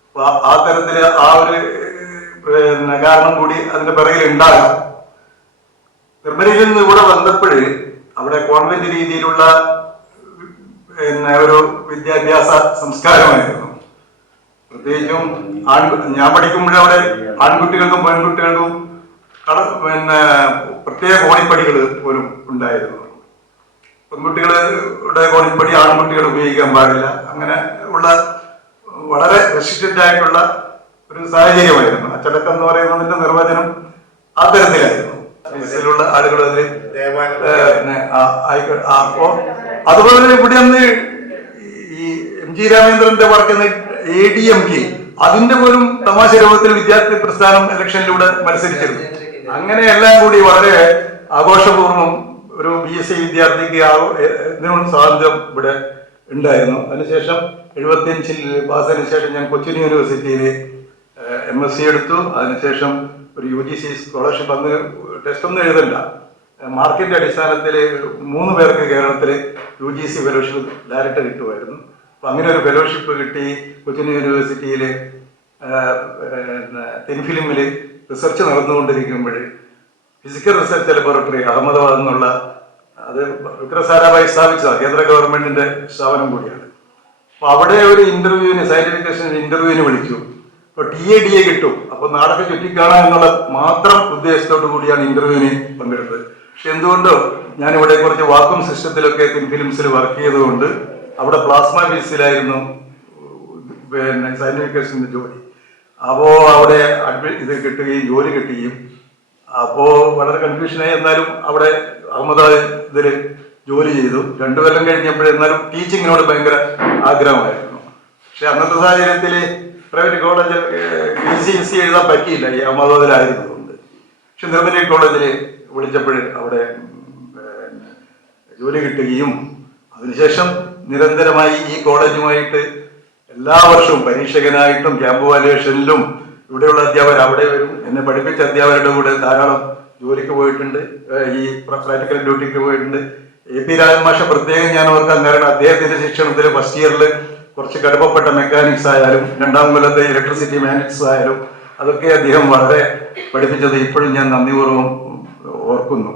അപ്പൊ ആ തരത്തില് ആ ഒരു കാരണം കൂടി അതിന്റെ പിറകിൽ ഉണ്ടാകാം. നിർമ്മലയിൽ നിന്ന് ഇവിടെ വന്നപ്പോൾ അവിടെ കോൺവെന്റ് രീതിയിലുള്ള ഒരു വിദ്യാഭ്യാസ സംസ്കാരമായിരുന്നു. പ്രത്യേകിച്ചും ഞാൻ പഠിക്കുമ്പോഴവിടെ ആൺകുട്ടികൾക്കും പെൺകുട്ടികൾക്കും പ്രത്യേക കോണിപ്പടികൾ പോലും ഉണ്ടായിരുന്നു. പെൺകുട്ടികളുടെ കോണിപ്പടി ആൺകുട്ടികൾ ഉപയോഗിക്കാൻ പാടില്ല. അങ്ങനെ ഉള്ള വളരെ റെസ്ട്രിക്റ്റഡ് ആയിട്ടുള്ള ഒരു സാഹചര്യമായിരുന്നു. അച്ചടക്കം എന്ന് പറയുന്നതിന്റെ നിർവചനം ആ തരത്തിലായിരുന്നു. ുള്ള ആളുകൾ അതിൽ അപ്പോ അതുപോലെ തന്നെ ഇവിടെ ഒന്ന് ഈ MG രാമേന്ദ്രന്റെ വർക്കുന്ന ADMK അതിന്റെ പോലും തമാശ രൂപത്തിൽ വിദ്യാർത്ഥി പ്രസ്ഥാനം ഇലക്ഷനിലൂടെ മത്സരിച്ചിരുന്നു. അങ്ങനെ എല്ലാം കൂടി വളരെ ആഘോഷപൂർവ്വം ഒരു BSc വിദ്യാർത്ഥിക്ക് ഇതിനും സ്വാതന്ത്ര്യം ഇവിടെ ഉണ്ടായിരുന്നു. അതിനുശേഷം 75 പാസ്സതിനു ശേഷം ഞാൻ കൊച്ചിൻ യൂണിവേഴ്സിറ്റിയിൽ MSc എടുത്തു. അതിനുശേഷം ഒരു UGC സ്കോളർഷിപ്പ്, അന്ന് ടെസ്റ്റ് ഒന്നും എഴുതണ്ട, മാർക്കിന്റെ അടിസ്ഥാനത്തിൽ 3 പേർക്ക് കേരളത്തിൽ UGC ഫെലോഷിപ്പ് ഡയറക്റ്റ് കിട്ടുമായിരുന്നു. അപ്പൊ അങ്ങനെ ഒരു ഫെലോഷിപ്പ് കിട്ടി. കൊച്ചിൻ യൂണിവേഴ്സിറ്റിയിൽ തിൻഫിലിമിൽ റിസർച്ച് നടന്നുകൊണ്ടിരിക്കുമ്പോൾ ഫിസിക്കൽ റിസർച്ച് ലബോറട്ടറി അഹമ്മദാബാദ് എന്നുള്ള, അത് വിക്രം സാരാഭായി സ്ഥാപിച്ചതാണ്, കേന്ദ്ര ഗവൺമെന്റിന്റെ സ്ഥാപനം കൂടിയാണ്. അപ്പൊ അവിടെ ഒരു ഇന്റർവ്യൂവിന്, സയന്റിഫിക്കേഷൻ ഇന്റർവ്യൂവിന് വിളിച്ചു. അപ്പൊ DA കിട്ടും. അപ്പൊ നാടൊക്കെ ചുറ്റിക്കാണാൻ എന്നുള്ള മാത്രം ഉദ്ദേശത്തോടു കൂടിയാണ് ഇന്റർവ്യൂവിന് പങ്കെടുത്തത്. പക്ഷെ എന്തുകൊണ്ടോ ഞാനിവിടെ കുറച്ച് വാക്വം സിസ്റ്റത്തിലൊക്കെ ഫിലിംസിൽ വർക്ക് ചെയ്തുകൊണ്ട് അവിടെ പ്ലാസ്മ ഫിസിക്സിലായിരുന്നു പിന്നെ സയന്റിഫിക്കേഷന്റെ ജോലി. അപ്പോ അവിടെ ഇത് കിട്ടുകയും ജോലി കിട്ടുകയും, അപ്പോ വളരെ കൺഫ്യൂഷനായി. എന്നാലും അവിടെ അഹമ്മദാബാദ് ഇതിൽ ജോലി ചെയ്തു. 2 കൊല്ലം കഴിഞ്ഞപ്പോഴെന്നാലും ടീച്ചിങ്ങിനോട് ഭയങ്കര ആഗ്രഹമായിരുന്നു. പക്ഷെ അന്നത്തെ സാഹചര്യത്തിൽ പ്രൈവറ്റ് കോളേജ് PCC എഴുതാൻ പറ്റിയില്ല, ഈ അഹമ്മദാബാദിലായിരുന്നതുകൊണ്ട്. പക്ഷെ നിർമ്മലഗിരി കോളേജിൽ വിളിച്ചപ്പോൾ അവിടെ ജോലി കിട്ടുകയും അതിനുശേഷം നിരന്തരമായി ഈ കോളേജുമായിട്ട് എല്ലാ വർഷവും പരീക്ഷകനായിട്ടും ക്യാമ്പ് വാല്യുവേഷനിലും ഇവിടെയുള്ള അധ്യാപകർ അവിടെ വരും. എന്നെ പഠിപ്പിച്ച അധ്യാപകരുടെ കൂടെ ധാരാളം ജോലിക്ക് പോയിട്ടുണ്ട്, ഈ പ്രാക്ടിക്കൽ ഡ്യൂട്ടിക്ക് പോയിട്ടുണ്ട്. AP രാജൻ മാഷ പ്രത്യേകം ഞാൻ ഓർക്കാൻ കാരണം അദ്ദേഹത്തിന്റെ ശിക്ഷണത്തിൽ ഫസ്റ്റ് ഇയറിൽ കുറച്ച് കടുപ്പപ്പെട്ട മെക്കാനിക്സ് ആയാലും രണ്ടാം കൊല്ലത്തെ ഇലക്ട്രിസിറ്റി മാനേജ് ആയാലും അതൊക്കെ അദ്ദേഹം വളരെ പഠിപ്പിച്ചത് ഇപ്പോഴും ഞാൻ നന്ദിപൂർവ്വം ഓർക്കുന്നു.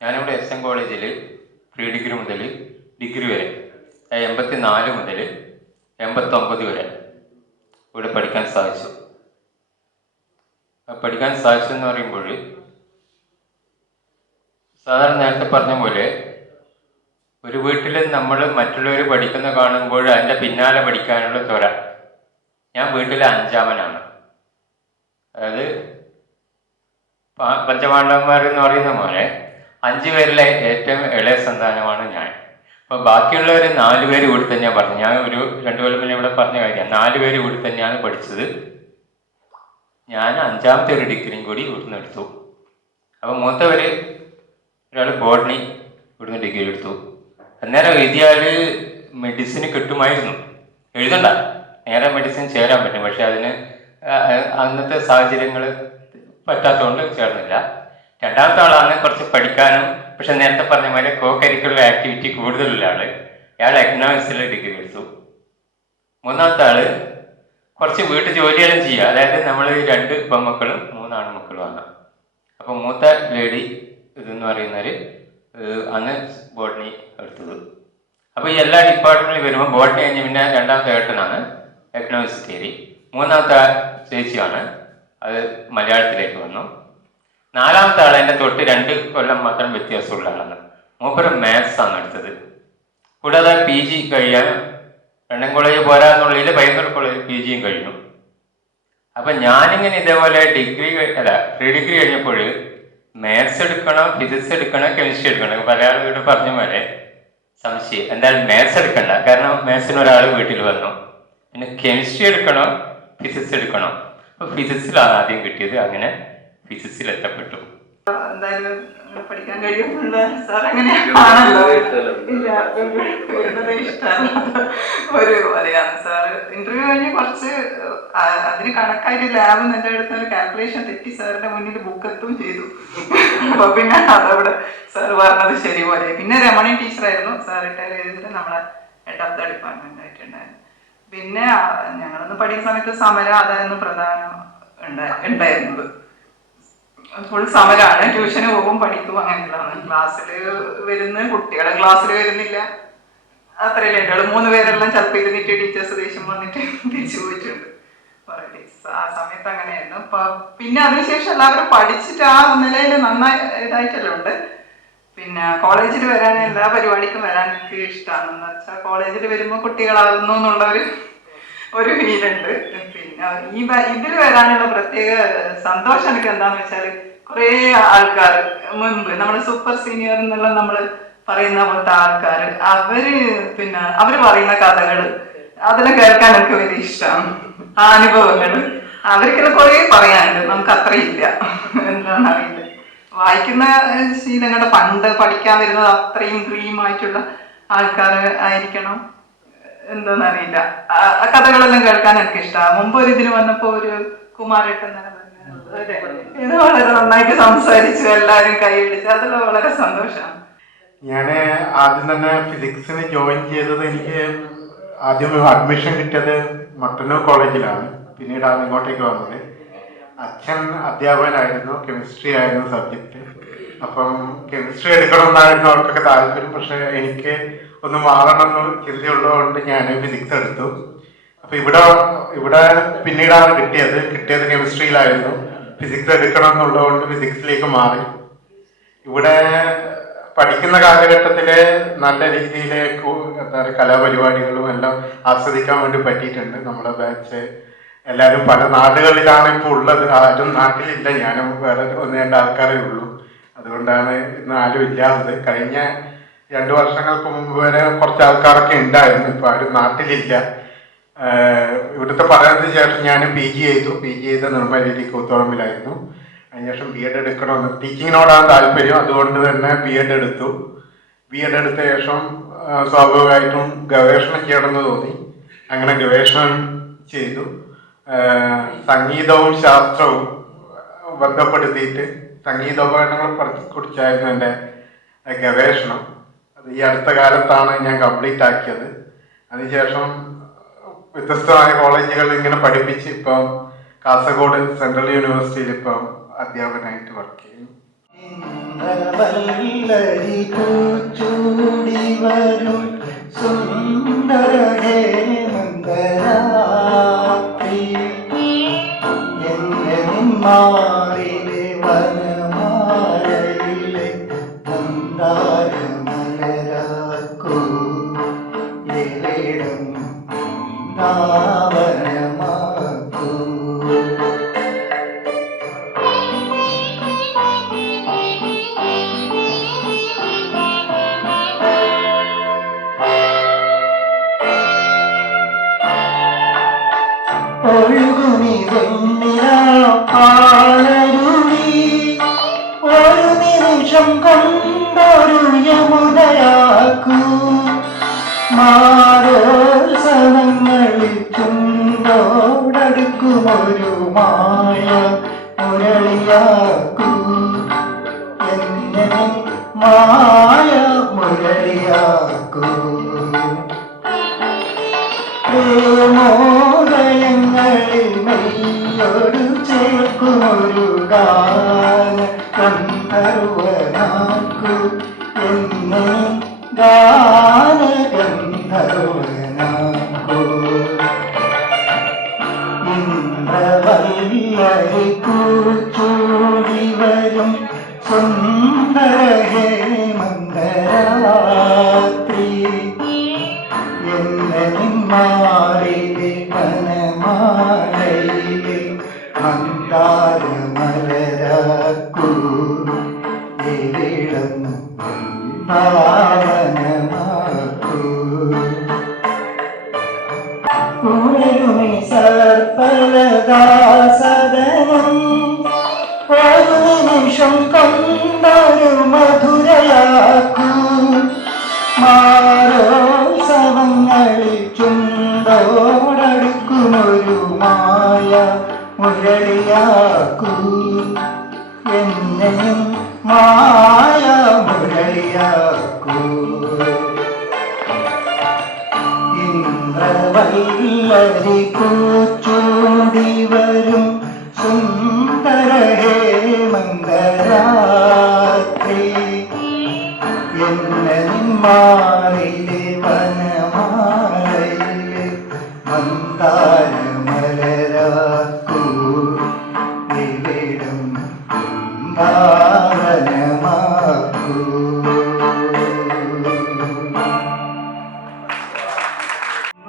ഞാനിവിടെ SM കോളേജിൽ പ്രീ ഡിഗ്രി മുതൽ ഡിഗ്രി വരെ 84 മുതൽ 89 വരെ ഇവിടെ പഠിക്കാൻ സാധിച്ചു. എന്ന് പറയുമ്പോൾ സാധാരണ നേരത്തെ പറഞ്ഞ പോലെ ഒരു വീട്ടിൽ നമ്മൾ മറ്റുള്ളവർ പഠിക്കുന്ന കാണുമ്പോൾ അതിൻ്റെ പിന്നാലെ പഠിക്കാനുള്ള ത്വര. ഞാൻ വീട്ടിലെ 5-ാമനാണ്. അതായത് പഞ്ചപാണ്ഡവന്മാരെന്ന് പറയുന്ന പോലെ 5 പേരിലെ ഏറ്റവും ഇളയ സന്താനമാണ് ഞാൻ. അപ്പോൾ ബാക്കിയുള്ളവർ 4 പേര് കൂടി തന്നെയാണ് പറഞ്ഞത്. ഞാൻ ഒരു 2 കൊല്ലം മുന്നേ ഇവിടെ പറഞ്ഞ കാര്യം 4 പേര് കൂടി തന്നെയാണ് പഠിച്ചത്. ഞാൻ 5-ാമത്തെ ഒരു ഡിഗ്രിയും കൂടി ഇവിടുന്ന് എടുത്തു. അപ്പോൾ മൂത്തവർ ഒരാൾ ബോട്ടണി ഇവിടുന്ന് ഡിഗ്രി എടുത്തു. അന്നേരം എഴുതിയാൽ മെഡിസിന് കിട്ടുമായിരുന്നു, എഴുതണ്ട, നേരെ മെഡിസിൻ ചേരാൻ പറ്റും. പക്ഷെ അതിന് അന്നത്തെ സാഹചര്യങ്ങൾ പറ്റാത്തതുകൊണ്ട് ചേർന്നില്ല. രണ്ടാമത്തെ ആളാണ് കുറച്ച് പഠിക്കാനും പക്ഷെ നേരത്തെ പറഞ്ഞ മാതിരി കോ കരിക്കുലർ ആക്ടിവിറ്റി കൂടുതലുള്ള ആള്. അയാൾ എക്കണോമിക്സിൽ ഡിഗ്രി എടുത്തു. മൂന്നാമത്തെ ആള് കുറച്ച് വീട്ടു ജോലിയെല്ലാം ചെയ്യുക. അതായത് നമ്മൾ 2 പെൺമക്കളും 3 ആൺമക്കളുമാണ്. അപ്പോൾ മൂത്ത ലേഡി ഇതെന്ന് പറയുന്നവർ അന്ന് ബോട്ടണി എടുത്തത്. അപ്പോൾ ഈ എല്ലാ ഡിപ്പാർട്ട്മെന്റിൽ വരുമ്പോൾ ബോട്ടണി കഴിഞ്ഞ് പിന്നെ രണ്ടാമത്തെ ഏട്ടനാണ് എക്കണോമിക്സ് തിയറി. മൂന്നാമത്തെ ചേച്ചിയാണ്, അത് മലയാളത്തിലേക്ക് വന്നു. 4-ാമത്തെ ആൾ എൻ്റെ തൊട്ട് 2 കൊല്ലം മാത്രം വ്യത്യാസമുള്ള ആളാണ്. മൂപ്പര് മാത്സ് ആണ് എടുത്തത്. കൂടാതെ PG കഴിയാൻ രണ്ടും കോളേജ് പോരാന്നുള്ളതിൽ ഭയങ്കര കോളേജ് PGയും കഴിഞ്ഞു. അപ്പം ഞാനിങ്ങനെ ഇതേപോലെ പ്രീ ഡിഗ്രി കഴിഞ്ഞപ്പോൾ മാത്സ് എടുക്കണം, ഫിസിക്സ് എടുക്കണം, കെമിസ്ട്രി എടുക്കണം. പല ആളുകളോട് പറഞ്ഞ പോലെ സംശയം, എന്തായാലും മാത്സ് എടുക്കണ്ട, കാരണം മാത്സിന് ഒരാൾ വീട്ടിൽ വന്നു. പിന്നെ കെമിസ്ട്രി എടുക്കണോ ഫിസിക്സ് എടുക്കണോ? അപ്പോൾ ഫിസിക്സിലാണ് ആദ്യം കിട്ടിയത്. അങ്ങനെ ഫിസിക്സിൽ എത്തപ്പെട്ടു. എന്തായാലും പഠിക്കാൻ കഴിയുമുള്ള സാർ അങ്ങനെയാണല്ലോ. ഇല്ല, വരുന്നത് ഇഷ്ടമാണ്. ഒരു പോലെയാണ് സാർ. ഇന്റർവ്യൂ കഴിഞ്ഞ് കുറച്ച് അതിന് കണക്കായിട്ട് ലാബ് എൻ്റെ അടുത്ത് ഒരു കാൽക്കുലേഷൻ തെറ്റി സാറിന്റെ മുന്നിൽ ബുക്കെത്തും ചെയ്തു. അപ്പൊ പിന്നെ അതവിടെ സാർ പറഞ്ഞത് ശരി പോലെ. പിന്നെ രമണി ടീച്ചറായിരുന്നു സാർ റിട്ടയർ ചെയ്തിട്ട് നമ്മളെ ഹെഡ് ഓഫ് ദ ഡിപ്പാർട്ട്മെന്റ് ആയിട്ടുണ്ടായിരുന്നു. പിന്നെ ഞങ്ങളൊന്ന് പഠിക്കുന്ന സമയത്ത് സമരം അതായിരുന്നു പ്രധാനം ഉണ്ടായിരുന്നത്. ഫുൾ സമരമാണ്. ട്യൂഷന് പോകും, പഠിക്കും, അങ്ങനെയുള്ളതാണ്. ക്ലാസ്സിൽ വരുന്ന കുട്ടികളെ ക്ലാസ്സിൽ വരുന്നില്ല, അത്രയല്ലേ ഉണ്ടാവുള്ളൂ. 3 പേരെല്ലാം ചിലപ്പോൾ ഇരുന്നിട്ട് ടീച്ചേഴ്സ് ദേഷ്യം വന്നിട്ട് തിരിച്ചു പോയിട്ടുണ്ട്. ആ സമയത്ത് അങ്ങനെയായിരുന്നു. പിന്നെ അതിനുശേഷം എല്ലാവരും പഠിച്ചിട്ട് ആ നിലയിൽ നന്നായി ഇതായിട്ടെല്ലാം ഉണ്ട്. പിന്നെ കോളേജിൽ വരാൻ എല്ലാ പരിപാടിക്കും വരാൻ എനിക്ക് ഇഷ്ടമാണ്. എന്ന് വെച്ചാൽ കോളേജിൽ വരുമ്പോൾ കുട്ടികളാകുന്നു എന്നുള്ള ഒരു ഫീലുണ്ട്. പിന്നെ ഇതിൽ വരാനുള്ള പ്രത്യേക സന്തോഷം എനിക്ക് എന്താണെന്ന് വെച്ചാൽ കുറേ ആൾക്കാർ മുൻപ് നമ്മൾ സൂപ്പർ സീനിയർ എന്നുള്ള നമ്മൾ പറയുന്ന പോലത്തെ ആൾക്കാർ അവര് പറയുന്ന കഥകൾ അതെല്ലാം കേൾക്കാൻ എനിക്ക് വലിയ ഇഷ്ടമാണ്. ആ അനുഭവങ്ങൾ അവർക്കെല്ലാം കുറേ പറയാനുണ്ട്, നമുക്ക് അത്രയില്ല. എന്താണെന്നറിയില്ല. വായിക്കുന്ന ശീലങ്ങളുടെ പണ്ട് പഠിക്കാൻ വരുന്നത് അത്രയും ഡ്രീമായിട്ടുള്ള ആൾക്കാർ ആയിരിക്കണം എന്താണെന്നറിയില്ല. ആ കഥകളെല്ലാം കേൾക്കാൻ എനിക്ക് ഇഷ്ടമാണ്. മുമ്പ് ഒരു ഇതിന് വന്നപ്പോൾ ഒരു കുമാരേട്ടൻ ഇത് വളരെ നന്നായിട്ട് സംസാരിച്ചു, എല്ലാവരും കൈയടിച്ചു, അതെല്ലാം വളരെ സന്തോഷമാണ്. ഞാൻ ആദ്യം തന്നെ ഫിസിക്സിന് ജോയിൻ ചെയ്തത് എനിക്ക് ആദ്യം അഡ്മിഷൻ കിട്ടിയത് മട്ടന്നൂർ കോളേജിലാണ്. പിന്നീടാണ് ഇങ്ങോട്ടേക്ക് വന്നത്. അച്ഛൻ അധ്യാപകനായിരുന്നു, കെമിസ്ട്രി ആയിരുന്നു സബ്ജക്റ്റ്. അപ്പം കെമിസ്ട്രി എടുക്കണമെന്നായിരുന്നു അവർക്കൊക്കെ താല്പര്യം. പക്ഷെ എനിക്ക് ഒന്ന് മാറണമെന്ന് ചിന്തയുള്ളതുകൊണ്ട് ഞാൻ ഫിസിക്സ് എടുത്തു. അപ്പം ഇവിടെ പിന്നീടാണ് കിട്ടിയത് കെമിസ്ട്രിയിലായിരുന്നു. ഫിസിക്സ് എടുക്കണം എന്നുള്ളതുകൊണ്ട് ഫിസിക്സിലേക്ക് മാറി. ഇവിടെ പഠിക്കുന്ന കാലഘട്ടത്തിൽ നല്ല രീതിയിൽ എന്താ പറയുക കലാപരിപാടികളും എല്ലാം ആസ്വദിക്കാൻ വേണ്ടി പറ്റിയിട്ടുണ്ട്. നമ്മുടെ ബാച്ച് എല്ലാവരും പല നാടുകളിലാണ് ഇപ്പോൾ ഉള്ളത്. ആരും നാട്ടിലില്ല, ഞാനും വേറെ 1-2 ആൾക്കാരേ ഉള്ളൂ. അതുകൊണ്ടാണ് ഇന്ന് ആരും ഇല്ലാത്തത്. കഴിഞ്ഞ 2 വർഷങ്ങൾക്ക് മുമ്പ് വരെ കുറച്ച് ആൾക്കാരൊക്കെ ഉണ്ടായിരുന്നു, ഇപ്പോൾ ആരും നാട്ടിലില്ല. ഇവിടുത്തെ പഠനത്തിന് ശേഷം ഞാൻ PG ചെയ്ത നിർമ്മലി കൂത്തുപറമ്പിലായിരുന്നു. അതിനുശേഷം BEd എടുക്കണമെന്ന്, ടീച്ചിങ്ങിനോടാണ് താല്പര്യം, അതുകൊണ്ട് തന്നെ BEd എടുത്തു. BEd എടുത്ത ശേഷം സ്വാഭാവികമായിട്ടും ഗവേഷണം ചെയ്യണമെന്ന് തോന്നി. അങ്ങനെ ഗവേഷണം ചെയ്തു. സംഗീതവും ശാസ്ത്രവും ബന്ധപ്പെടുത്തിയിട്ട് സംഗീതോപകരണങ്ങളെ കുറിച്ചായിരുന്നു എൻ്റെ ഗവേഷണം. അത് ഈ അടുത്ത കാലത്താണ് ഞാൻ കംപ്ലീറ്റ് ആക്കിയത്. അതിനുശേഷം വ്യത്യസ്തമായ കോളേജുകളിൽ ഇങ്ങനെ പഠിപ്പിച്ച് ഇപ്പം കാസർഗോഡ് സെൻട്രൽ യൂണിവേഴ്സിറ്റിയിൽ ഇപ്പം അധ്യാപകനായിട്ട് വർക്ക് ചെയ്യുന്നു. ഒരു നിമിഷം കൊണ്ടൊരു യമുനയാക്കൂ, മാരോത്സവങ്ങളിൽ ചുണ്ടോടടുക്കുമൊരു മായ മുരളിയാക്കൂ, എന്നെ മായ മുരളിയാക്കൂ. പ്രേമോദയങ്ങളിൽ മെയ്യോടു ചേർക്കുമൊരു ഗാന ഗന്ധർവനാക്കു, എന്നെ ഗാന ഗന്ധർവനാക്കു. ഇന്ദ്രവല്ലരി കൂച്ചൂടി വരും സുന്ദര ഹേമന്തരാത്രി, എന്നെ നിന്മാറിലെ വനമാലയിലെ മന്ദാരമലരാക്കൂ, എവിടം വൃന്ദാവനമാക്കൂ. ഉണരുമി സർപ്പലദാസദനം, ഒരു നിമിഷം കൊണ്ടൊരു മധുരയാക്കൂ, മാരോത്സവങ്ങളിൽ ചുണ്ടോടടുക്കുമൊരു മായ മുരളിയാക്കൂ, എന്നെയും മായ മുരളിയാക്കൂ. ഇന്ദ്രവല്ലരി പൂച്ചൂടി വരും സുന്ദര ഹേമന്തരാത്രി, എന്നെ മാറിലെ വന പാവനമാക്കൂ.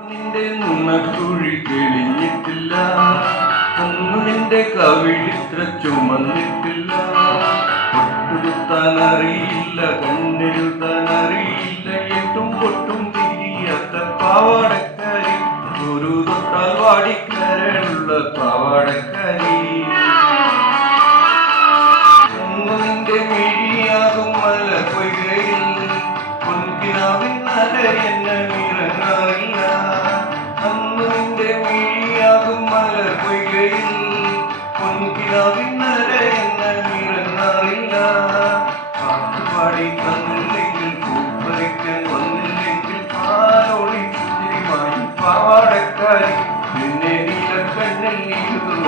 നിന്റെ നുണക്കുഴി തെളിഞ്ഞിട്ടില്ല, ഒന്നും നിന്റെ കവിളിത്ര ചുമന്നിട്ടില്ല. പൊട്ടുകുത്താൻ അറിയില്ല, കണ്ണെഴുതാൻ അറിയില്ല, എട്ടും പൊട്ടും തിരിയാത്ത പാവാടക്കാരി, ഒരു തൊട്ടാൽ വാടിക്കരളുള്ള പാവാടക്കാരി. നിന്റെ മിഴിയാകും മല പൊയ്കയിൽ പൊൻകിനാവിൻ നര എന്നെ നിറങ്ങാറില്ല. അന്ന് നിന്റെ മിഴിയാകും മല പൊയ്കയിൽ പൊൻകിനാവിൻ നര എന്നെ നിറങ്ങാറില്ല. പാട്ടുപാടി തന്നില്ലെങ്കിൽ പൂപ്പറിക്കാൻ വന്നില്ലെങ്കിൽ പാലോളി പുഞ്ചിരിമായി പാവാടക്കാരി, നിന്നെ നീലക്കണ്ണിൽ നീരുതും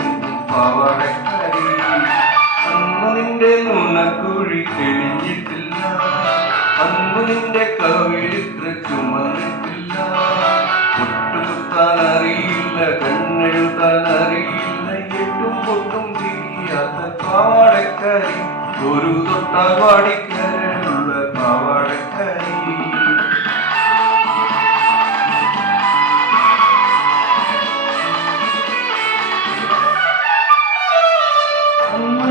പാവാടക്കാരി. അന്ന് നിന്റെ നുണക്കുഴി തെളിഞ്ഞിട്ടില്ല, അന്ന് നിന്റെ കവിളിത്ര ചുമന്നിട്ടില്ല. പൊട്ടുകുത്താൻ അറിയില്ല, കണ്ണെഴുതാൻ അറിയില്ല, എട്ടും പൊട്ടും തിരിയാത്ത പാവാടക്കാരി, ഒരു തൊട്ടാൽ വാടിക്കരളുള്ള പാവാടക്കാരി.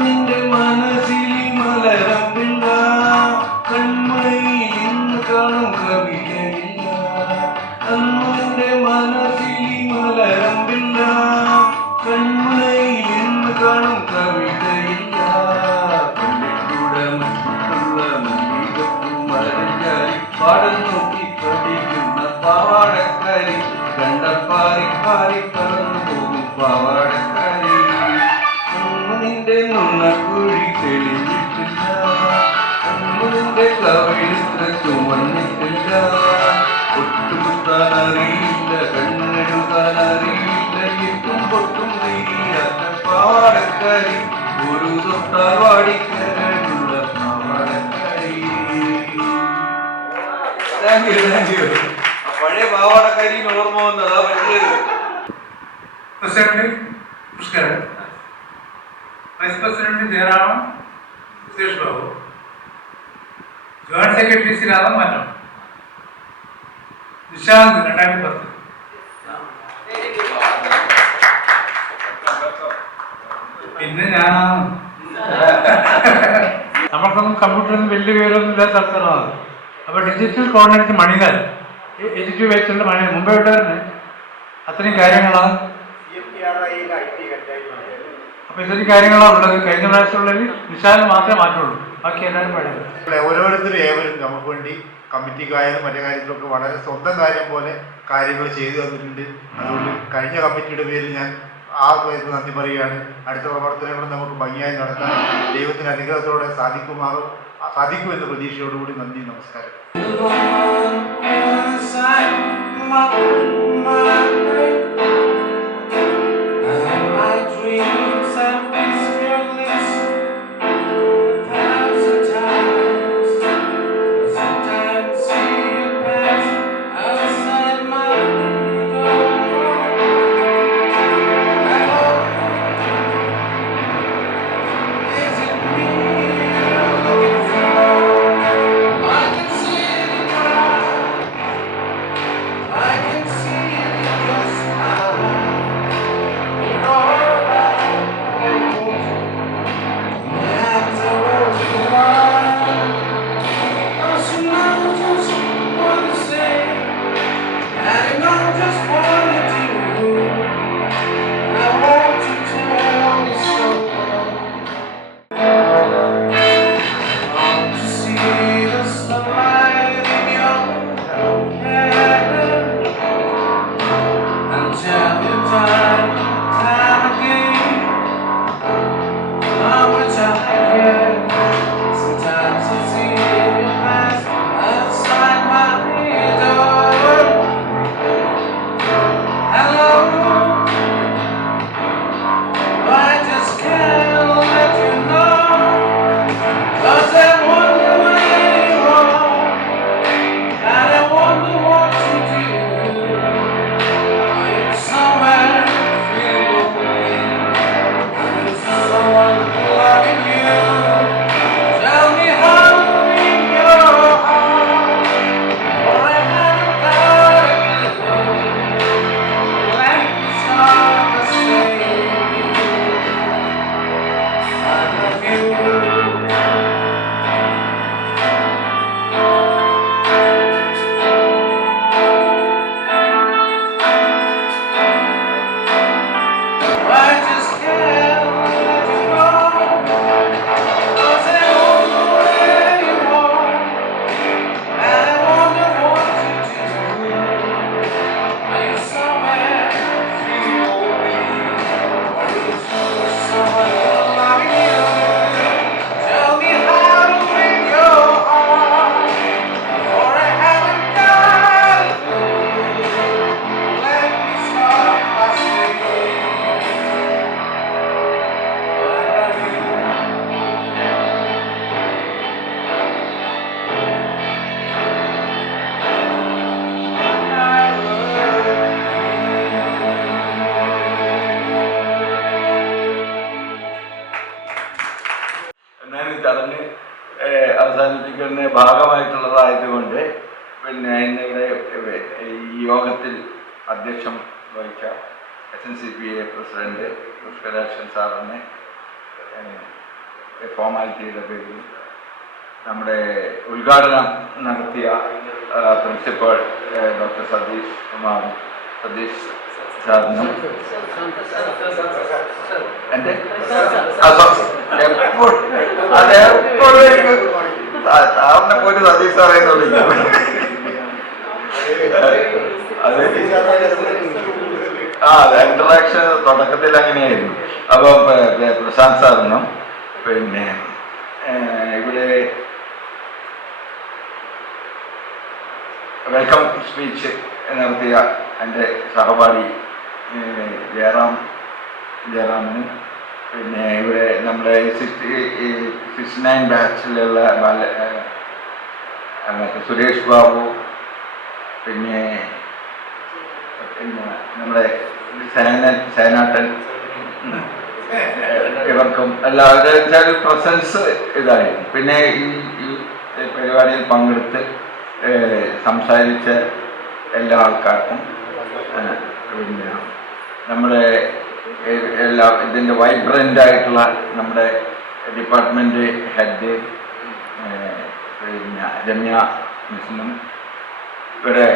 നിന്റെ മനസ്സിൽ മലരമ്പില്ല, കൺമണിയിൽ ഇന്ന് കാണും കവിതയില്ല. അന്ന് നിന്റെ മനസ്സിൽ മലരമ്പില്ല, കൺമണിയിൽ ഇന്ന് കാണും കവിതയില്ല. പള്ളിക്കൂടെ മറ്റുള്ള മല്ലികപ്പൂ മരഞ്ചാരി പാടം നോക്കി പഠിക്കുന്ന പാവാടക്കാരി, കണ്ടപ്പാറി പാറി പറന്നു പോകും പാവാടക്കാരി. നിന്റെ നുണക്കുഴി തെളിഞ്ഞിട്ടില്ല, അന്ന് നിന്റെ കവിളിത്ര ചുമന്നിട്ടില്ല. പൊട്ടുകുത്താൻ അറിയില്ല, കണ്ണെഴുതാൻ അറിയില്ല, എട്ടും പൊട്ടും തിരിയാത്ത പാവാടക്കാരി, ഒരു തൊട്ടാൽ വാടിക്കരളുള്ള പാവാടക്കാരി. Thank you, thank you. പഴയ പാവാടക്കാരി ഓർമ്മ വന്നതാ പറ്റിയത്. നമസ്കാരം. Vice president Jayaram Suresh Babu, joint secretary C രാധമാറ്റം, നിശാന്ത് 2010. പിന്നെ ഞാനാണ്. നമ്മൾക്കൊന്നും കമ്പ്യൂട്ടറിന് വലിയ വിവരമൊന്നും ഇല്ലാത്ത സ്ഥലത്താണ്. അപ്പോൾ ഡിജിറ്റൽ കോർഡിനേറ്റ് മണികാൽ എഡിറ്റീവ് വെച്ചുള്ള മണി മുമ്പേ വിട്ടായിരുന്നു. അത്രയും കാര്യങ്ങളാണ്. അപ്പോൾ ഇത്രയും കാര്യങ്ങളാണ് ഉള്ളത്. കഴിഞ്ഞ പ്രാവശ്യമുള്ളതിൽ നിശാലിന് മാത്രമേ മാറ്റുള്ളൂ, ബാക്കി എല്ലാവരും പഠിക്കും. ഓരോരുത്തരും ഏവരും നമുക്ക് വേണ്ടി കമ്മിറ്റിക്കായാലും മറ്റു കാര്യങ്ങളൊക്കെ വളരെ സ്വന്തം കാര്യം പോലെ കാര്യങ്ങൾ ചെയ്തു തന്നിട്ടുണ്ട്. അതുകൊണ്ട് കഴിഞ്ഞ കമ്മിറ്റിയുടെ പേരിൽ ഞാൻ ആ പേര് നന്ദി പറയുകയാണ്. അടുത്ത പ്രവർത്തനങ്ങൾ നമുക്ക് ഭംഗിയായി നടത്താൻ ദൈവത്തിൻ്റെ അനുഗ്രഹത്തോടെ സാധിക്കുമെന്ന പ്രതീക്ഷയോടുകൂടി നന്ദി, നമസ്കാരം. I can see it in your ഞാൻ ഈ ചടങ്ങ് അവസാനിപ്പിക്കുന്ന ഭാഗമായിട്ടുള്ളതായതുകൊണ്ട് പിന്നെ ഇന്നിവിടെ ഈ യോഗത്തിൽ അധ്യക്ഷം വഹിച്ച SNCPA പ്രസിഡന്റ് പുഷ്കരാക്ഷൻ സാറിനെ ഫോർമാലിറ്റിയുടെ പേരിൽ നമ്മുടെ ഉദ്ഘാടനം നടത്തിയ പ്രിൻസിപ്പൽ ഡോക്ടർ സതീഷ് സാറിനും എൻ്റെ സാറിനെ പോലും സതീഷ് സാറേന്ന് വിളിക്കാം. ഇന്ററാക്ഷൻ തുടക്കത്തിൽ അങ്ങനെയായിരുന്നു. അപ്പോൾ പ്രശാന്ത് സാറിനും പിന്നെ ഇവിടെ വെൽക്കം സ്പീച്ച് നടത്തിയ എൻ്റെ സഹപാഠി ജയറാമിനും പിന്നെ ഇവിടെ നമ്മുടെ 69 ബാച്ചിലുള്ള സുരേഷ് ബാബു പിന്നെ നമ്മുടെ സേനാട്ടൻ ഇവർക്കും എല്ലാവരും പ്രസൻസ് ഇതായിരുന്നു. പിന്നെ ഈ പരിപാടിയിൽ പങ്കെടുത്ത് സംസാരിച്ച എല്ലാ ആൾക്കാർക്കും പിന്നെ നമ്മുടെ ഇതിൻ്റെ വൈബ്രൻ്റ് ആയിട്ടുള്ള നമ്മുടെ ഡിപ്പാർട്ട്മെൻറ്റ് ഹെഡ് പിന്നെ രമ്യ മിസ്സിനും ഇവിടെ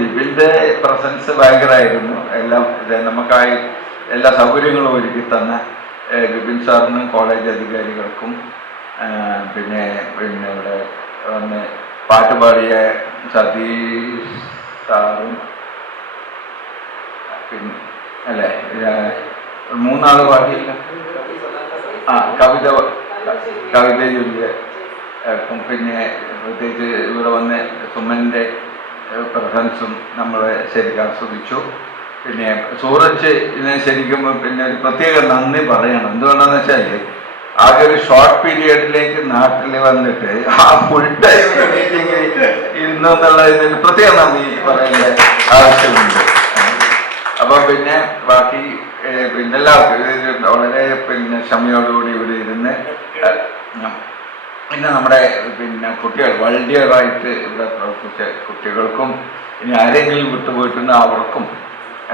വിപിൻ്റെ പ്രസൻസ് ഭയങ്കരമായിരുന്നു. എല്ലാം നമുക്കായി എല്ലാ സൗകര്യങ്ങളും ഒരുക്കി തന്ന വിപിൻ സാറിനും കോളേജ് അധികാരികൾക്കും പിന്നെ ഇവിടെ വന്ന് പാട്ടുപാടിയ സതീഷ് സാറും പിന്നെ അല്ലേ 3 ആൾ പാടിയില്ല കവിത ചൊല്ലിയ പിന്നെ പ്രത്യേകിച്ച് ഇവിടെ വന്ന് സുമൻ്റെ പ്രസൻസും നമ്മളെ ശരിക്കും ആസ്വദിച്ചു. പിന്നെ സൂറജ് ഇതിനെ ശരിക്കും പിന്നെ ഒരു പ്രത്യേക നന്ദി പറയണം. എന്തുകൊണ്ടാണെന്ന് വെച്ചാൽ ആകെ ഒരു ഷോർട്ട് പീരിയഡിലേക്ക് നാട്ടിൽ വന്നിട്ട് ആ ഫുൾ ടൈം മീറ്റിംഗ് ഇരുന്നു എന്നുള്ളതിന് പ്രത്യേക നന്ദി പറയേണ്ട ആവശ്യമുണ്ട്. അപ്പം പിന്നെ ബാക്കി പിന്നെ എല്ലാവർക്കും വളരെ പിന്നെ ക്ഷമയോടുകൂടി ഇവിടെ ഇരുന്ന് പിന്നെ നമ്മുടെ പിന്നെ കുട്ടികൾ വളണ്ടിയറായിട്ട് ഇവിടെ പ്രവർത്തിച്ച കുട്ടികൾക്കും ഇനി ആരെങ്കിലും വിട്ടുപോയിട്ടുണ്ട് അവർക്കും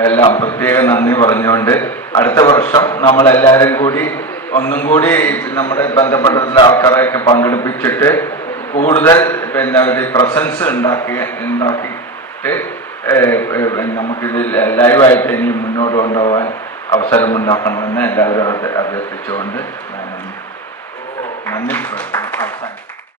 എല്ലാം പ്രത്യേക നന്ദി പറഞ്ഞുകൊണ്ട് അടുത്ത വർഷം നമ്മളെല്ലാവരും കൂടി ഒന്നും കൂടി നമ്മുടെ ബന്ധപ്പെട്ട ആൾക്കാരെയൊക്കെ പങ്കെടുപ്പിച്ചിട്ട് കൂടുതൽ പിന്നെ ഒരു പ്രസൻസ് ഉണ്ടാക്കിയിട്ട് നമുക്കിത് ലൈവായിട്ട് ഇനി മുന്നോട്ട് കൊണ്ടുപോകാൻ അവസരമുണ്ടാക്കണമെന്ന് എല്ലാവരും അഭ്യർത്ഥിച്ചുകൊണ്ട് ഞാൻ നന്ദി